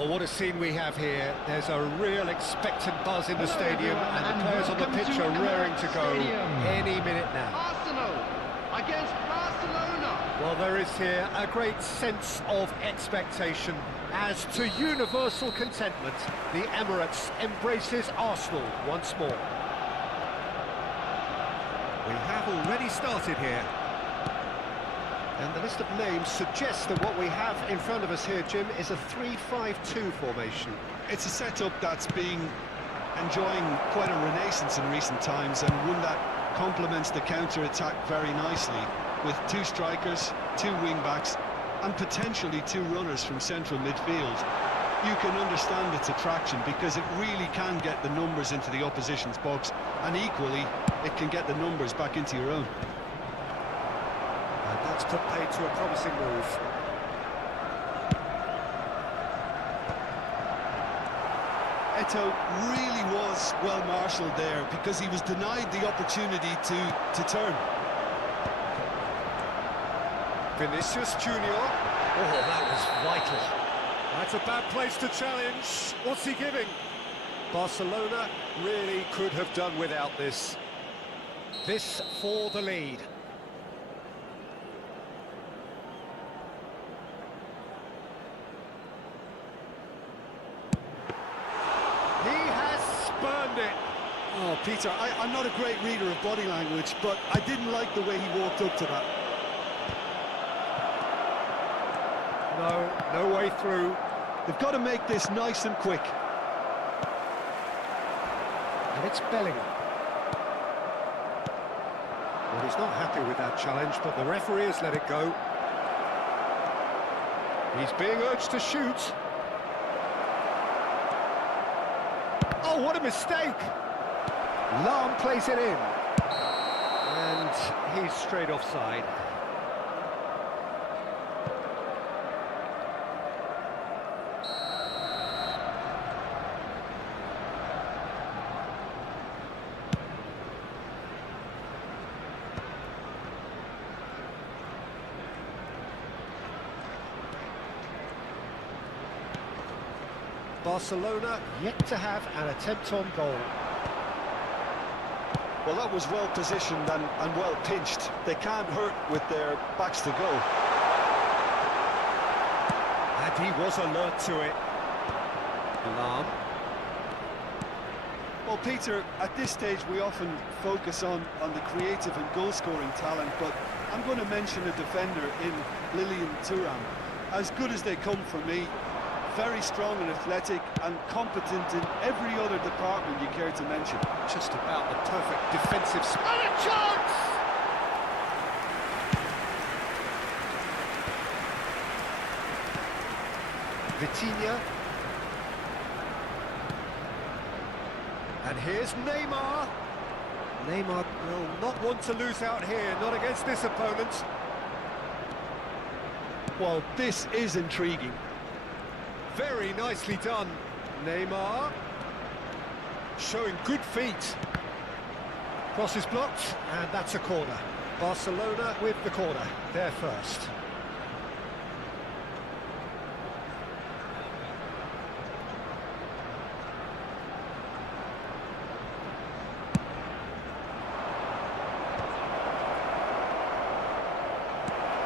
Well, what a scene we have here. There's a real expectant buzz in the stadium, and the players on the pitch are raring to go any minute now. Arsenal against Barcelona. Well, there is here a great sense of expectation. As to universal contentment, the Emirates embraces Arsenal once more. We have already started here. And the list of names suggests that what we have in front of us here, Jim, is a 3-5-2 formation. It's a setup that's been enjoying quite a renaissance in recent times, and one that complements the counter-attack very nicely, with 2 strikers, 2 wing-backs, and potentially 2 runners from central midfield. You can understand its attraction because it really can get the numbers into the opposition's box, and equally, it can get the numbers back into your own. And that's put paid to a promising move. Eto'o really was well marshalled there because he was denied the opportunity to turn. Vinicius Junior. Oh, that was vital. That's a bad place to challenge. What's he giving? Barcelona really could have done without this. This for the lead. He has spurned it. Oh, Peter, I'm not a great reader of body language, but I didn't like the way he walked up to that. No way through. They've got to make this nice and quick. And it's Bellingham. Well, he's not happy with that challenge, but the referee has let it go. He's being urged to shoot. Oh, what a mistake! Lahm plays it in. And he's straight offside. Barcelona yet to have an attempt on goal. Well, that was well positioned and well pinched. They can't hurt with their backs to goal. And he was alert to it. Lahm. Well, Peter, at this stage we often focus on the creative and goal-scoring talent, but I'm going to mention a defender in Lilian Thuram. As good as they come for me, very strong and athletic and competent in every other department you care to mention. Just about the perfect defensive... And a chance! Vitinha. And here's Neymar. Neymar will not want to lose out here, not against this opponent. Well, this is intriguing. Very nicely done. Neymar. Showing good feet. Cross is blocked, and that's a corner. Barcelona with the corner. They're first.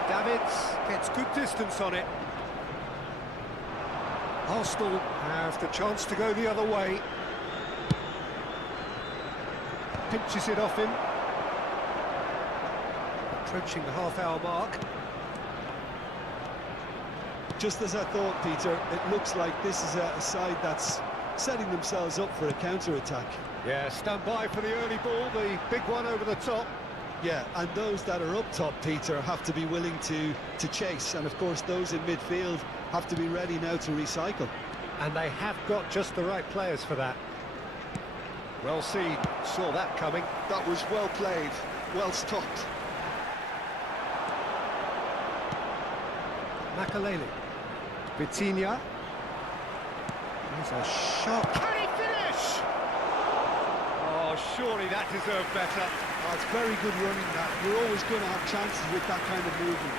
Davids gets good distance on it. Arsenal have the chance to go the other way. Pinches it off him. Approaching the half-hour mark. Just as I thought, Peter, it looks like this is a side that's setting themselves up for a counter-attack. Yeah, stand by for the early ball, the big one over the top. Yeah, and those that are up top, Peter, have to be willing to chase. And, of course, those in midfield have to be ready now to recycle. And they have got just the right players for that. Well seen, saw that coming. That was well played, well stopped. Makalele. Vitinha. Here's a shot. Can he finish? Oh, surely that deserved better. Oh, it's very good running, that. You're always going to have chances with that kind of movement.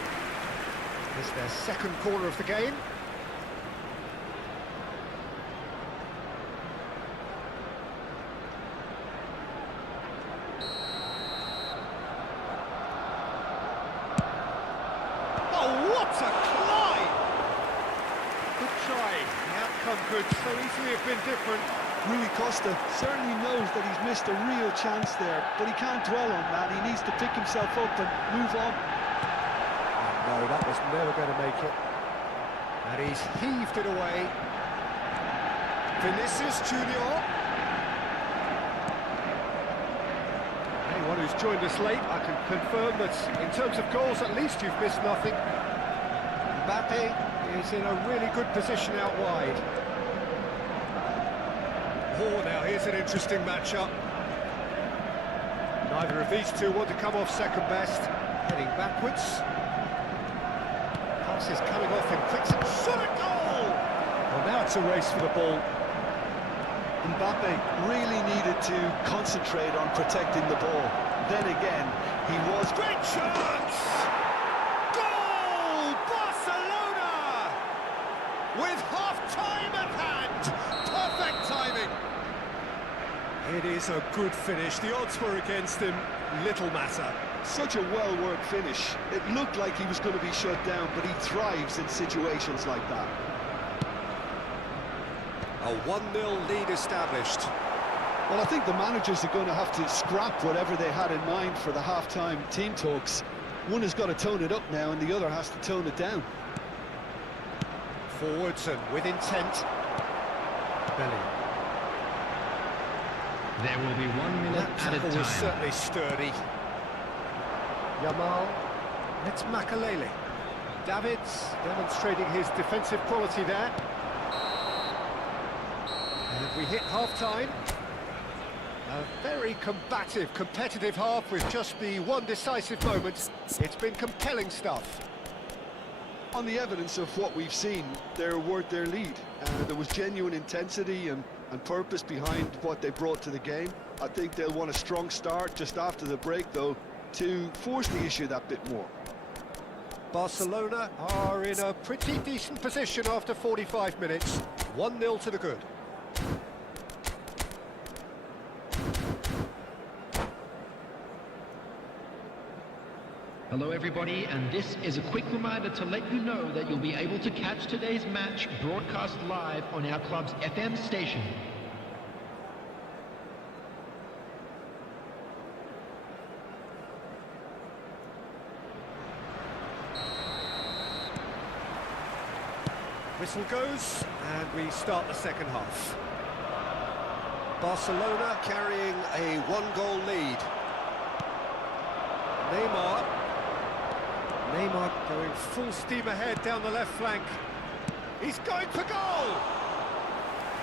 It's their second corner of the game. one could so easily have been different. Rui Costa certainly knows that he's missed a real chance there, but he can't dwell on that. He needs to pick himself up and move on. No, that was never going to make it. And he's heaved it away. Vinicius Junior. Anyone who's joined us late, I can confirm that in terms of goals, at least you've missed nothing. Mbappe is in a really good position out wide. Oh, now here's an interesting matchup. Neither of these two want to come off second best. Heading backwards. Pass is coming off in quick succession. Goal! Well, now it's a race for the ball. Mbappe really needed to concentrate on protecting the ball. Then again, he was... Great chance! Goal! Barcelona! With half-time at hand. Perfect timing. It is a good finish. The odds were against him. Little matter. Such a well-worked finish. It looked like he was going to be shut down, but he thrives in situations like that. A 1-0 lead established. Well, I think the managers are going to have to scrap whatever they had in mind for the half-time team talks. One has got to tone it up now, and the other has to tone it down. Forwards and with intent. Bellingham. There will be 1 minute That added tackle was time. certainly sturdy. Yamal. It's Makalele. Davids demonstrating his defensive quality there. And we hit half-time. A very combative, competitive half with just the one decisive moment. It's been compelling stuff. On the evidence of what we've seen, they're worth their lead. There was genuine intensity and purpose behind what they brought to the game. I think they'll want a strong start just after the break, though, to force the issue that bit more. Barcelona are in a pretty decent position after 45 minutes. 1-0 to the good. Hello everybody, and this is a quick reminder to let you know that you'll be able to catch today's match broadcast live on our club's FM station. Whistle goes, and we start the second half. Barcelona carrying a 1-goal lead. Neymar going full steam ahead down the left flank. He's going for goal!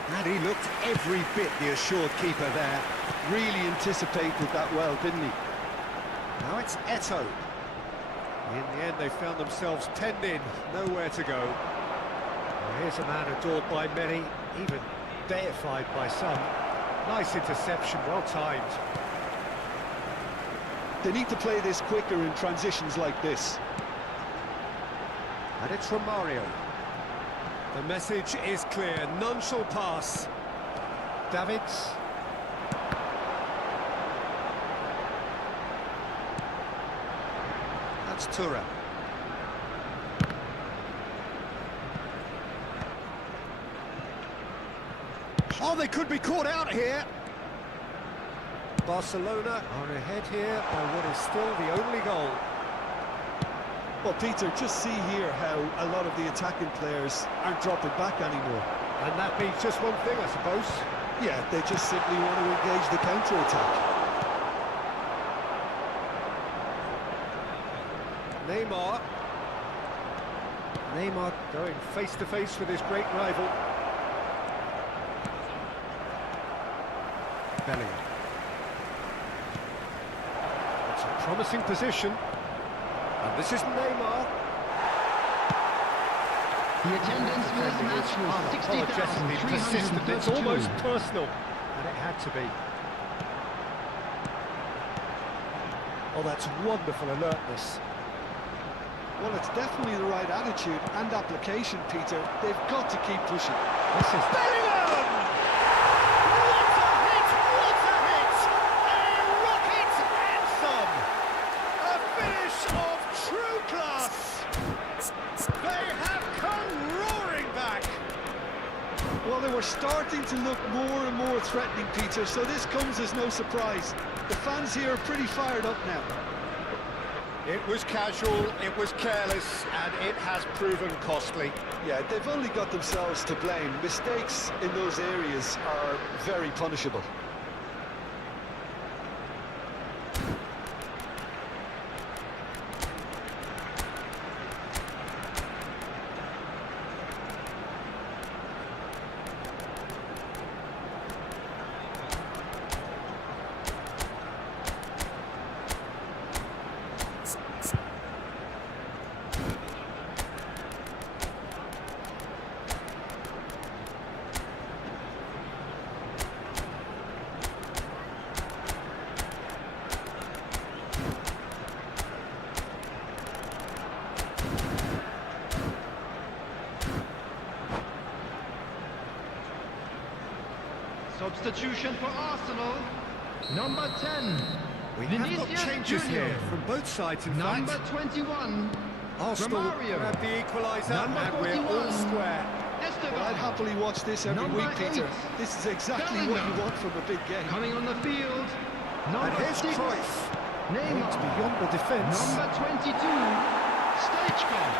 And he looked every bit the assured keeper there. Really anticipated that well, didn't he? Now it's Eto'o. In the end, they found themselves penned in, nowhere to go. Well, here's a man adored by many, even deified by some. Nice interception, well timed. They need to play this quicker in transitions like this. And it's Romario. The message is clear, none shall pass. Davids. That's Thuram. Oh, they could be caught out here. Barcelona are ahead here by what is still the only goal. Well, Peter, just see here how a lot of the attacking players aren't dropping back anymore. And that means just one thing, I suppose. Yeah, they just simply want to engage the counter-attack. Neymar going face-to-face with his great rival. Bellingham. It's a promising position. And this is Neymar. The attendance for this match was Unapologetically persistent. It's 60,332. almost personal. And it had to be. Oh, that's wonderful alertness. Well, it's definitely the right attitude and application, Peter. They've got to keep pushing. This is Bellingham! What a hit! What a hit! A rocket anthem! A finish of true class! They have come roaring back! We're starting to look more and more threatening, Peter, so this comes as no surprise. The fans here are pretty fired up now. It was casual, it was careless, and it has proven costly. Yeah, they've only got themselves to blame. Mistakes in those areas are very punishable. Substitution for Arsenal. Number 10. We have got Vinicius changes Junior. here from both sides, in Number fact. 21. Arsenal Romario. grab the equaliser, Number and we're all 41. square. Esteban. Well, I'd happily watch this every Number week, Peter. 8. This is exactly what Bellingham. you want from a big game. Coming on the field. And Number here's 6. Cruyff. Neymar. Beyond the defence. Number 22. Stoichkov.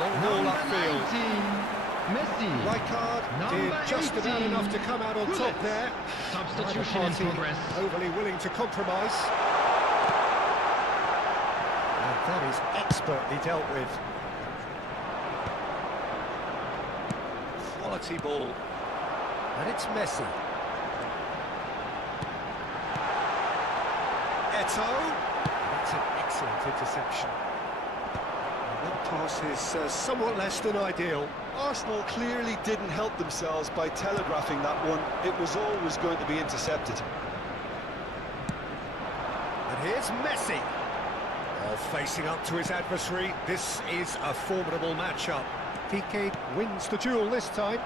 Long ball Number upfield. 19. Messi. Rijkaard did Number just about 18. enough to come out on top Gullit. there. Substitution in Neither party progress. overly willing to compromise. And that is expertly dealt with. Quality ball. And it's Messi. Eto'o. That's an excellent interception. And that pass is somewhat less than ideal. Arsenal clearly didn't help themselves by telegraphing that one. It was always going to be intercepted. And here's Messi. Oh, facing up to his adversary. This is a formidable matchup. Piqué wins the duel this time.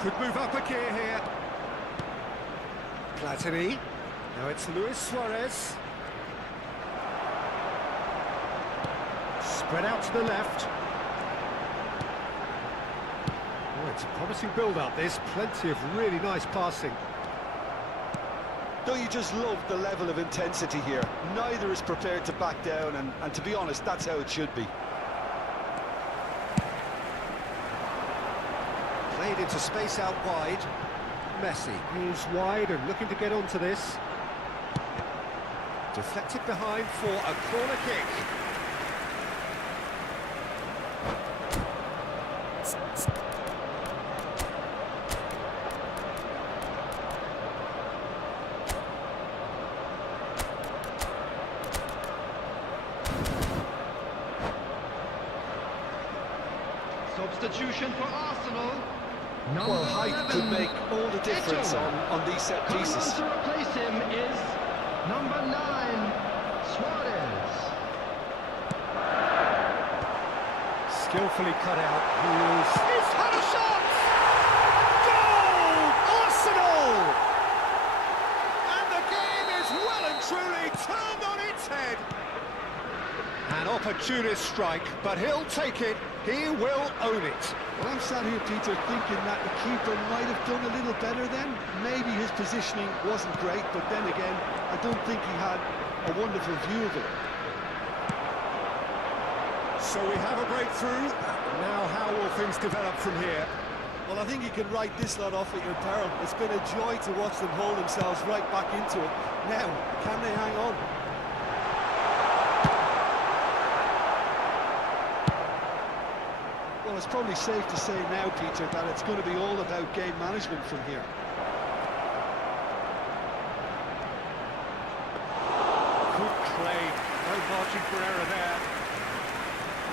Could move up a gear here. Platini. Now it's Luis Suarez. Spread out to the left. Oh, it's a promising build-up. There's plenty of really nice passing. Don't you just love the level of intensity here? Neither is prepared to back down, and to be honest, that's how it should be. Played into space out wide. Messi is wide and looking to get onto this. Deflected behind for a corner kick. Substitution for Arsenal. Number Well, height 11. could make all the difference Eto'o. on these set Coming pieces. on to replace him is number 9, Suarez. Skillfully cut out. He's had a shot! Goal! Arsenal! And the game is well and truly turned on its head. An opportunist strike, but he'll take it. He will own it. Well, I'm sat here, Peter, thinking that the keeper might have done a little better then. Maybe his positioning wasn't great, but then again, I don't think he had a wonderful view of it. So we have a breakthrough. Now how will things develop from here? Well, I think you can write this lot off at your peril. It's been a joy to watch them haul themselves right back into it. Now, can they hang on? Well, it's probably safe to say now, Peter, that it's going to be all about game management from here. Good claim. No margin for error there.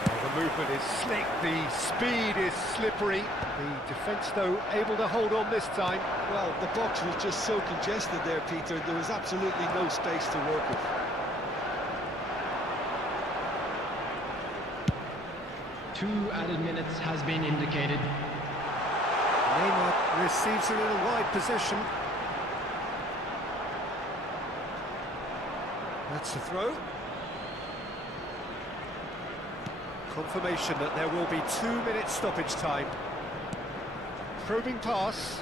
Oh, the movement is slick. The speed is slippery. The defence, though, able to hold on this time. Well, the box was just so congested there, Peter. There was absolutely no space to work with. Two added minutes has been indicated. Neymar receives it in a wide position. That's the throw. Confirmation that there will be 2 minutes stoppage time. Probing pass.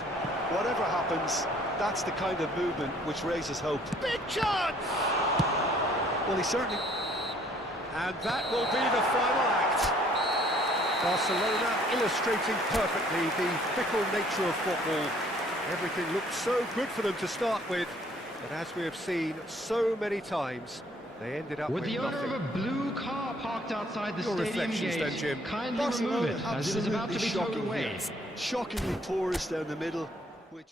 whatever happens, that's the kind of movement which raises hope. Big chance! Well, he certainly... And that will be the final act. Barcelona illustrating perfectly the fickle nature of football. Everything looked so good for them to start with, but as we have seen so many times, they ended up with the nothing. owner of a blue car parked outside the Your stadium reflections gate, then, Jim. kindly remove it, as it is about to be towed shocking away. here. Shockingly porous down the middle, which...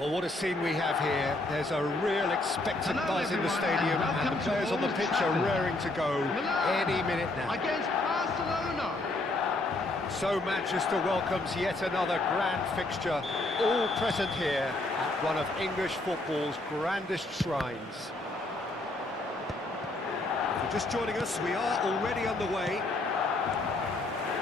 Well, what a scene we have here. There's a real expectant Hello, buzz in the everyone, stadium, and and the welcome to players on the Old pitch are Trafford. raring to go any minute now. Against Barcelona. So Manchester welcomes yet another grand fixture, all present here at one of English football's grandest shrines. If you're just joining us, we are already underway.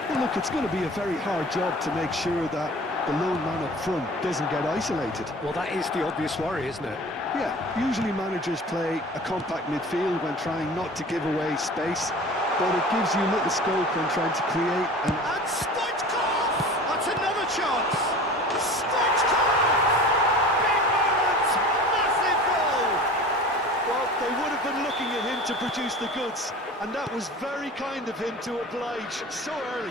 Well, look, it's going to be a very hard job to make sure that the lone man up front doesn't get isolated. Well, that is the obvious worry, isn't it? Yeah, usually managers play a compact midfield when trying not to give away space, but it gives you little scope when trying to create an... And Stoichkov! That's another chance! Stoichkov! Big moment! Massive goal! Well, they would have been looking at him to produce the goods, and that was very kind of him to oblige so early.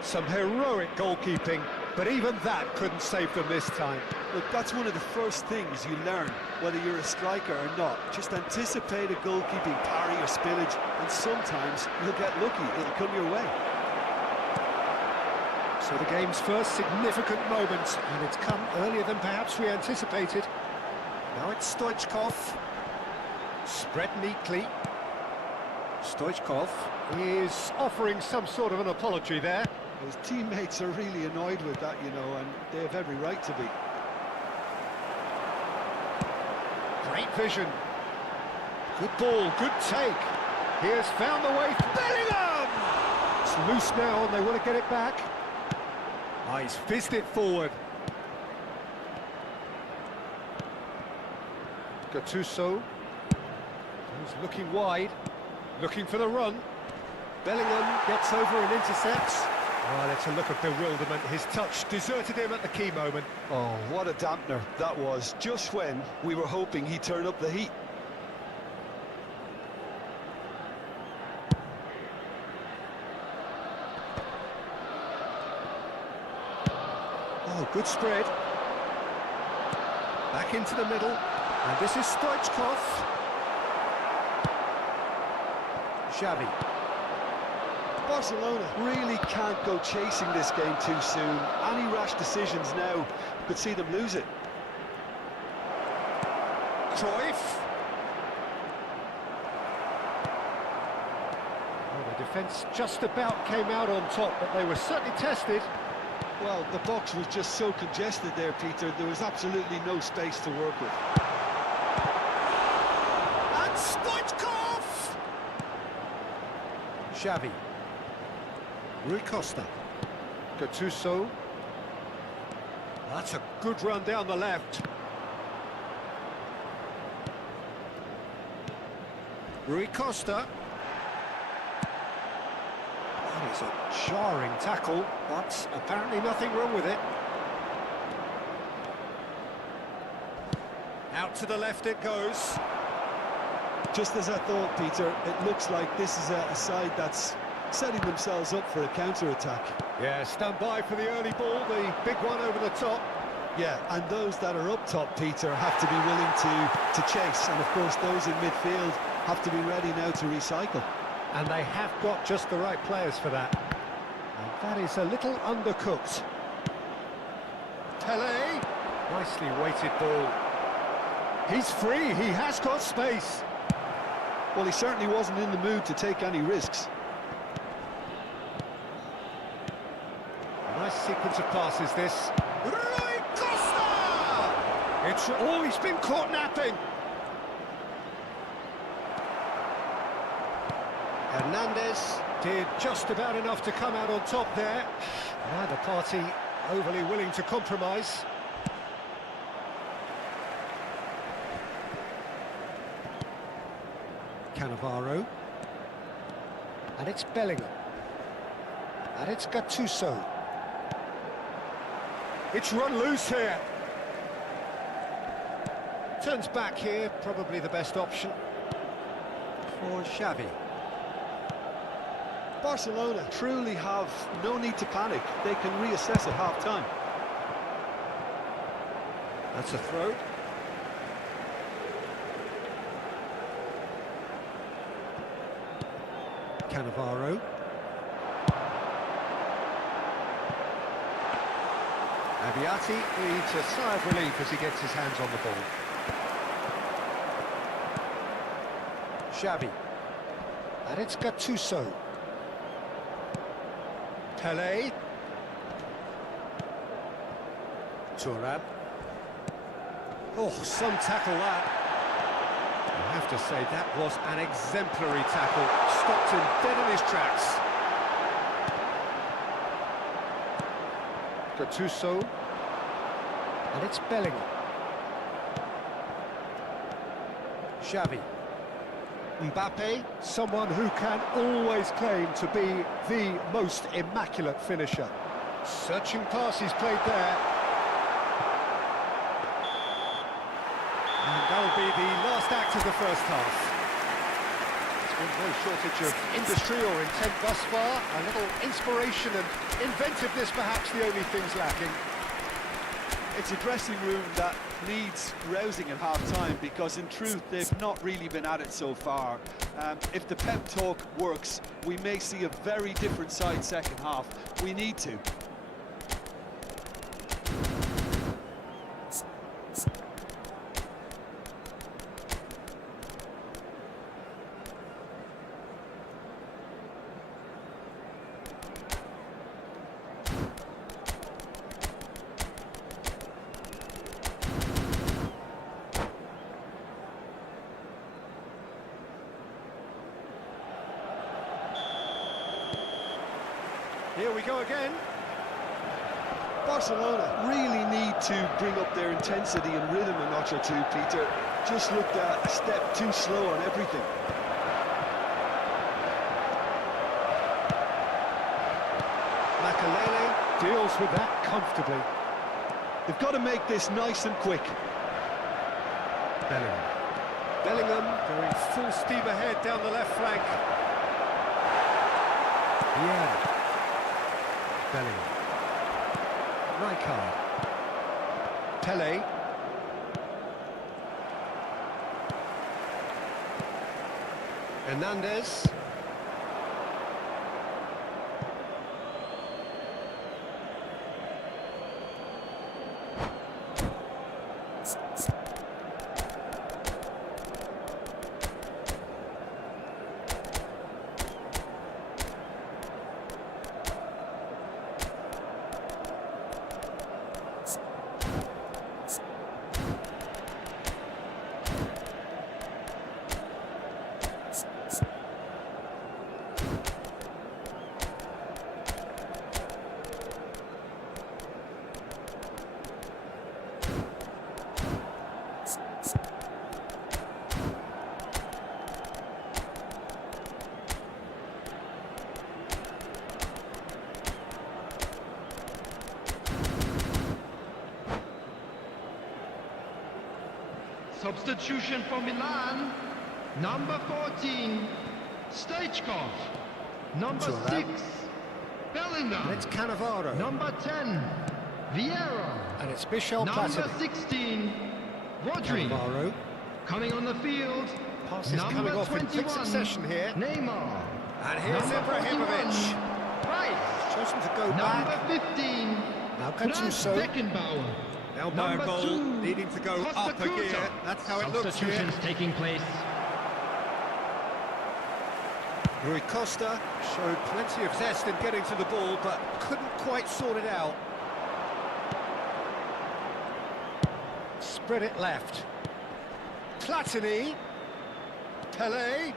Some heroic goalkeeping, but even that couldn't save them this time. Look, that's one of the first things you learn, whether you're a striker or not. Just anticipate a goalkeeping parry or spillage, and sometimes you'll get lucky, it'll come your way. So the game's first significant moment, and it's come earlier than perhaps we anticipated. Now it's Stoichkov, spread neatly. Stoichkov is offering some sort of an apology there. His teammates are really annoyed with that, you know, and they have every right to be. Great vision. Good ball, good take. He has found the way. Bellingham! It's loose now and they want to get it back. Ah, he's fizzed it forward. Gattuso. He's looking wide, looking for the run. Bellingham gets over and intercepts. Well, it's a look of bewilderment. His touch deserted him at the key moment. Oh, what a dampener that was, just when we were hoping he'd turn up the heat. Oh, good spread. Back into the middle. And this is Stoichkov. Xavi. Barcelona really can't go chasing this game too soon. Any rash decisions now could see them lose it. Cruyff. Well, the defence just about came out on top, but they were certainly tested. Well, the box was just so congested there, Peter. There was absolutely no space to work with. And Stoichkov! Xavi. Rui Costa. Gattuso. That's a good run down the left. Rui Costa. That is a jarring tackle, but apparently nothing wrong with it. Out to the left it goes. Just as I thought, Peter, it looks like this is a side that's setting themselves up for a counter-attack. Yeah, stand by for the early ball, the big one over the top. Yeah, and those that are up top, Peter, have to be willing to chase. And, of course, those in midfield have to be ready now to recycle. And they have got just the right players for that. And that is a little undercooked. Tele. Nicely weighted ball. He's free, he has got space. Well, he certainly wasn't in the mood to take any risks. A nice sequence of passes, this. Rui Costa! He's been caught napping. Hernandez did just about enough to come out on top there. Neither party overly willing to compromise. Cannavaro. And it's Bellingham. And it's Gattuso. It's run loose here. Turns back here, probably the best option for Xavi. Barcelona truly have no need to panic. They can reassess at half-time. That's a throw. Cannavaro. Abiati needs a sigh of relief as he gets his hands on the ball. Xavi. And it's Gattuso. Tele. Thuram. Oh, some tackle that. I have to say that was an exemplary tackle. Stopped him dead in his tracks. Gattuso. And it's Bellingham. Xavi. Mbappe, someone who can always claim to be the most immaculate finisher. Searching pass he's played there. And that'll be the last act of the first half. It's There's no shortage of industry or intent thus far. A little inspiration and inventiveness, perhaps the only things lacking. It's a dressing room that needs rousing at half-time because, in truth, they've not really been at it so far. If the pep talk works, we may see a very different side second half. We need to. Here we go again. Barcelona really need to bring up their intensity and rhythm a notch or two, Peter. Just looked a step too slow on everything. Makalele deals with that comfortably. They've got to make this nice and quick. Bellingham. Bellingham going full steam ahead down the left flank. Yeah. Bellingham. Rijkaard. Pele. Hernandez. Substitution for Milan, number 14, Stoichkov. Number 6, Bellingham. It's Cannavaro. Number 10, Vieira. And it's Michel Number Platini. 16, Rodri. Cannavaro. Coming on the field, Passes number coming off in 21, quick succession here. Neymar. And here's Number Ibrahimovic. 41, Rice. Chosen to go Number back. 15, Now Franz Gattuso. Beckenbauer. Now Number Margot 2, needing to go Costa up a gear. Curta. That's how it looks here. Substitutions taking place. Rui Costa showed plenty of zest in getting to the ball, but couldn't quite sort it out. Spread it left. Platini. Pele.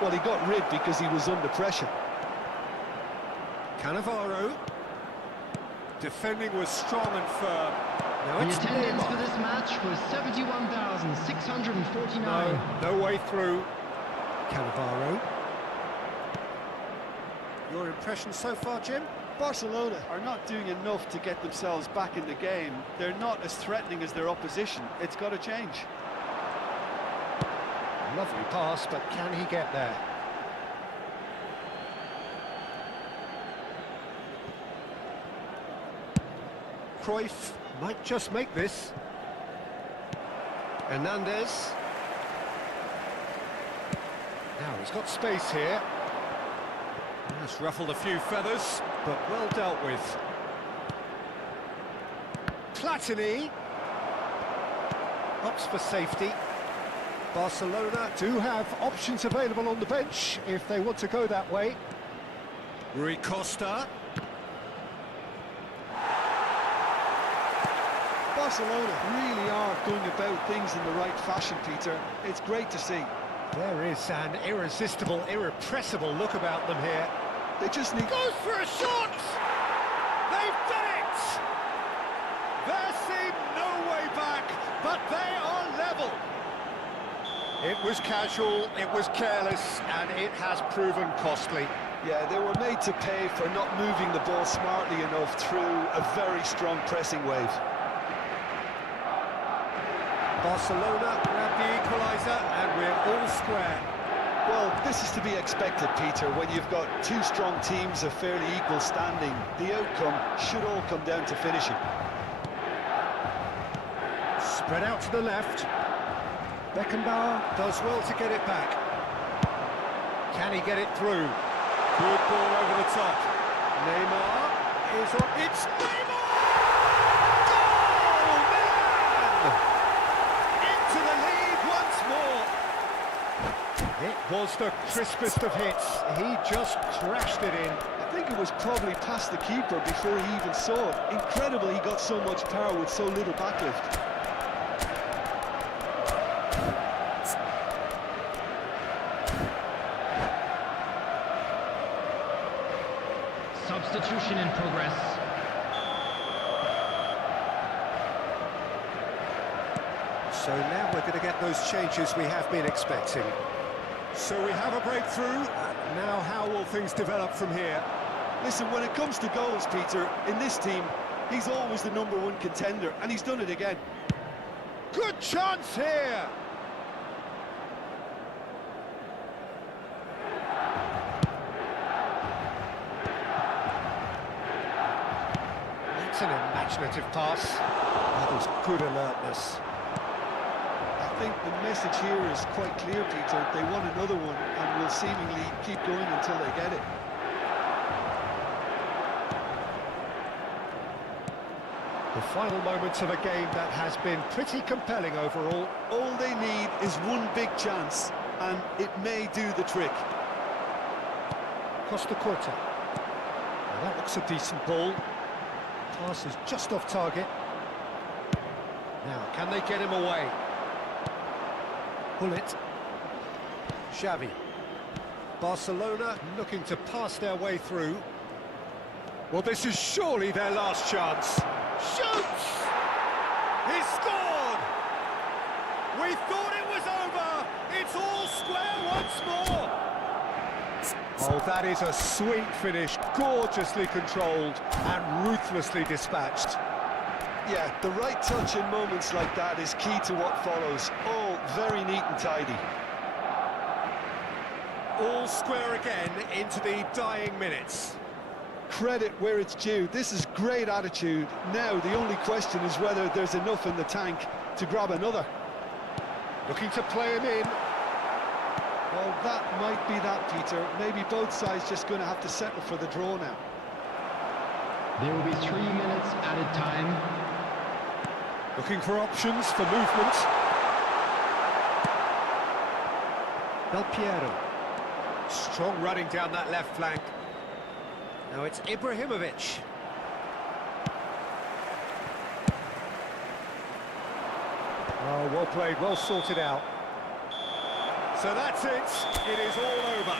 Well, he got rid because he was under pressure. Cannavaro. Defending was strong and firm. Now The it's attendance Neymar. for this match was 71,649. No way through. Cannavaro. Your impression so far, Jim? Barcelona are not doing enough to get themselves back in the game. They're not as threatening as their opposition. It's got to change. Lovely pass, but can he get there? Cruyff might just make this. Hernandez. Now he's got space here. That's ruffled a few feathers, but well dealt with. Platini. Opts for safety. Barcelona do have options available on the bench if they want to go that way. Rui Costa. Barcelona really are going about things in the right fashion, Peter. It's great to see. There is an irresistible, irrepressible look about them here. They just need... Goes for a shot! They've done it! There seemed no way back, but they are level. It was casual, it was careless, and it has proven costly. Yeah, they were made to pay for not moving the ball smartly enough through a very strong pressing wave. Barcelona grab the equaliser, and we're all square. Well, this is to be expected, Peter, when you've got two strong teams of fairly equal standing. The outcome should all come down to finishing. Spread out to the left. Beckenbauer does well to get it back. Can he get it through? Good ball over the top. Neymar is on. It's Neymar! Goal, man! Into the lead once more. It was the crispest of hits. He just crashed it in. I think it was probably past the keeper before he even saw it. Incredible he got so much power with so little backlift. Substitution in progress. So now we're going to get those changes we have been expecting. So we have a breakthrough. Now how will things develop from here? Listen, when it comes to goals, Peter, in this team, he's always the #1 contender, and he's done it again. Good chance here! That's an imaginative pass. That was good alertness. I think the message here is quite clear, Peter. They want another one and will seemingly keep going until they get it. The final moments of a game that has been pretty compelling overall. All they need is one big chance, and it may do the trick. Costa Curta. Well, that looks a decent ball. Pass is just off target. Now, can they get him away? Bullet. Xavi. Barcelona looking to pass their way through. Well, this is surely their last chance. Shoots! He scored! We thought it was over! It's all square once more! Oh, that is a sweet finish, gorgeously controlled and ruthlessly dispatched. Yeah, the right touch in moments like that is key to what follows. All very neat and tidy. All square again into the dying minutes. Credit where it's due. This is great attitude. Now, the only question is whether there's enough in the tank to grab another. Looking to play him in. Well, that might be that, Peter. Maybe both sides just going to have to settle for the draw now. There will be 3 minutes added time. Looking for options for movement. Del Piero. Strong running down that left flank. Now it's Ibrahimovic. Oh, well played, well sorted out. So that's it. It is all over.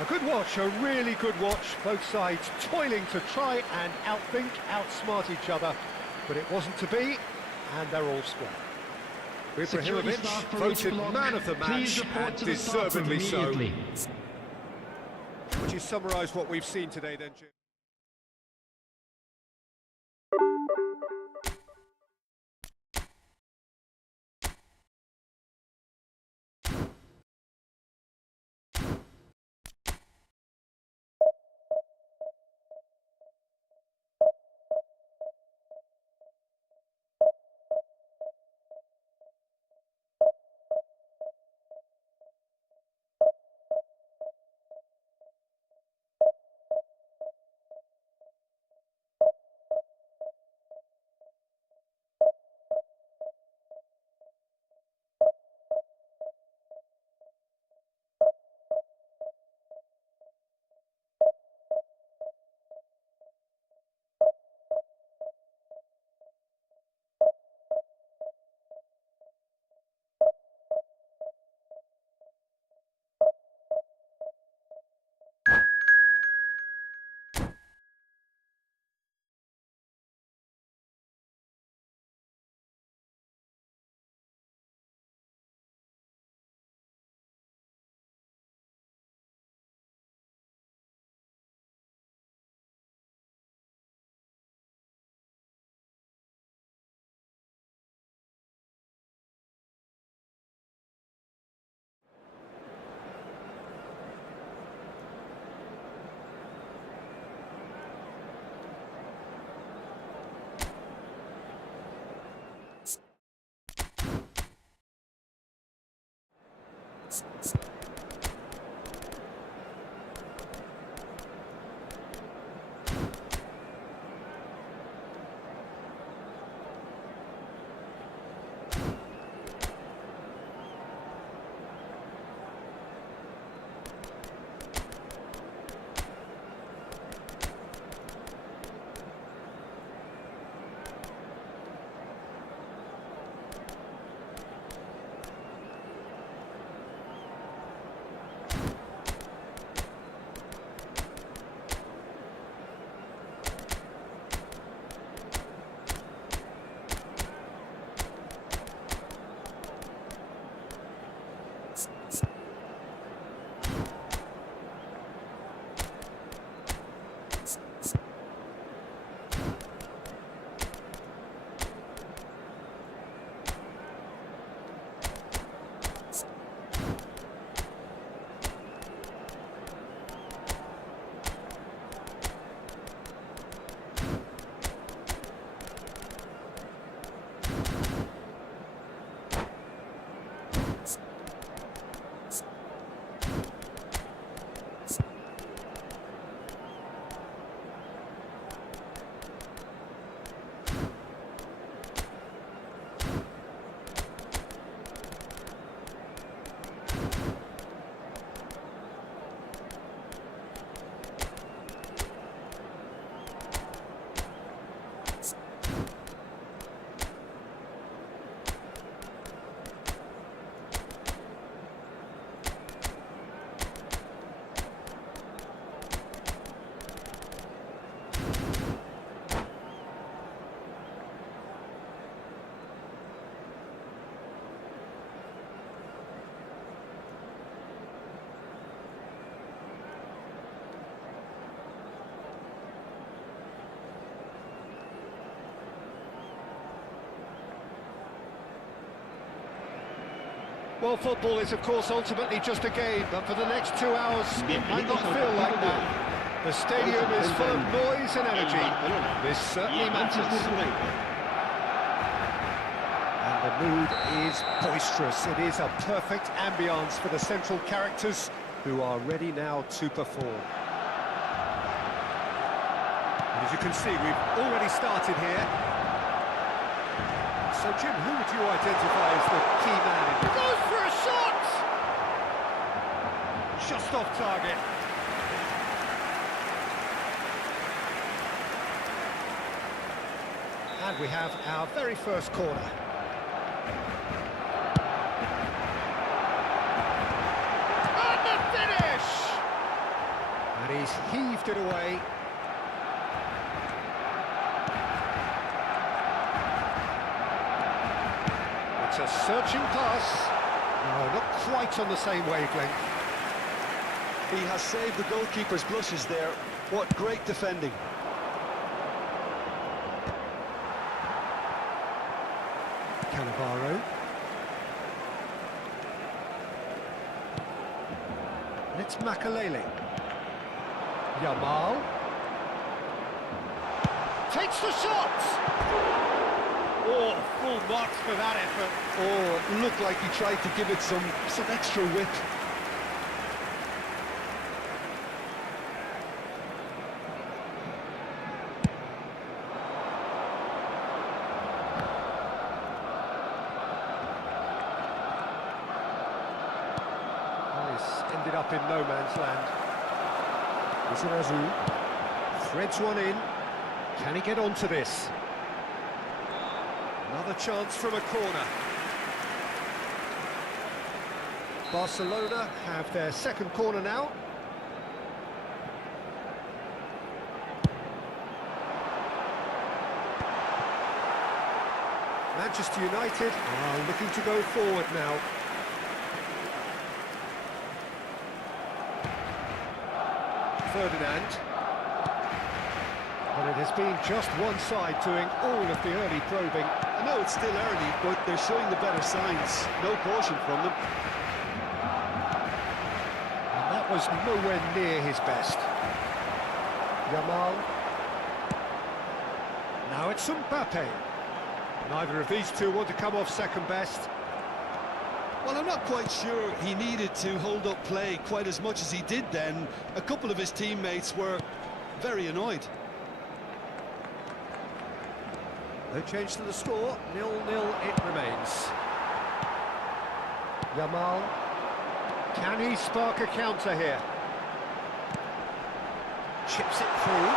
A good watch, a really good watch. Both sides toiling to try and outthink, outsmart each other. But it wasn't to be, and they're all square. Security Ibrahimovic staff for each voted block, man of the please match, report and to the staff room deservedly so. immediately. Would you summarise what we've seen today then, Jim? Well, football is, of course, ultimately just a game, but for the next 2 hours, it might not feel like that. The stadium is full of noise and energy. This certainly matters. And the mood is boisterous. It is a perfect ambience for the central characters, who are ready now to perform. And as you can see, we've already started here. So, Jim, who would you identify as the key man? He goes for a shot! Just off target. And we have our very first corner. And the finish! And he's heaved it away. It's a searching pass. No, not quite on the same wavelength. He has saved the goalkeeper's blushes there. What great defending. Cannavaro. And it's Makalele. Yamal. Takes the shot! Oh, full marks for that effort. Oh, it looked like he tried to give it some extra whip. Ended up in no man's land. Lizarazu threads one in. Can he get onto this? Another chance from a corner. Barcelona have their second corner now. Manchester United are looking to go forward now. Ferdinand. But it has been just one side doing all of the early probing. I know it's still early, but they're showing the better signs. No caution from them. And that was nowhere near his best. Yamal. Now it's Mbappe. Neither of these two want to come off second best. Well, I'm not quite sure he needed to hold up play quite as much as he did then. A couple of his teammates were very annoyed. No change to the score, 0-0 it remains. Yamal, can he spark a counter here? Chips it through.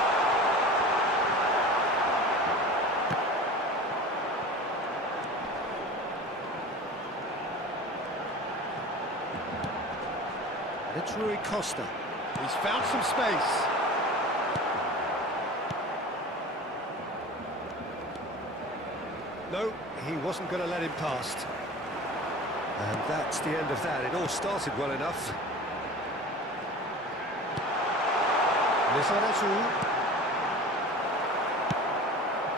It's Rui Costa. He's found some space. No, he wasn't going to let him past. And that's the end of that. It all started well enough. Lizarazu.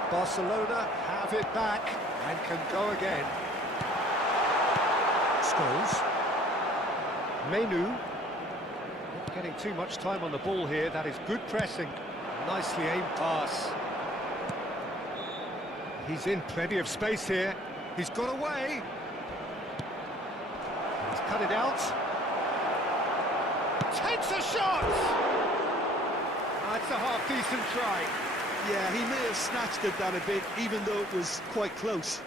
Barcelona have it back and can go again. Scholes. Menu. Not getting too much time on the ball here. That is good pressing. Nicely aimed pass. He's in plenty of space here. He's got away. He's cut it out. Takes a shot! That's a half-decent try. Yeah, he may have snatched at that a bit, even though it was quite close.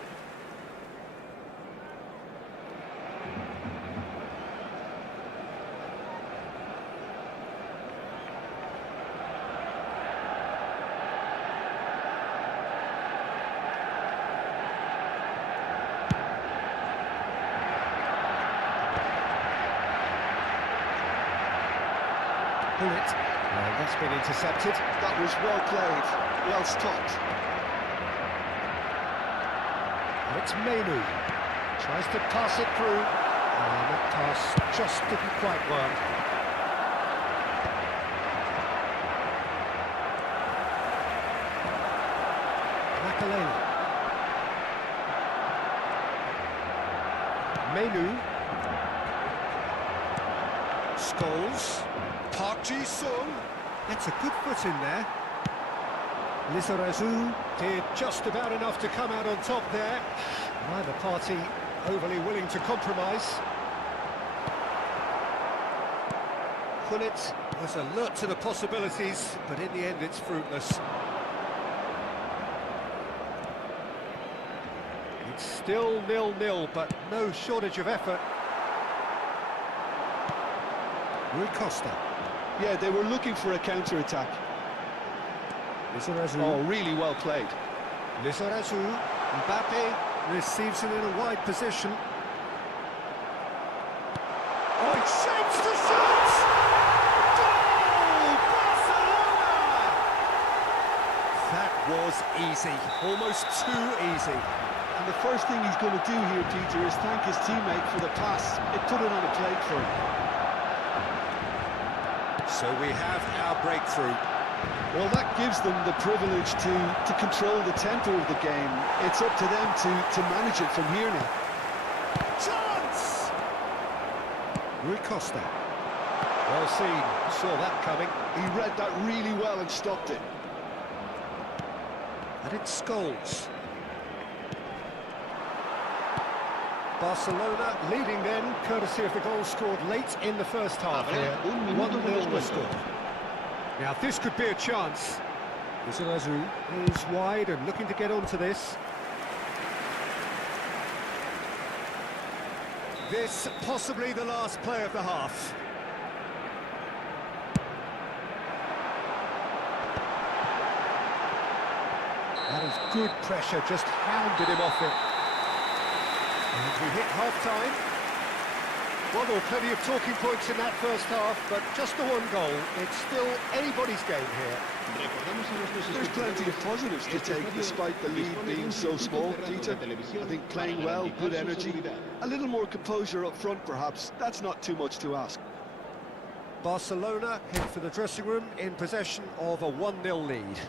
Bullet. And that's been intercepted. That was well played, well stopped. And it's Menu. Tries to pass it through. And that pass just didn't quite work. Makaleli. Menu. Scholes. Park Ji-sung. That's a good foot in there. Lizarazu did just about enough to come out on top there. Neither party overly willing to compromise. Gullit was alert to the possibilities, but in the end it's fruitless. It's still 0-0, but no shortage of effort. Rui Costa. Yeah, they were looking for a counter-attack. Lizarazu. Oh, really well played. Lizarazu. Mbappe receives it in a wide position. Oh, it shapes the shot! Goal! Barcelona! That was easy, almost too easy. And the first thing he's going to do here, Peter, is thank his teammate for the pass. It put it on a plate for him. So we have our breakthrough. Well, that gives them the privilege to control the tempo of the game. It's up to them to manage it from here now. Chance! Rui Costa. Well seen, saw that coming. He read that really well and stopped it. And it's Scholes. Barcelona leading then, courtesy of the goal scored late in the first half here. 1-0 the score. Now this could be a chance. Lizarazu is wide and looking to get onto this. This possibly the last play of the half. That is good pressure, just hounded him off it. And we hit half-time. Well, there were plenty of talking points in that first half, but just the one goal. It's still anybody's game here. There's plenty of positives to take despite the lead being so small, Peter. I think playing well, good energy, a little more composure up front perhaps. That's not too much to ask. Barcelona head for the dressing room in possession of a 1-0 lead.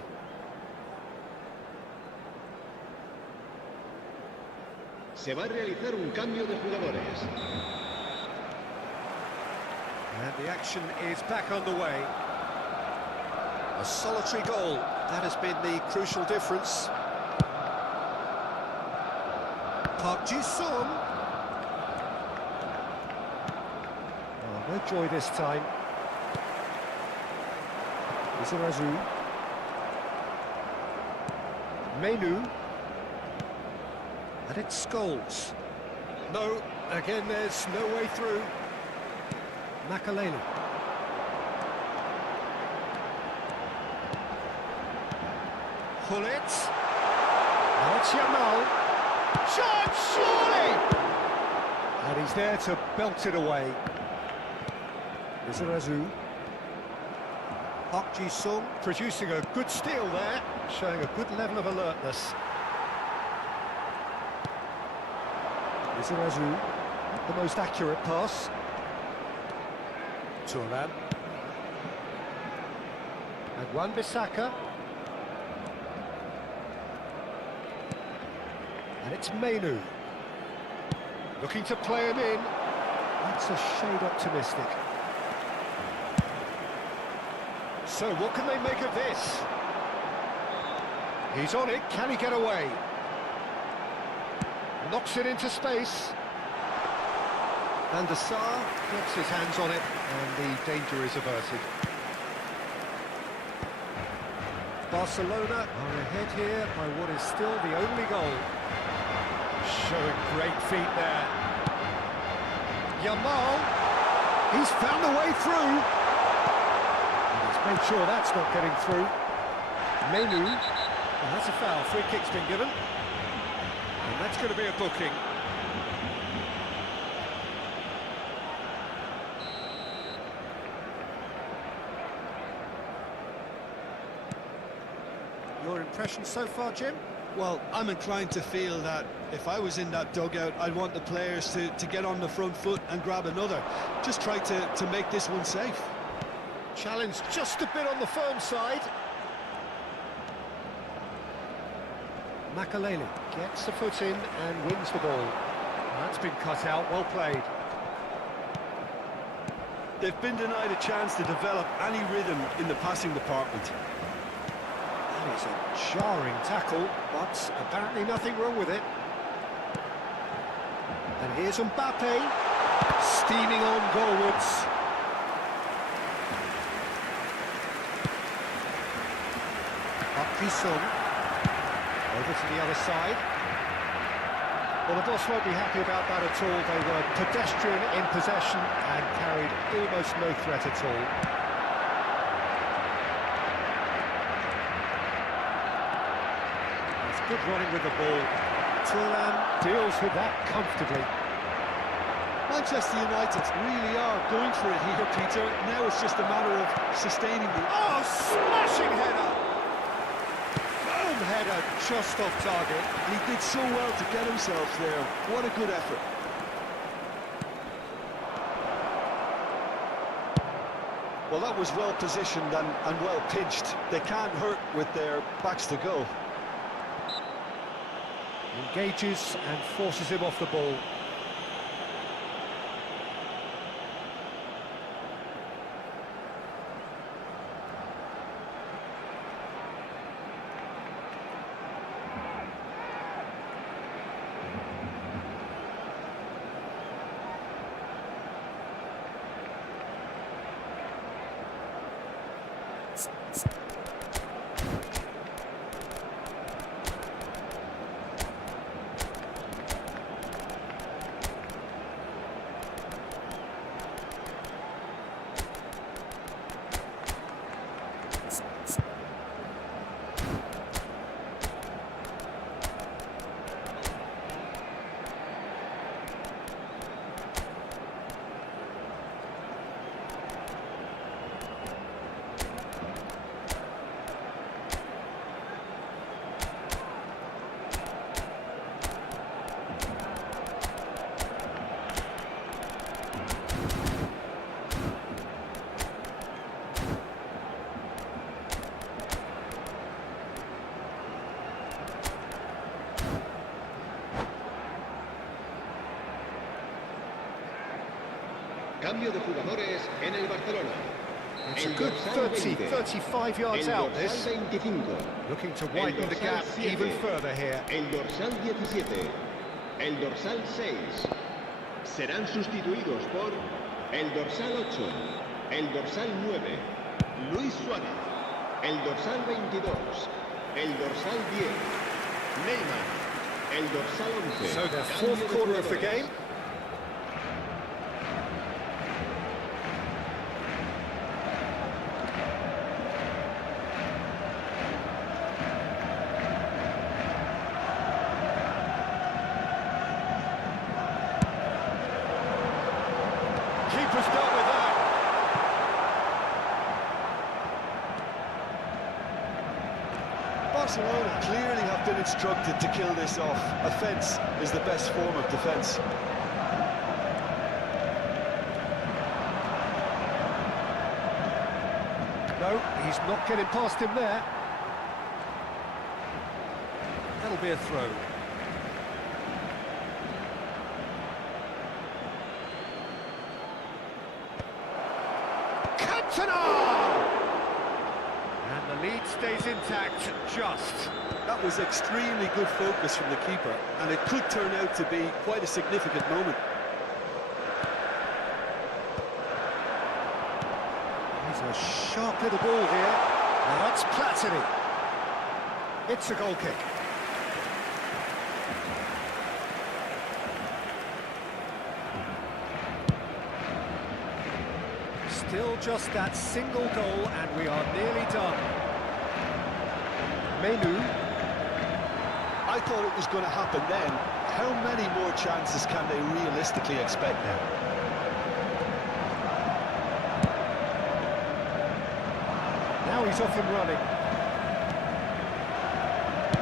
Se va a realizar un cambio de jugadores. And the action is back underway. A solitary goal, that has been the crucial difference. Park Ji-sung. No joy this time. Izarazu. Menu. And it's Scholes. No, again there's no way through. Makaleli. Hullet. Now it's Yamal. Shot, surely! And he's there to belt it away. Izarazu. Park Ji-sung producing a good steal there, showing a good level of alertness. Izarazu, the most accurate pass. Thuram. And Wan-Bissaka. And it's Menu. Looking to play him in. That's a shade optimistic. So what can they make of this? He's on it, can he get away? Knocks it into space. Van der Sar gets his hands on it and the danger is averted. Barcelona are ahead here by what is still the only goal. Showing great feet there. Yamal, he's found a way through. Make sure that's not getting through. Menu, and that's a foul. Free kick's been given. And that's going to be a booking. Your impression so far, Jim? Well, I'm inclined to feel that if I was in that dugout, I'd want the players to get on the front foot and grab another. Just try to make this one safe. Challenge just a bit on the firm side. Makaleli gets the foot in and wins the ball. That's been cut out, well played. They've been denied a chance to develop any rhythm in the passing department. That is a jarring tackle, but apparently nothing wrong with it. And here's Mbappe, steaming on goalwards. Ji-sung over to the other side. Well, the boss won't be happy about that at all. They were pedestrian in possession and carried almost no threat at all. It's good running with the ball. Thuram deals with that comfortably. Manchester United really are going for it here, Peter. Now it's just a matter of sustaining the... Oh, smashing header! Header just off target. He did so well to get himself there. What a good effort. Well, that was well positioned and well pitched. They can't hurt with their backs to go. Engages and forces him off the ball. Cambio de jugadores en el Barcelona. It's a good 30, 35 yards out this. 25. Looking to widen the gap even further here. El dorsal 17. El dorsal 6. Serán sustituidos por El dorsal 8. El dorsal 9. Luis Suárez. El dorsal 22. El dorsal 10. Neymar. El dorsal 11. So the Cambio fourth de quarter of the jugadores. game. Keeper's dealt with that. Barcelona clearly have been instructed to kill this off. Offence is the best form of defence. No, he's not getting past him there. That'll be a throw. Cantona! And the lead stays intact, just. That was extremely good focus from the keeper, and it could turn out to be quite a significant moment. He's a sharp little ball here. Now that's Platini. It's a goal kick. Still just that single goal, and we are nearly done. Menu. I thought it was going to happen then. How many more chances can they realistically expect now? Now he's off and running.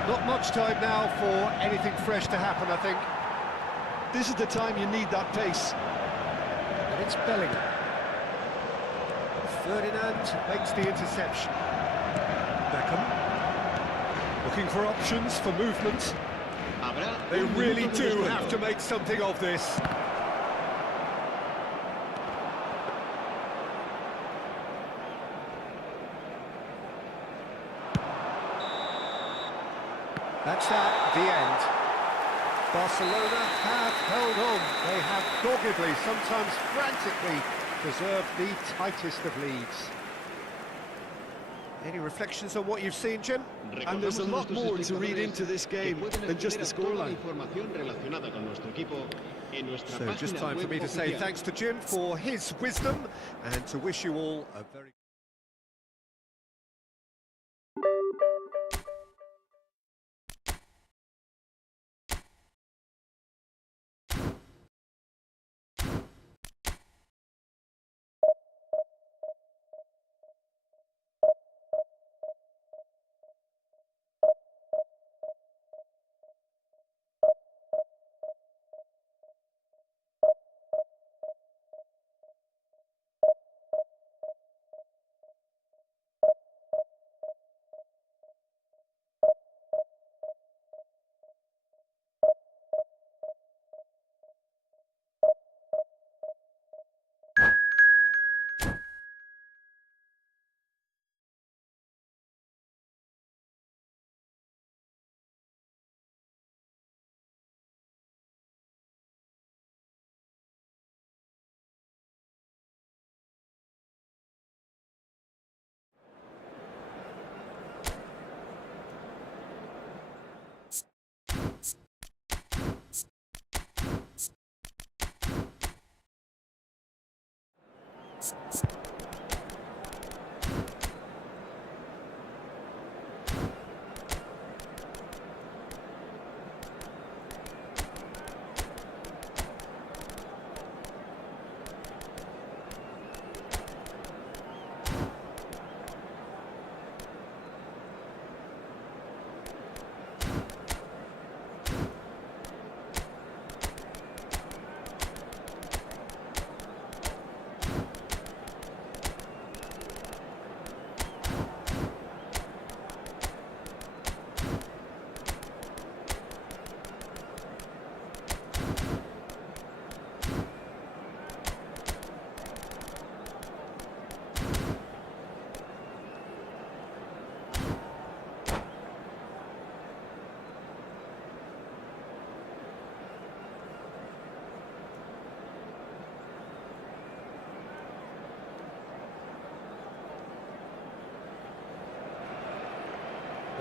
Not much time now for anything fresh to happen, I think. This is the time you need that pace. And it's Bellingham. Ferdinand makes the interception. Beckham. Looking for options for movement. Habrá They un really minuto de do descuento. have to make something of this. That's that, the end. Barcelona have held on. They have doggedly, sometimes frantically, preserved the tightest of leads. Any reflections on what you've seen, Jim? And there's a lot more to read into this game than just the scoreline. So just time for me to say thanks to Jim for his wisdom and to wish you all a very...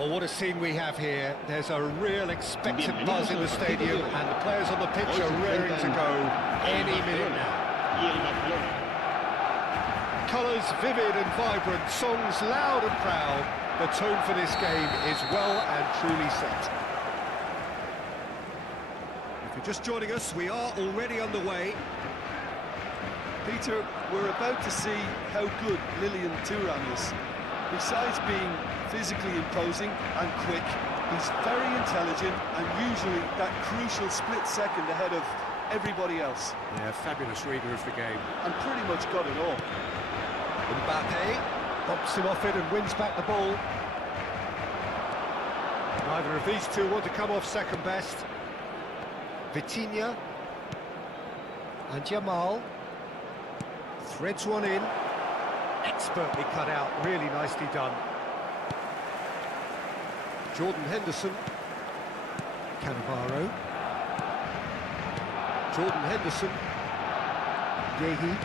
Well, what a scene we have here. There's a real expectant buzz in the stadium, and the players on the pitch are raring to go any minute now. Y el Barcelona. Colours vivid and vibrant, songs loud and proud. The tone for this game is well and truly set. If you're just joining us, we are already underway. Peter, we're about to see how good Lilian Thuram is. Besides being physically imposing and quick, he's very intelligent and usually that crucial split second ahead of everybody else. Yeah, fabulous reader of the game. And pretty much got it all. Mbappe bumps him off it and wins back the ball. Neither of these two want to come off second best. Vitinha and Jamal threads one in. Expertly cut out, really nicely done. Jordan Henderson. Cannavaro. Jordan Henderson. Yehi.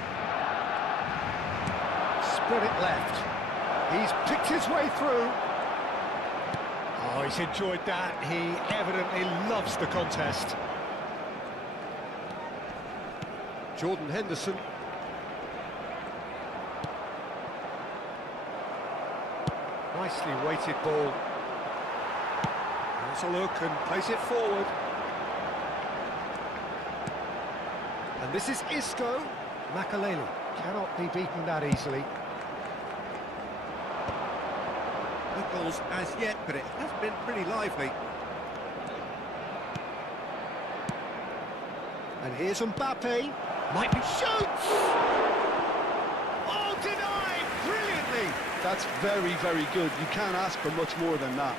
Spread it left. He's picked his way through. Oh, he's enjoyed that. He evidently loves the contest. Jordan Henderson. Nicely weighted ball. Has a look and plays it forward. And this is Isco. Makaleli cannot be beaten that easily. No goals as yet, but it has been pretty lively. And here's Mbappe. Might be shoots! Oh, denied! Brilliantly! That's very, very good. You can't ask for much more than that.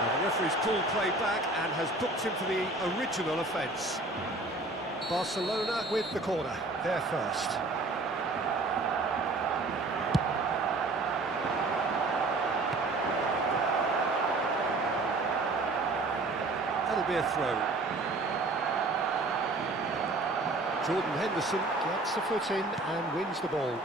Well, the referee's pulled play back and has booked him for the original offence. Barcelona with the corner, they're first. That'll be a throw. Jordan Henderson gets the foot in and wins the ball.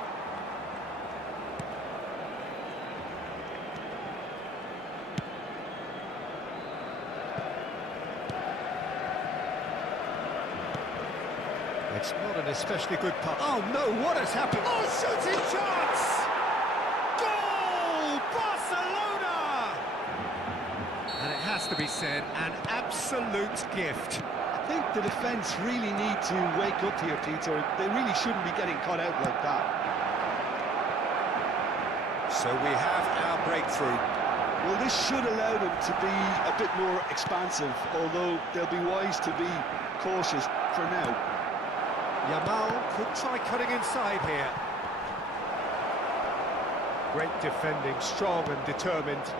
It's not an especially good pass. Oh no, what has happened? Oh, shooting chance! Goal! Barcelona! And it has to be said, an absolute gift. I think the defence really need to wake up here, Peter. They really shouldn't be getting caught out like that. So we have our breakthrough. Well, this should allow them to be a bit more expansive, although they'll be wise to be cautious for now. Yamal could try cutting inside here. Great defending, strong and determined.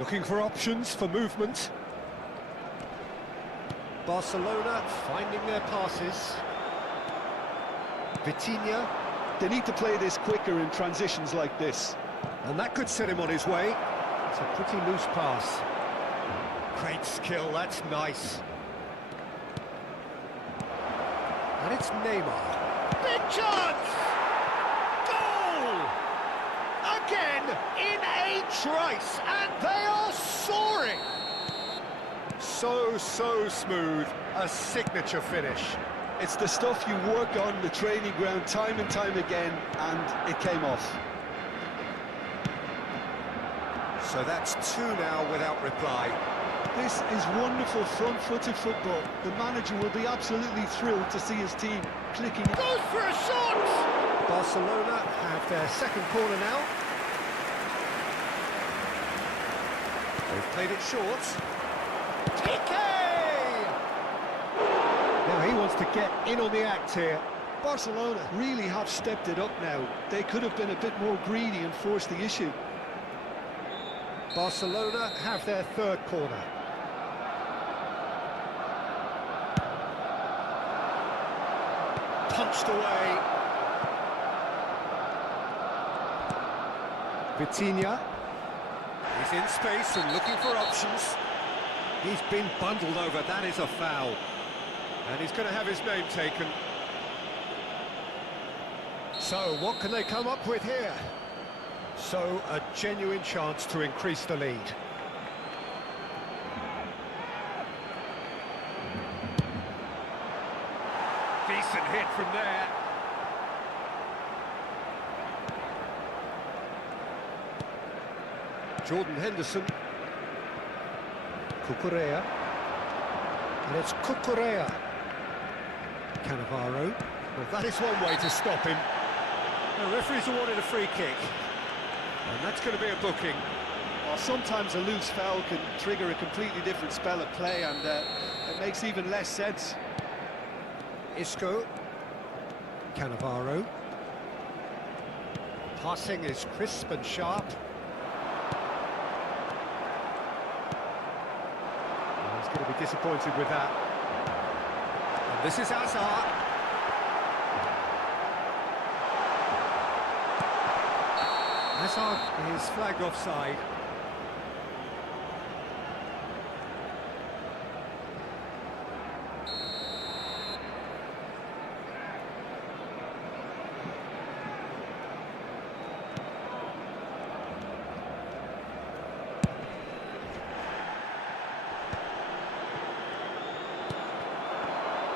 Looking for options for movement. Barcelona finding their passes. Vitinha. They need to play this quicker in transitions like this. And that could set him on his way. It's a pretty loose pass. Great skill, that's nice. And it's Neymar. Big chance! Goal! Again in a trice, and they are soaring! So smooth, a signature finish. It's the stuff you work on the training ground time and time again, and it came off. So that's two now without reply. This is wonderful front-footed football. The manager will be absolutely thrilled to see his team clicking. Goes for a shot! Barcelona have their second corner now. They've played it short. Piqué! Now he wants to get in on the act here. Barcelona really have stepped it up now. They could have been a bit more greedy and forced the issue. Barcelona have their third corner. Punched away. Vitinha. He's in space and looking for options. He's been bundled over, that is a foul. And he's going to have his name taken. So, what can they come up with here? So, a genuine chance to increase the lead. Decent hit from there. Jordan Henderson. Cucurella. And it's Cucurella. Cannavaro. Well, that is one way to stop him. The referee's awarded a free kick. And that's going to be a booking. Well, sometimes a loose foul can trigger a completely different spell of play, and it makes even less sense. Isco. Cannavaro. Passing is crisp and sharp. And he's going to be disappointed with that. And this is Hazard. Hazard is flagged offside.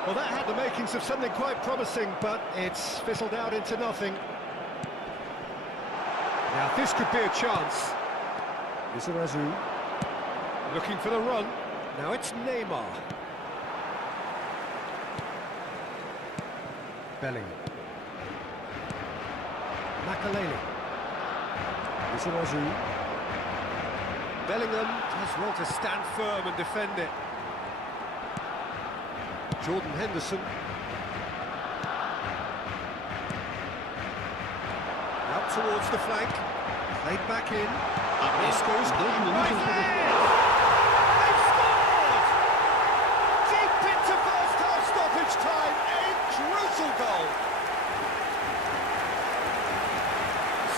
Well, that had the makings of something quite promising, but it's fizzled out into nothing. Now, this could be a chance. Lizarazu looking for the run. Now it's Neymar. Bellingham. Makaleli. Lizarazu. Bellingham just wants to stand firm and defend it. Jordan Henderson. Out towards the flank. Played back in. Isco's right there! They've scored! Deep into first half stoppage time. A crucial goal.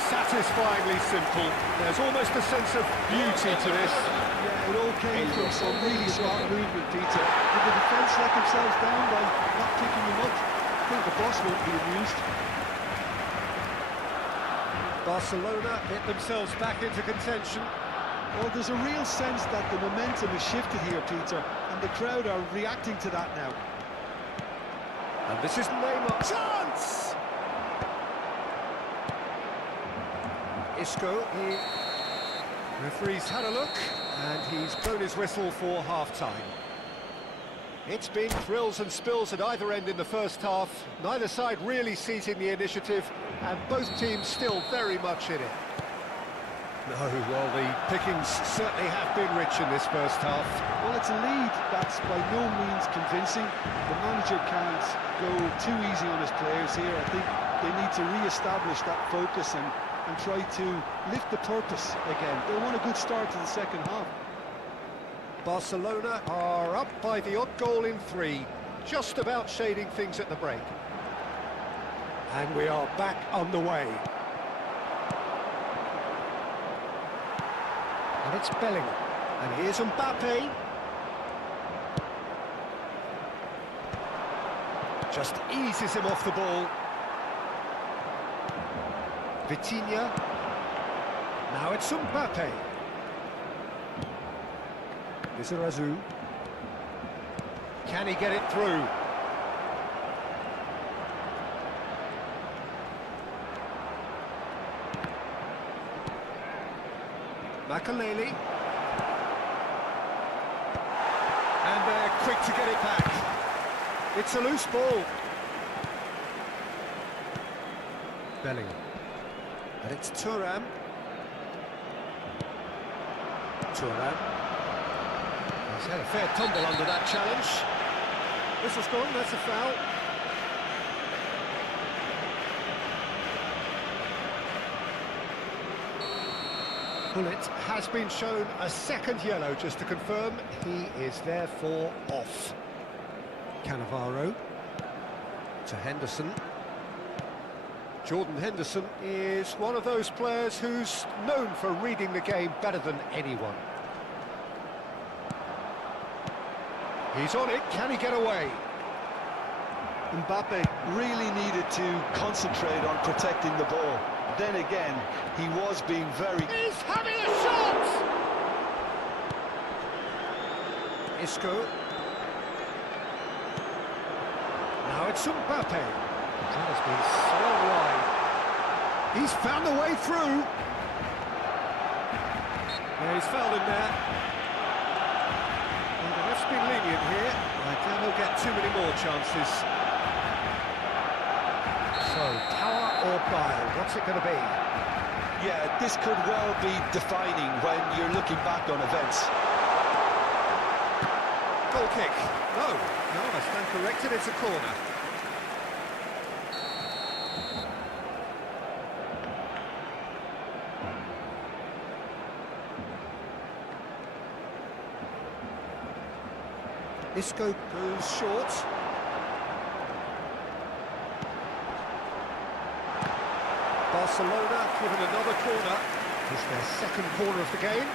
Satisfyingly simple. There's almost a sense of beauty to this. Yeah, it all came from some really smart movement, Peter. Did the defence let themselves down by not picking him up? I think the boss won't be amused. Barcelona get themselves back into contention. Well, there's a real sense that the momentum has shifted here, Peter, and the crowd are reacting to that now. And this is Neymar. Chance! Isco, referee's had a look, and he's blown his whistle for half-time. It's been thrills and spills at either end in the first half, neither side really seizing the initiative, and both teams still very much in it. No, well, the pickings certainly have been rich in this first half. Well, it's a lead that's by no means convincing. The manager can't go too easy on his players here. I think they need to re-establish that focus and try to lift the purpose again. They want a good start to the second half. Barcelona are up by the odd goal in 3, just about shading things at the break. And we are back underway. And it's Bellingham. And here's Mbappe. Just eases him off the ball. Vitinha. Now it's Mbappe. Lizarazu. Can he get it through? Makaleli. And they're quick to get it back. It's a loose ball. Bellingham. And it's Thuram. Thuram. He's had a fair tumble under that challenge. Whistle's gone, that's a foul. Bullet has been shown a second yellow, just to confirm. He is therefore off. Cannavaro to Henderson. Jordan Henderson is one of those players who's known for reading the game better than anyone. He's on it, can he get away? Mbappe really needed to concentrate on protecting the ball. Then again, he was being very... He's having a shot! Isco. Now it's Mbappe. That has been so wide. He's found a way through. Yeah, he's fouled him there. Well, the ref's been lenient here. I doubt he'll get too many more chances. So, power or bile, what's it going to be? Yeah, this could well be defining when you're looking back on events. Goal kick. No, I stand corrected, it's a corner. Isco goes short. Barcelona given another corner. It's their second corner of the game.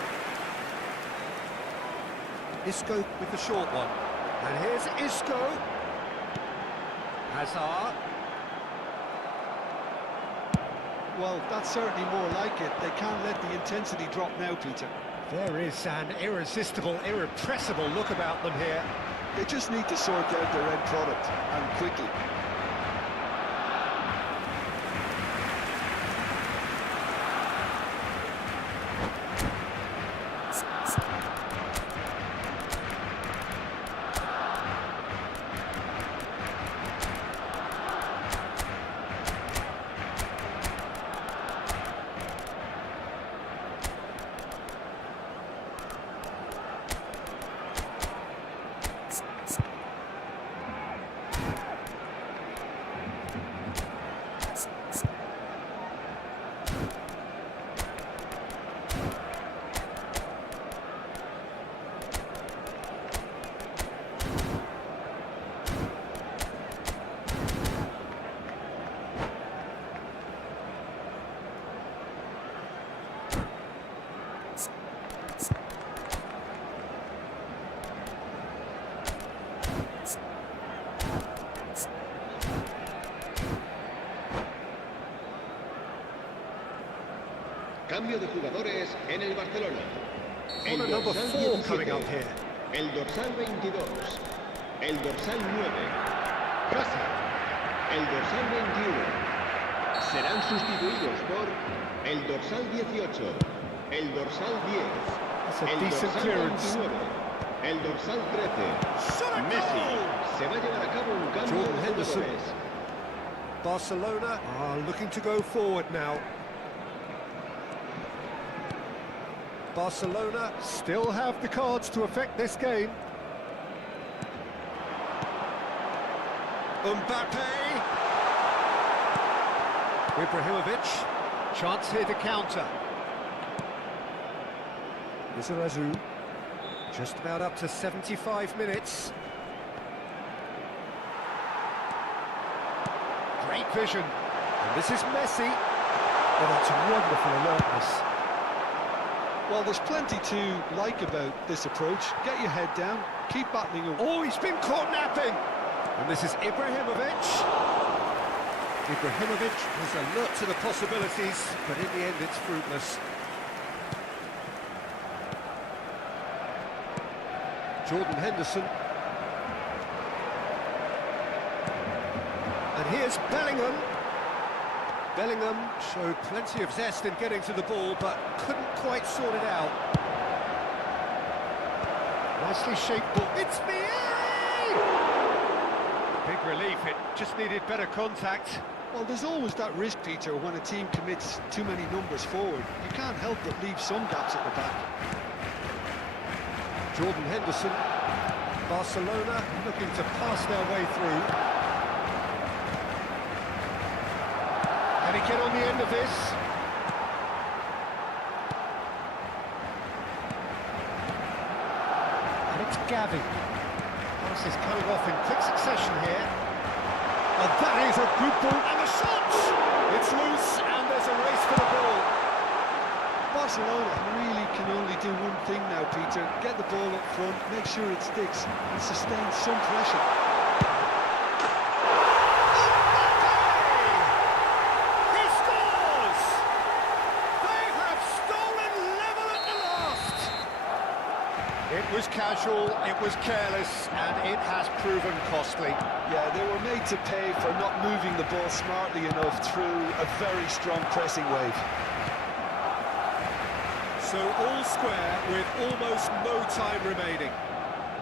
Isco with the short one. And here's Isco. Hazard. Well, that's certainly more like it. They can't let the intensity drop now, Peter. There is an irresistible, irrepressible look about them here. They just need to sort out their end product, and quickly. Cambio de jugadores en el Barcelona. Corner number 4 coming up here. El dorsal 22. El dorsal 9. Hazard. El dorsal 21. Serán sustituidos por el dorsal 18. El dorsal 10. That's a El decent dorsal clearance. 29. El dorsal 13. Messi. Se va a llevar a cabo un cambio Jordan de Henderson. jugadores. Barcelona are looking to go forward now. Barcelona still have the cards to affect this game. Mbappe! Ibrahimovic, chance here to counter. Lizarazu, just about up to 75 minutes. Great vision, and this is Messi. Oh, that's wonderful alertness. Well, there's plenty to like about this approach. Get your head down, keep battling away. Oh, he's been caught napping! And this is Ibrahimovic. Ibrahimovic was alert to the possibilities, but in the end it's fruitless. Jordan Henderson. And here's Bellingham. Bellingham showed plenty of zest in getting to the ball, but couldn't quite sort it out. Nicely shaped ball. It's Vieri! Big relief, it just needed better contact. Well, there's always that risk, Peter, when a team commits too many numbers forward. You can't help but leave some gaps at the back. Jordan Henderson. Barcelona looking to pass their way through. Can he get on the end of this? And it's Gavi. Pass is coming off in quick succession here. And that is a good ball. And the shot! It's loose and there's a race for the ball. Barcelona really can only do one thing now, Peter. Get the ball up front, make sure it sticks, and sustain some pressure. It was casual, it was careless, and it has proven costly. Yeah, they were made to pay for not moving the ball smartly enough through a very strong pressing wave. So all square with almost no time remaining.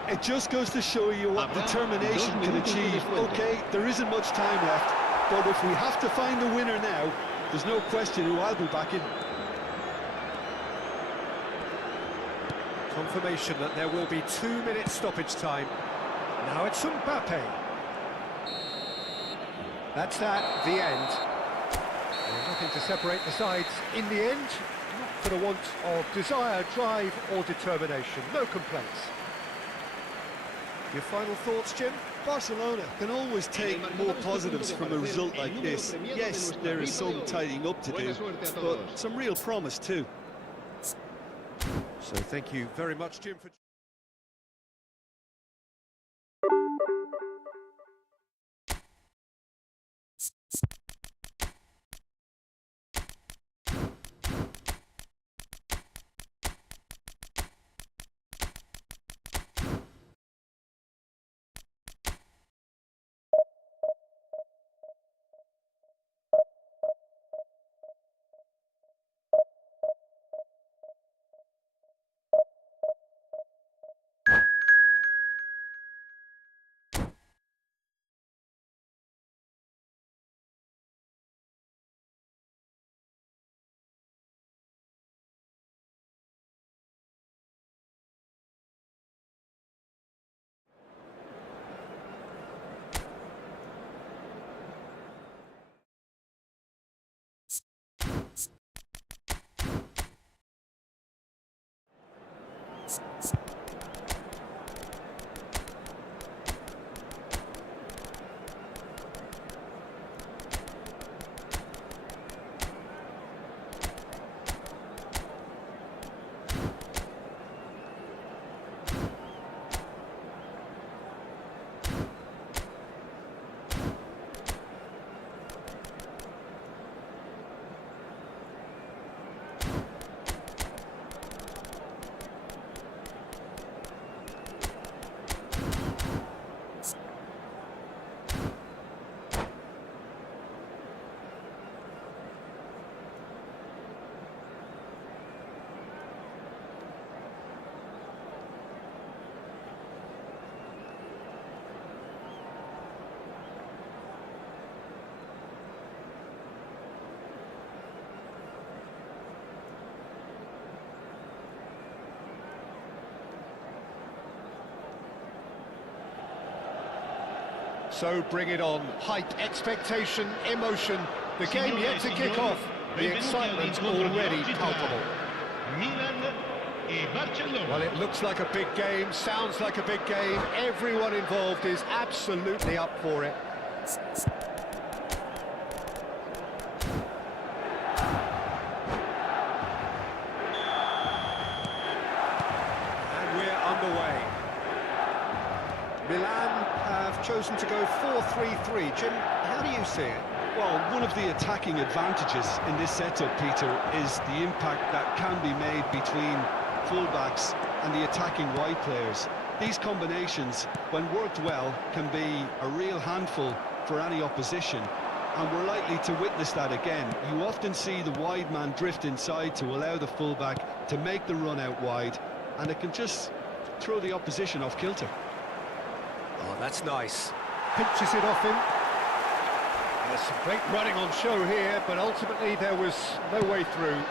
It just goes to show you what determination can achieve. Okay, there isn't much time left, but if we have to find the winner now, there's no question who I'll be backing. Confirmation that there will be 2 minutes stoppage time. Now it's Mbappe. That's that, the end. There's nothing to separate the sides in the end, not for the want of desire, drive or determination. No complaints. Your final thoughts, Jim? Barcelona can always take more positives from a result like this. Yes, there is some tidying up to do, but some real promise too. So thank you very much, Jim, for... So bring it on. Hype, expectation, emotion. The game yet to kick off. The excitement already palpable. Well, it looks like a big game, sounds like a big game. Everyone involved is absolutely up for it. And we're underway. Milan have chosen to go 4-3-3. Jim, how do you see it? Well, one of the attacking advantages in this setup, Peter, is the impact that can be made between fullbacks and the attacking wide players. These combinations, when worked well, can be a real handful for any opposition, and we're likely to witness that again. You often see the wide man drift inside to allow the fullback to make the run out wide, and it can just throw the opposition off kilter. Oh, that's nice. Pinches it off him. There's some great running on show here, but ultimately there was no way through.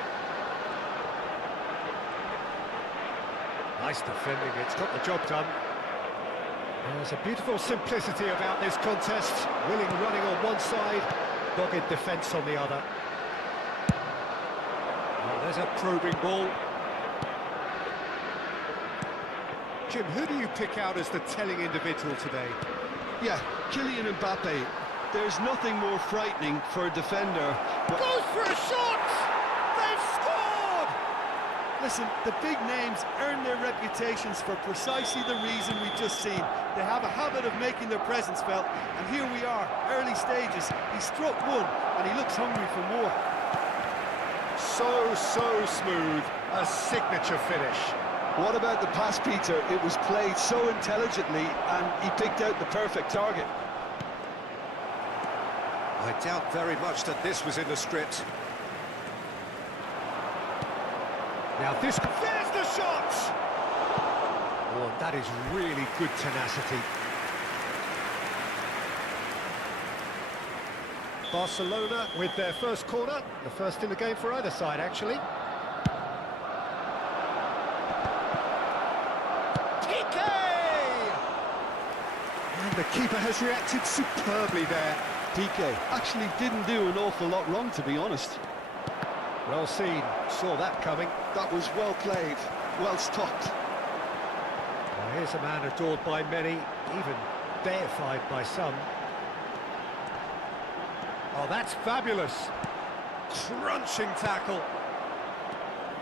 Nice defending, it's got the job done. There's a beautiful simplicity about this contest. Willing running on one side, dogged defence on the other. Oh, there's a probing ball. Jim, who do you pick out as the telling individual today? Yeah, Kylian Mbappe. There's nothing more frightening for a defender. Goes for a shot! They've scored! Listen, the big names earn their reputations for precisely the reason we've just seen. They have a habit of making their presence felt, and here we are, early stages. He struck one, and he looks hungry for more. So smooth, a signature finish. What about the pass, Peter? It was played so intelligently and he picked out the perfect target. I doubt very much that this was in the script. Now there's the shot! Oh, that is really good tenacity. Barcelona with their first corner, the first in the game for either side, actually. Piqué! And the keeper has reacted superbly there. Piqué actually didn't do an awful lot wrong, to be honest. Well seen, saw that coming. That was well played, well stopped. Well, here's a man adored by many, even deified by some. Oh, that's fabulous. Crunching tackle.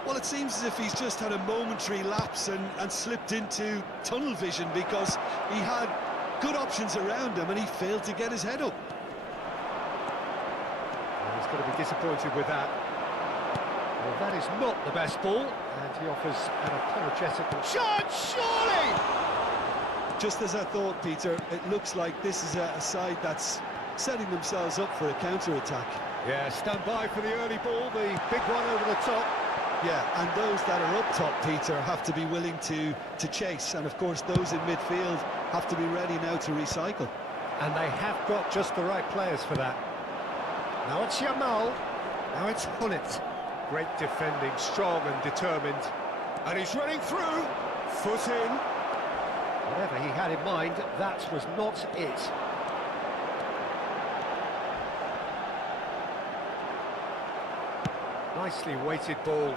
Well, it seems as if he's just had a momentary lapse and slipped into tunnel vision because he had good options around him and he failed to get his head up. Well, he's going to be disappointed with that. Well, that is not the best ball, and he offers an apologetic shot, surely! Just as I thought, Peter, it looks like this is a side that's setting themselves up for a counter-attack. Yeah, stand by for the early ball, the big one over the top. Yeah, and those that are up top, Peter, have to be willing to chase, and of course those in midfield have to be ready now to recycle. And they have got just the right players for that. Now it's Yamal, now it's Hullet. Great defending, strong and determined. And he's running through, foot in. Whatever he had in mind, that was not it. Nicely weighted ball.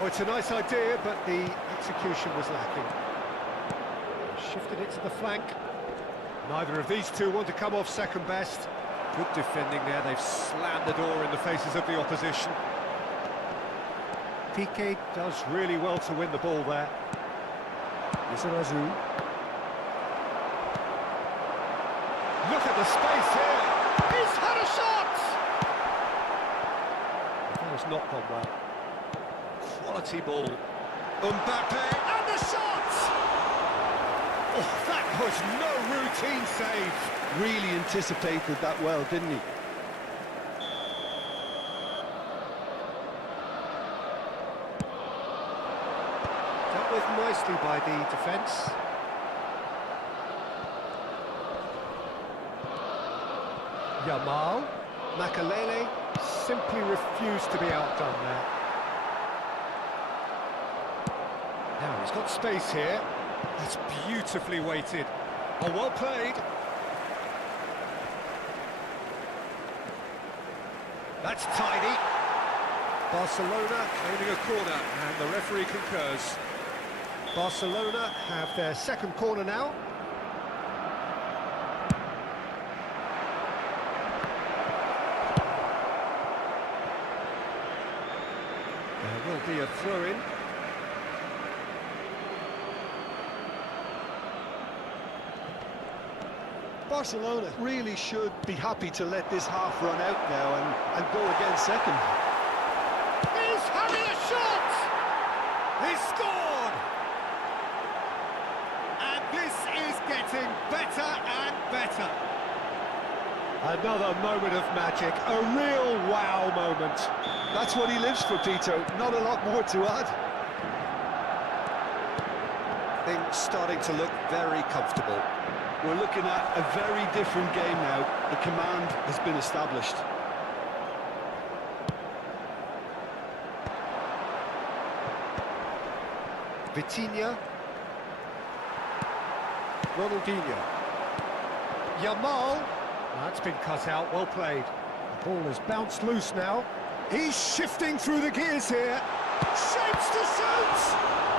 Oh, it's a nice idea, but the execution was lacking. Shifted it to the flank. Neither of these two want to come off second best. Good defending there, they've slammed the door in the faces of the opposition. Piqué does really well to win the ball there. Lizarazu. Look at the space here! He's had a shot! That has not gone well. Quality ball. Mbappe, and the shot! Oh, that was no routine save. Really anticipated that well, didn't he? Dealt with nicely by the defence. Yamal. Makalele simply refused to be outdone there. Now he's got space here. That's beautifully weighted. Oh, well played. That's tidy. Barcelona claiming a corner, and the referee concurs. Barcelona have their second corner now. There will be a throw-in. Barcelona really should be happy to let this half run out now and go again second. He's having a shot! He's scored! And this is getting better and better. Another moment of magic, a real wow moment. That's what he lives for, Peter. Not a lot more to add. Things starting to look very comfortable. We're looking at a very different game now. The command has been established. Vitinha. Ronaldinho. Yamal. That's been cut out, well played. The ball has bounced loose now. He's shifting through the gears here. Shapes to shoot!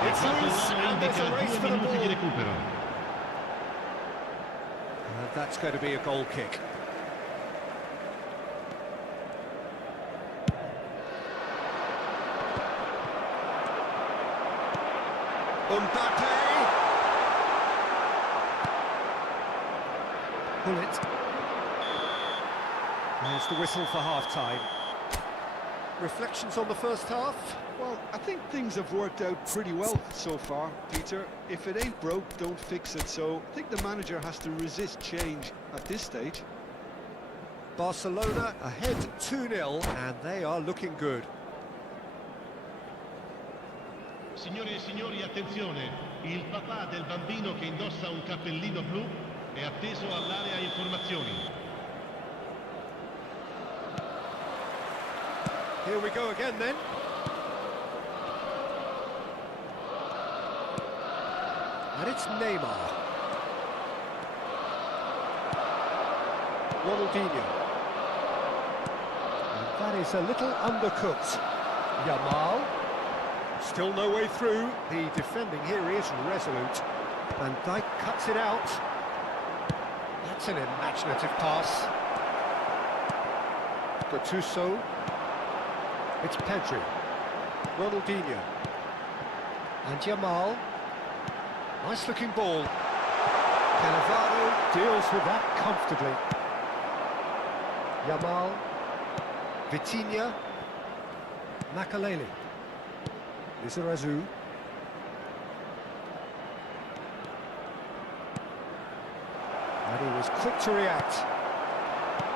It's loose, and there's a race for the ball. And that's going to be a goal kick. Mbappe! Hullet. There's the whistle for half-time. reflections on the first half? Well, I think things have worked out pretty well so far, Peter. If it ain't broke, don't fix it. So I think the manager has to resist change at this stage. Barcelona ahead 2-0, and they are looking good. Signore e signori, attenzione! Il papà del bambino che indossa un cappellino blu è atteso all'area informazioni. Here we go again then. And it's Neymar. Ronaldinho. And that is a little undercooked. Yamal. Still no way through. The defending here is resolute. Van Dijk cuts it out. That's an imaginative pass. Gattuso. It's Pedri. Ronaldinho. And Yamal. Nice looking ball. Cannavaro deals with that comfortably. Yamal. Vitinha. Makaleli. Lizarazu. And he was quick to react.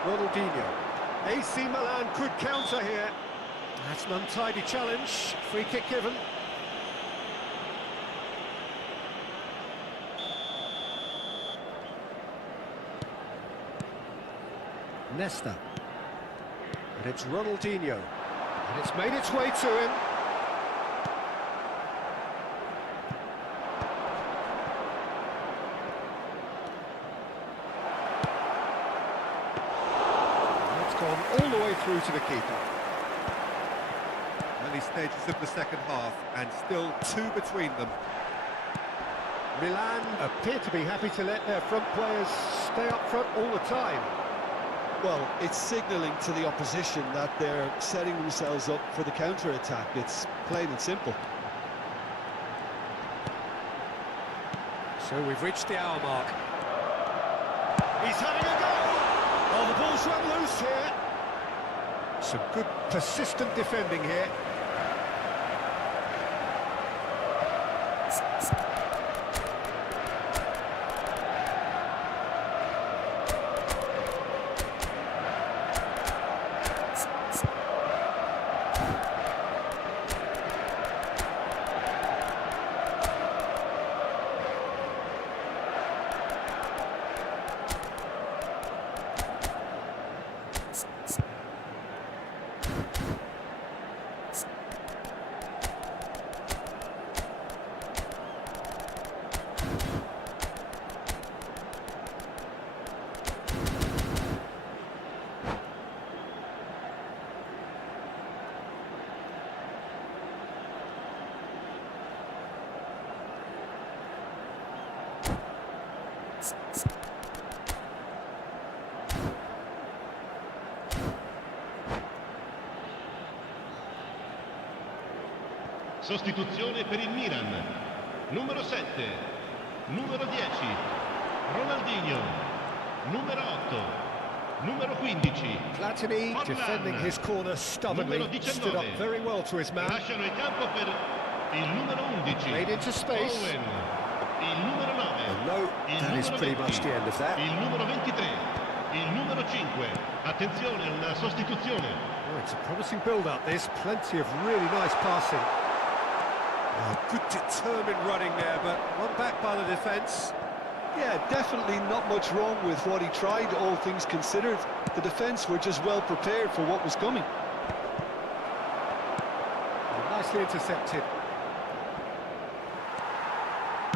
Ronaldinho. AC Milan could counter here. That's an untidy challenge. Free kick given. Nesta. And it's Ronaldinho. And it's made its way to him. And it's gone all the way through to the keeper. Early stages of the second half, and still two between them. Milan appear to be happy to let their front players stay up front all the time. Well, it's signalling to the opposition that they're setting themselves up for the counter-attack. It's plain and simple. So we've reached the hour mark. He's having a go! Oh, the ball's run loose here. Some good, persistent defending here. Sostituzione per il Milan. Numero 7, numero 10, Ronaldinho, numero 8, numero 15. Platini Forlan. defending his corner stubbornly, Numero 19. stood up very well to his man. Lasciano il campo per il numero 11. Made into space. Owen. Il numero 9. No, il that is numero pretty 20, much the end of that. Il numero 23. Il numero 5. Attenzione, una sostituzione. Oh, it's a promising build-up, this. Plenty of really nice passing. Oh, good determined running there, but one back by the defence. Yeah, definitely not much wrong with what he tried, all things considered. The defence were just well prepared for what was coming. Oh, nicely intercepted.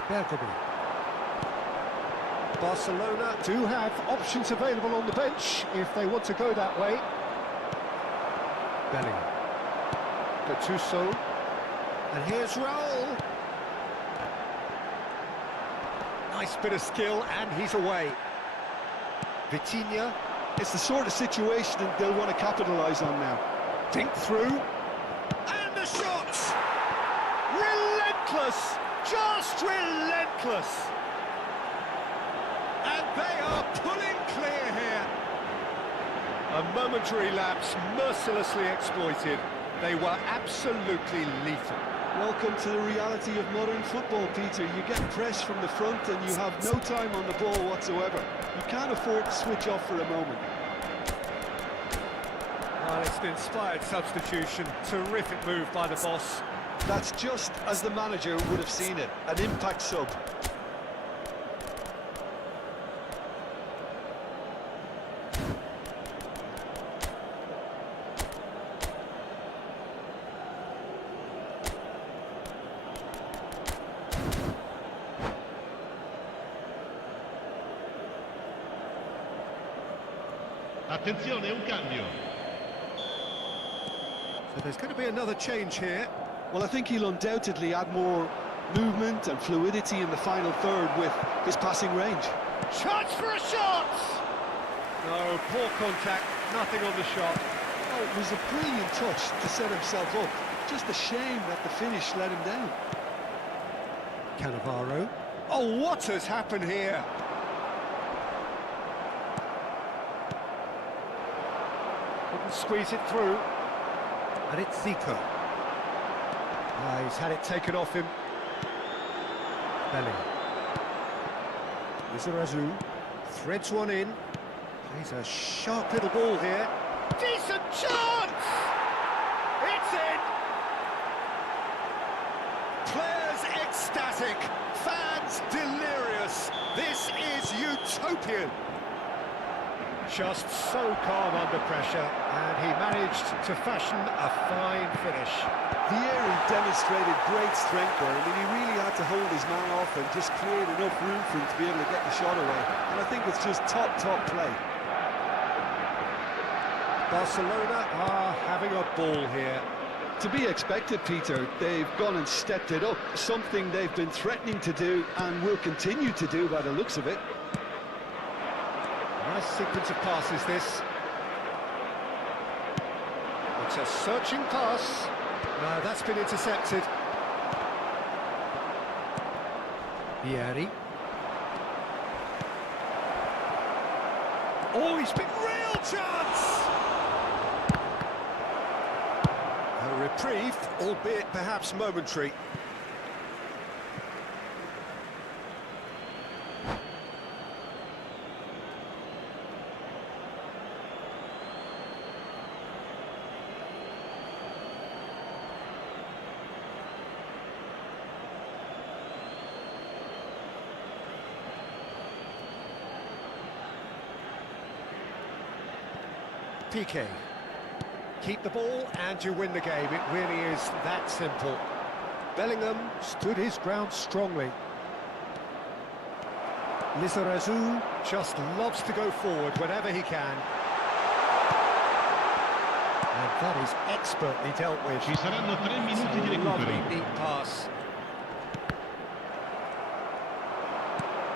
Bergkamp. Barcelona do have options available on the bench if they want to go that way. Bellingham. Gattuso. And here's Raul. Nice bit of skill, and he's away. Vitinha. It's the sort of situation that they'll want to capitalise on now. Dink through. And the shots! Relentless! Just relentless! And they are pulling clear here. A momentary lapse mercilessly exploited. They were absolutely lethal. Welcome to the reality of modern football, Peter. You get press from the front and you have no time on the ball whatsoever. You can't afford to switch off for a moment. Well, it's an inspired substitution. Terrific move by the boss. That's just as the manager would have seen it, an impact sub. Attenzione, un cambio. So there's going to be another change here. Well, I think he'll undoubtedly add more movement and fluidity in the final third with his passing range. Chance for a shot! No, poor contact, nothing on the shot. Oh, it was a brilliant touch to set himself up. Just a shame that the finish let him down. Cannavaro. Oh, what has happened here? Couldn't squeeze it through. And it's Zico. He's had it taken off him. Bellingham. Lizarazu threads one in. Plays a sharp little ball here. Decent chance! It's in! Players ecstatic, fans delirious. This is utopian. Just so calm under pressure, and he managed to fashion a fine finish. Vieri demonstrated great strength there. I mean, he really had to hold his man off and just create enough room for him to be able to get the shot away. And I think it's just top play. Barcelona are having a ball here. To be expected, Peter. They've gone and stepped it up, something they've been threatening to do and will continue to do by the looks of it. Nice sequence of passes, this. It's a searching pass. No, that's been intercepted. Vieri. Oh, he's been real chance! A reprieve, albeit perhaps momentary. Piqué. Keep the ball and you win the game. It really is that simple. Bellingham stood his ground strongly. Lizarazu just loves to go forward whenever he can. And that is expertly dealt with. Ci saranno 3 minuti di Lovely recupero. neat pass.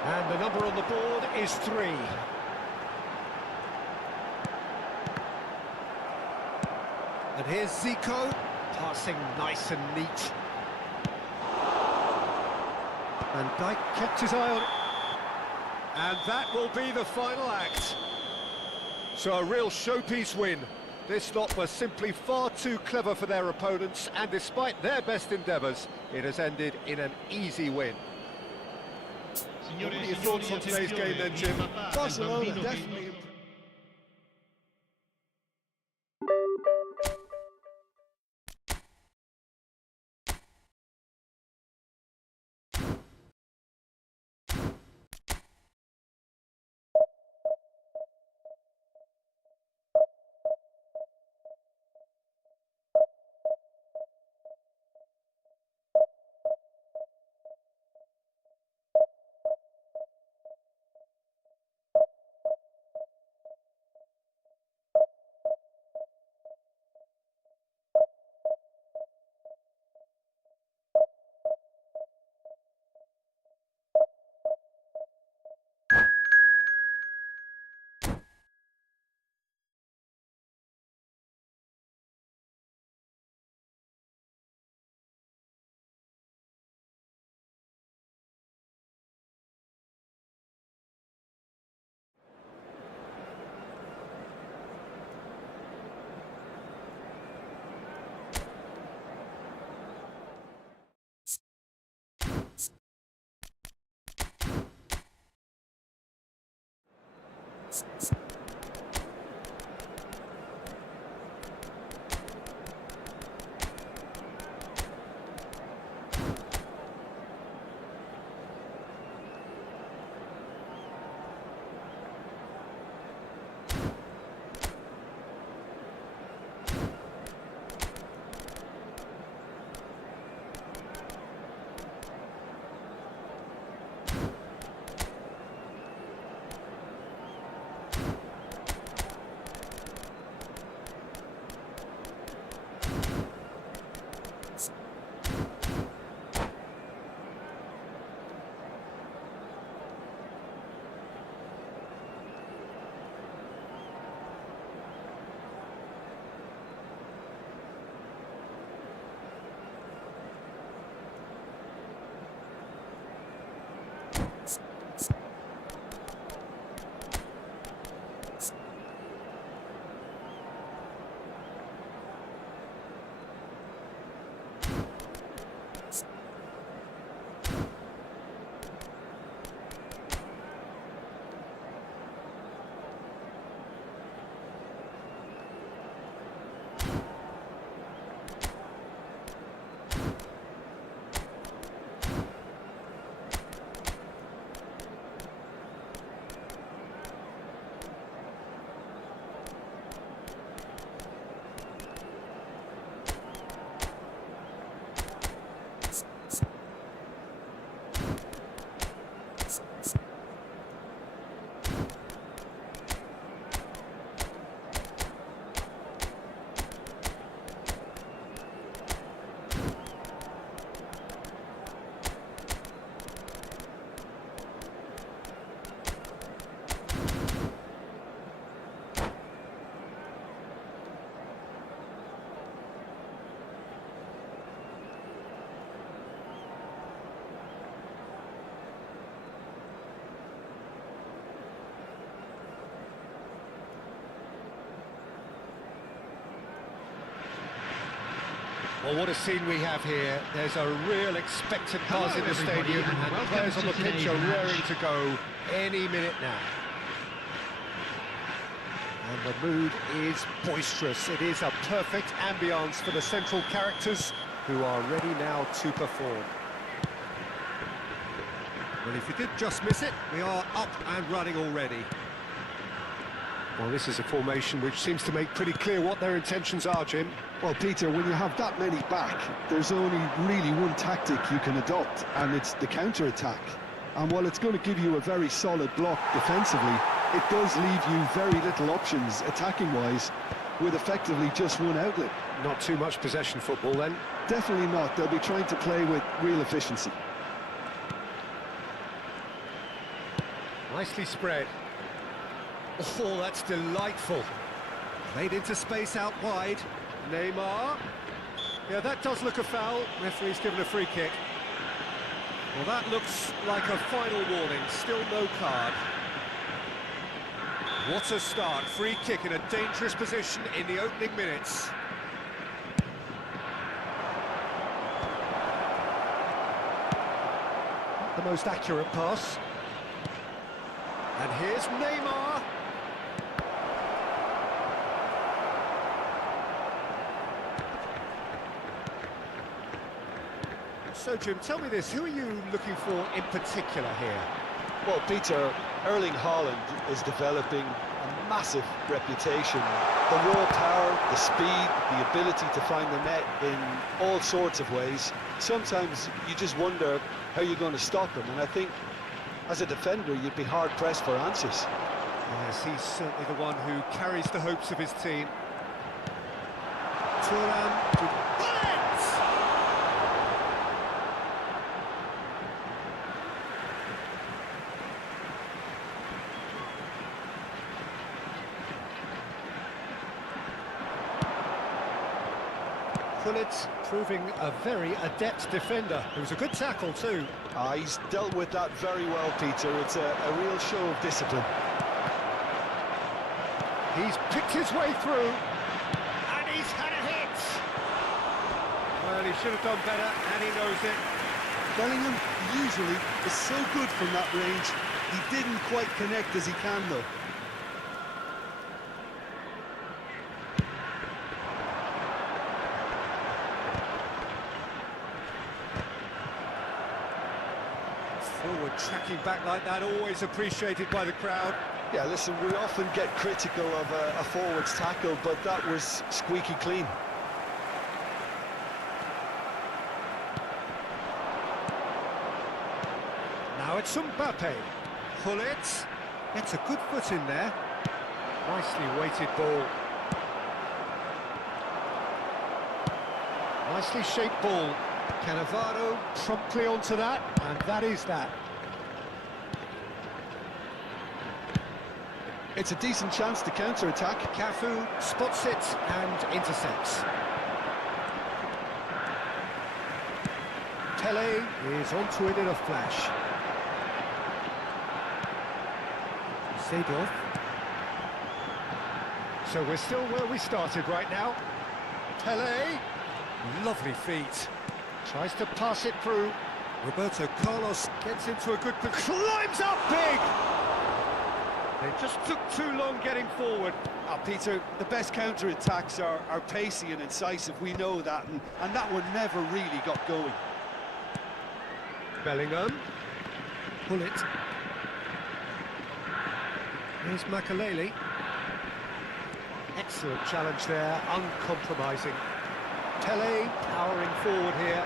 And the number on the board is 3. And here's Zico, passing nice and neat. Van Dijk kept his eye on it. And that will be the final act. So a real showpiece win. This lot were simply far too clever for their opponents, and despite their best endeavours, it has ended in an easy win. What are your thoughts on today's game then, Jim? Barcelona definitely Well, what a scene we have here. There's a real expectant buzz in the everybody, stadium, and and the welcome players on to the pitch today's are match. raring to go any minute now. And the mood is boisterous. It is a perfect ambience for the central characters who are ready now to perform. Well, if you did just miss it, we are up and running already. Well, this is a formation which seems to make pretty clear what their intentions are, Jim. Well, Peter, when you have that many back, there's only really one tactic you can adopt, and it's the counter-attack. And while it's going to give you a very solid block defensively, it does leave you very little options attacking-wise, with effectively just one outlet. Not too much possession football then. Definitely not. They'll be trying to play with real efficiency. Nicely spread. Oh, that's delightful. Played into space out wide. Neymar. Yeah, that does look a foul. Referee's given a free kick. Well, that looks like a final warning. Still no card. What a start. Free kick in a dangerous position in the opening minutes. Not the most accurate pass. And here's Neymar. So, Jim, tell me this, who are you looking for in particular here? Well, Peter, Erling Haaland is developing a massive reputation. The raw power, the speed, the ability to find the net in all sorts of ways. Sometimes you just wonder how you're going to stop him, and I think as a defender you'd be hard-pressed for answers. Yes, he's certainly the one who carries the hopes of his team. Thuram with bullet! Gullit proving a very adept defender. It was a good tackle too. He's dealt with that very well, Peter. It's a real show of discipline. He's picked his way through, and he's had a hit. Well, he should have done better, and he knows it. Bellingham usually is so good from that range. He didn't quite connect as he can, though. Forward tracking back like that, always appreciated by the crowd. Yeah, listen, we often get critical of a forward's tackle, but that was squeaky clean. Now it's Mbappe. Gullit gets a good foot in there. Nicely weighted ball. Nicely shaped ball. Cannavaro promptly onto that, and that is that. It's a decent chance to counter-attack. Cafu spots it and intercepts. Tele is onto it in a flash. Seedorf. So we're still where we started right now. Tele, lovely feet. Tries to pass it through. Roberto Carlos gets into a good position. Climbs up big! They just took too long getting forward. Peter, the best counter-attacks are pacey and incisive, we know that, and that one never really got going. Bellingham. Gullit. Here's Makaleli. Excellent challenge there, uncompromising. Tele powering forward here.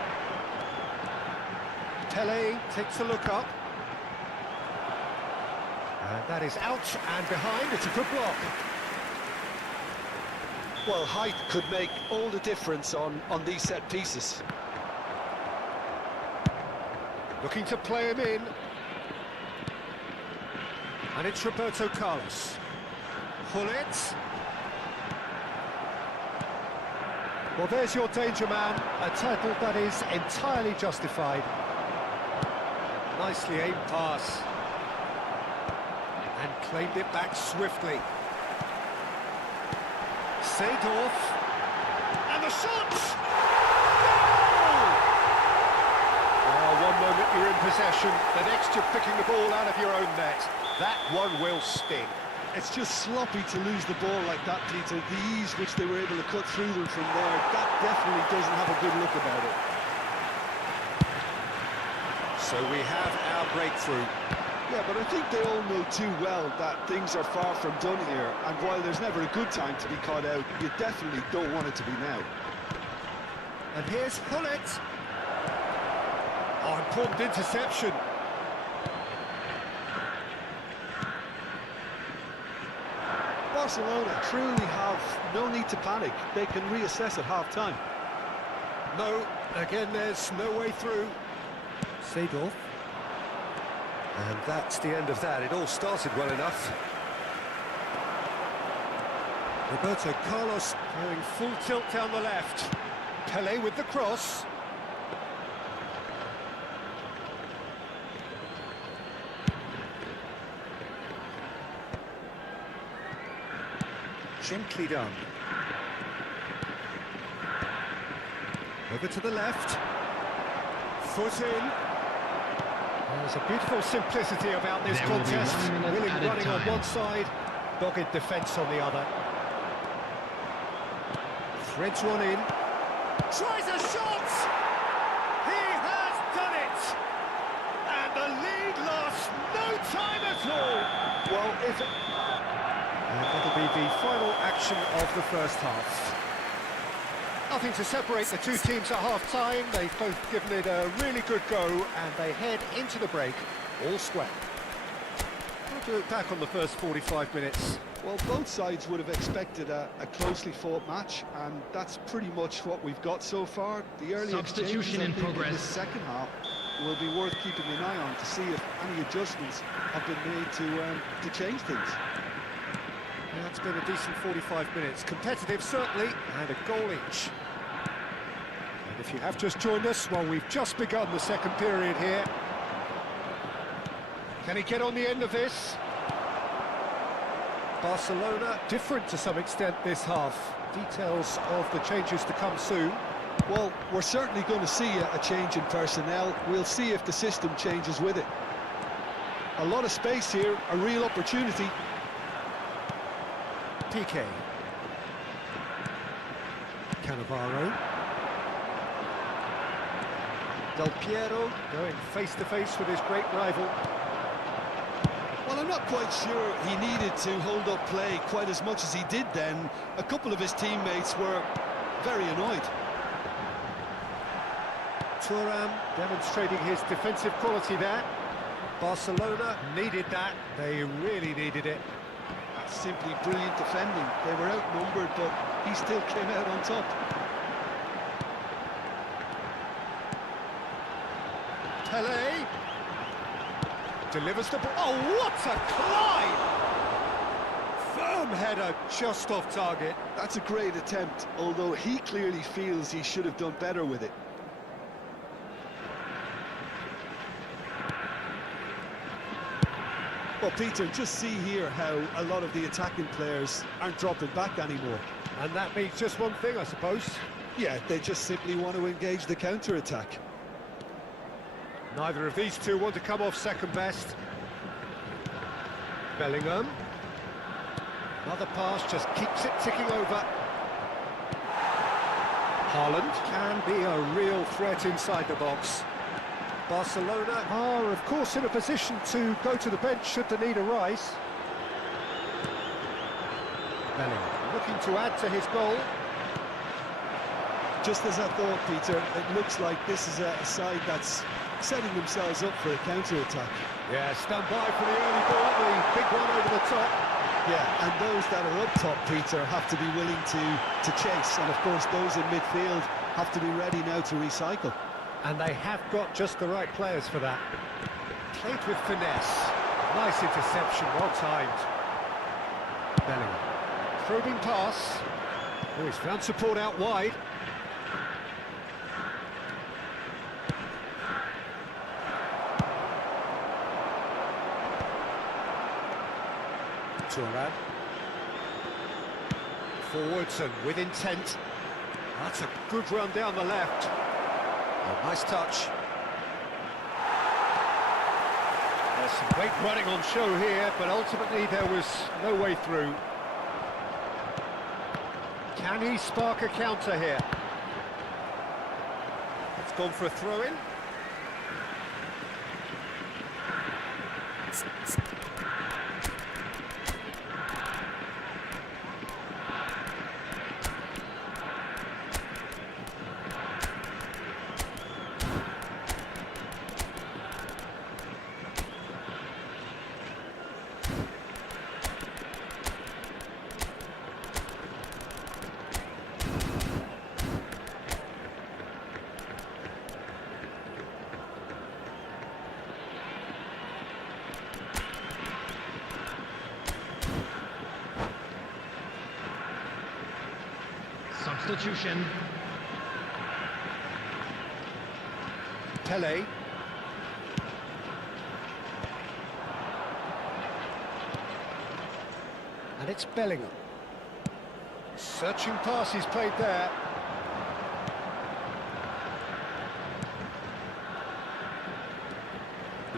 Tele takes a look up. And that is out and behind. It's a good block. Well, height could make all the difference on these set pieces. Looking to play him in. And it's Roberto Carlos. Gullit. Well, there's your danger man, a title that is entirely justified. Nicely aimed pass. And claimed it back swiftly. Seedorf. And the shot! Goal! One moment you're in possession, the next you're picking the ball out of your own net. That one will sting. It's just sloppy to lose the ball like that, Peter. The ease which they were able to cut through them from there, that definitely doesn't have a good look about it. So we have our breakthrough. Yeah, but I think they all know too well that things are far from done here, and while there's never a good time to be caught out, you definitely don't want it to be now. And here's Gullit. Oh, important interception. Barcelona truly have no need to panic. They can reassess at half-time. No, again, there's no way through. Seedorf. And that's the end of that. It all started well enough. Roberto Carlos going full tilt down the left. Pelé with the cross. Gently done. Over to the left. Foot in. There's a beautiful simplicity about this contest. Willing running on one side, dogged defence on the other. Threads one in. Tries a shot! He has done it! And the lead lost no time at all! Well, if it... And that'll be the final action of the first half. Nothing to separate the two teams at half-time. They've both given it a really good go, and they head into the break all square. What do you look back on the first 45 minutes? Well, both sides would have expected a closely fought match, and that's pretty much what we've got so far. The early Substitution exchanges, I in think, progress. in the second half will be worth keeping an eye on to see if any adjustments have been made to change things. Yeah, it's been a decent 45 minutes. Competitive, certainly, and a goal each. And if you have just joined us, well, we've just begun the second period here. Can he get on the end of this? Barcelona, different to some extent this half. Details of the changes to come soon. Well, we're certainly going to see a change in personnel. We'll see if the system changes with it. A lot of space here, a real opportunity. Piqué. Cannavaro. Del Piero going face-to-face with his great rival. Well, I'm not quite sure he needed to hold up play quite as much as he did then. A couple of his teammates were very annoyed. Thuram demonstrating his defensive quality there. Barcelona needed that. They really needed it. That's simply brilliant defending. They were outnumbered, but he still came out on top. Pele delivers the ball. Oh, what a climb! Firm header just off target. That's a great attempt, although he clearly feels he should have done better with it. Well, Peter, just see here how a lot of the attacking players aren't dropping back anymore. And that means just one thing, I suppose. Yeah, they just simply want to engage the counter-attack. Neither of these two want to come off second best. Bellingham. Another pass just keeps it ticking over. Haaland can be a real threat inside the box. Barcelona are, of course, in a position to go to the bench should the need arise. Bellingham looking to add to his goal. Just as I thought, Peter, it looks like this is a side that's setting themselves up for a counter-attack. Yeah, stand by for the early ball, the big one over the top. Yeah, and those that are up top, Peter, have to be willing to chase. And, of course, those in midfield have to be ready now to recycle. And they have got just the right players for that. Played with finesse. Nice interception, well timed. Bellingham. Probing pass. Oh, he's found support out wide. Thuram. Forwards and with intent. That's a good run down the left. Oh, nice touch. There's some great running on show here, but ultimately there was no way through. Can he spark a counter here? It's gone for a throw-in. Substitution. Pele. And it's Bellingham. Searching pass he's played there.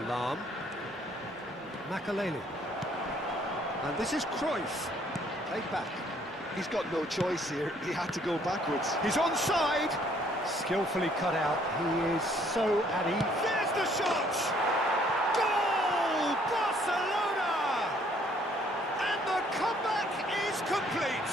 Lahm. Makaleli. And this is Cruyff. Played back. He's got no choice here. He had to go backwards. He's onside. Skillfully cut out. He is so at ease. There's the shot! Goal! Barcelona! And the comeback is complete.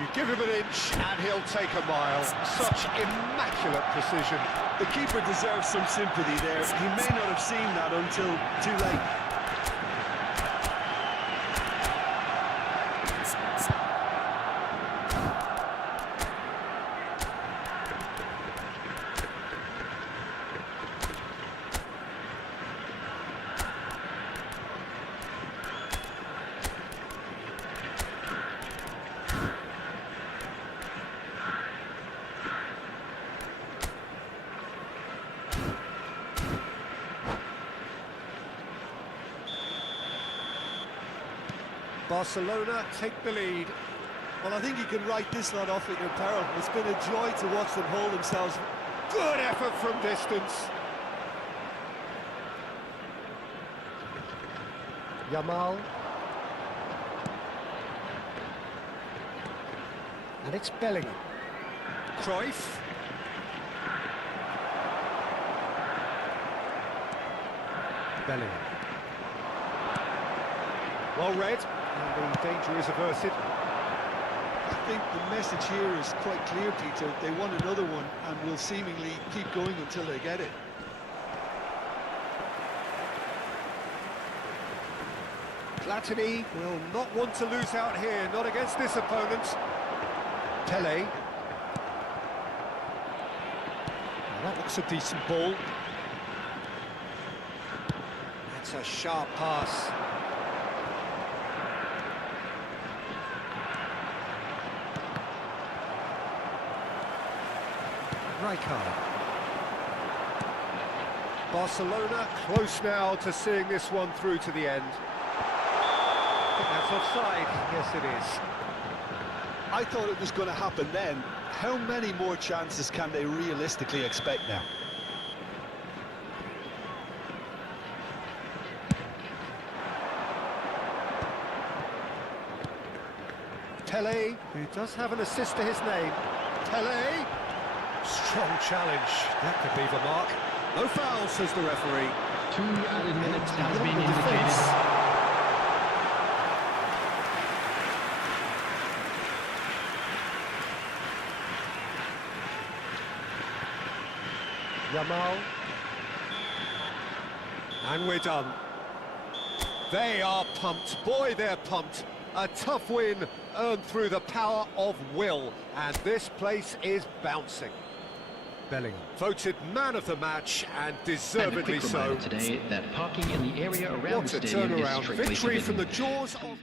You give him an inch and he'll take a mile. Such immaculate precision. The keeper deserves some sympathy there. He may not have seen that until too late. Barcelona take the lead. Well, I think you can write this lot off at your peril. It's been a joy to watch them hold themselves. Good effort from distance. Yamal. And it's Bellingham. Cruyff. Bellingham. Well read, and the danger is averted. I think the message here is quite clear, Peter. They want another one and will seemingly keep going until they get it. Platini will not want to lose out here, not against this opponent. Tele. Well, that looks a decent ball. That's a sharp pass. Rijkaard. Barcelona close now to seeing this one through to the end. I think that's offside. Yes, it is. I thought it was going to happen then. How many more chances can they realistically expect now? Tele, who does have an assist to his name. Tele. Strong challenge. That could leave a mark. No foul, says the referee. 2 added minutes has been The defence. indicated. Yamal. And we're done. They are pumped. Boy, they're pumped. A tough win earned through the power of will. And this place is bouncing. Bellingham voted man of the match and And a deservedly quick so. reminder today that parking in the area around What the a stadium is turnaround. strictly Victory from the forbidden. jaws of...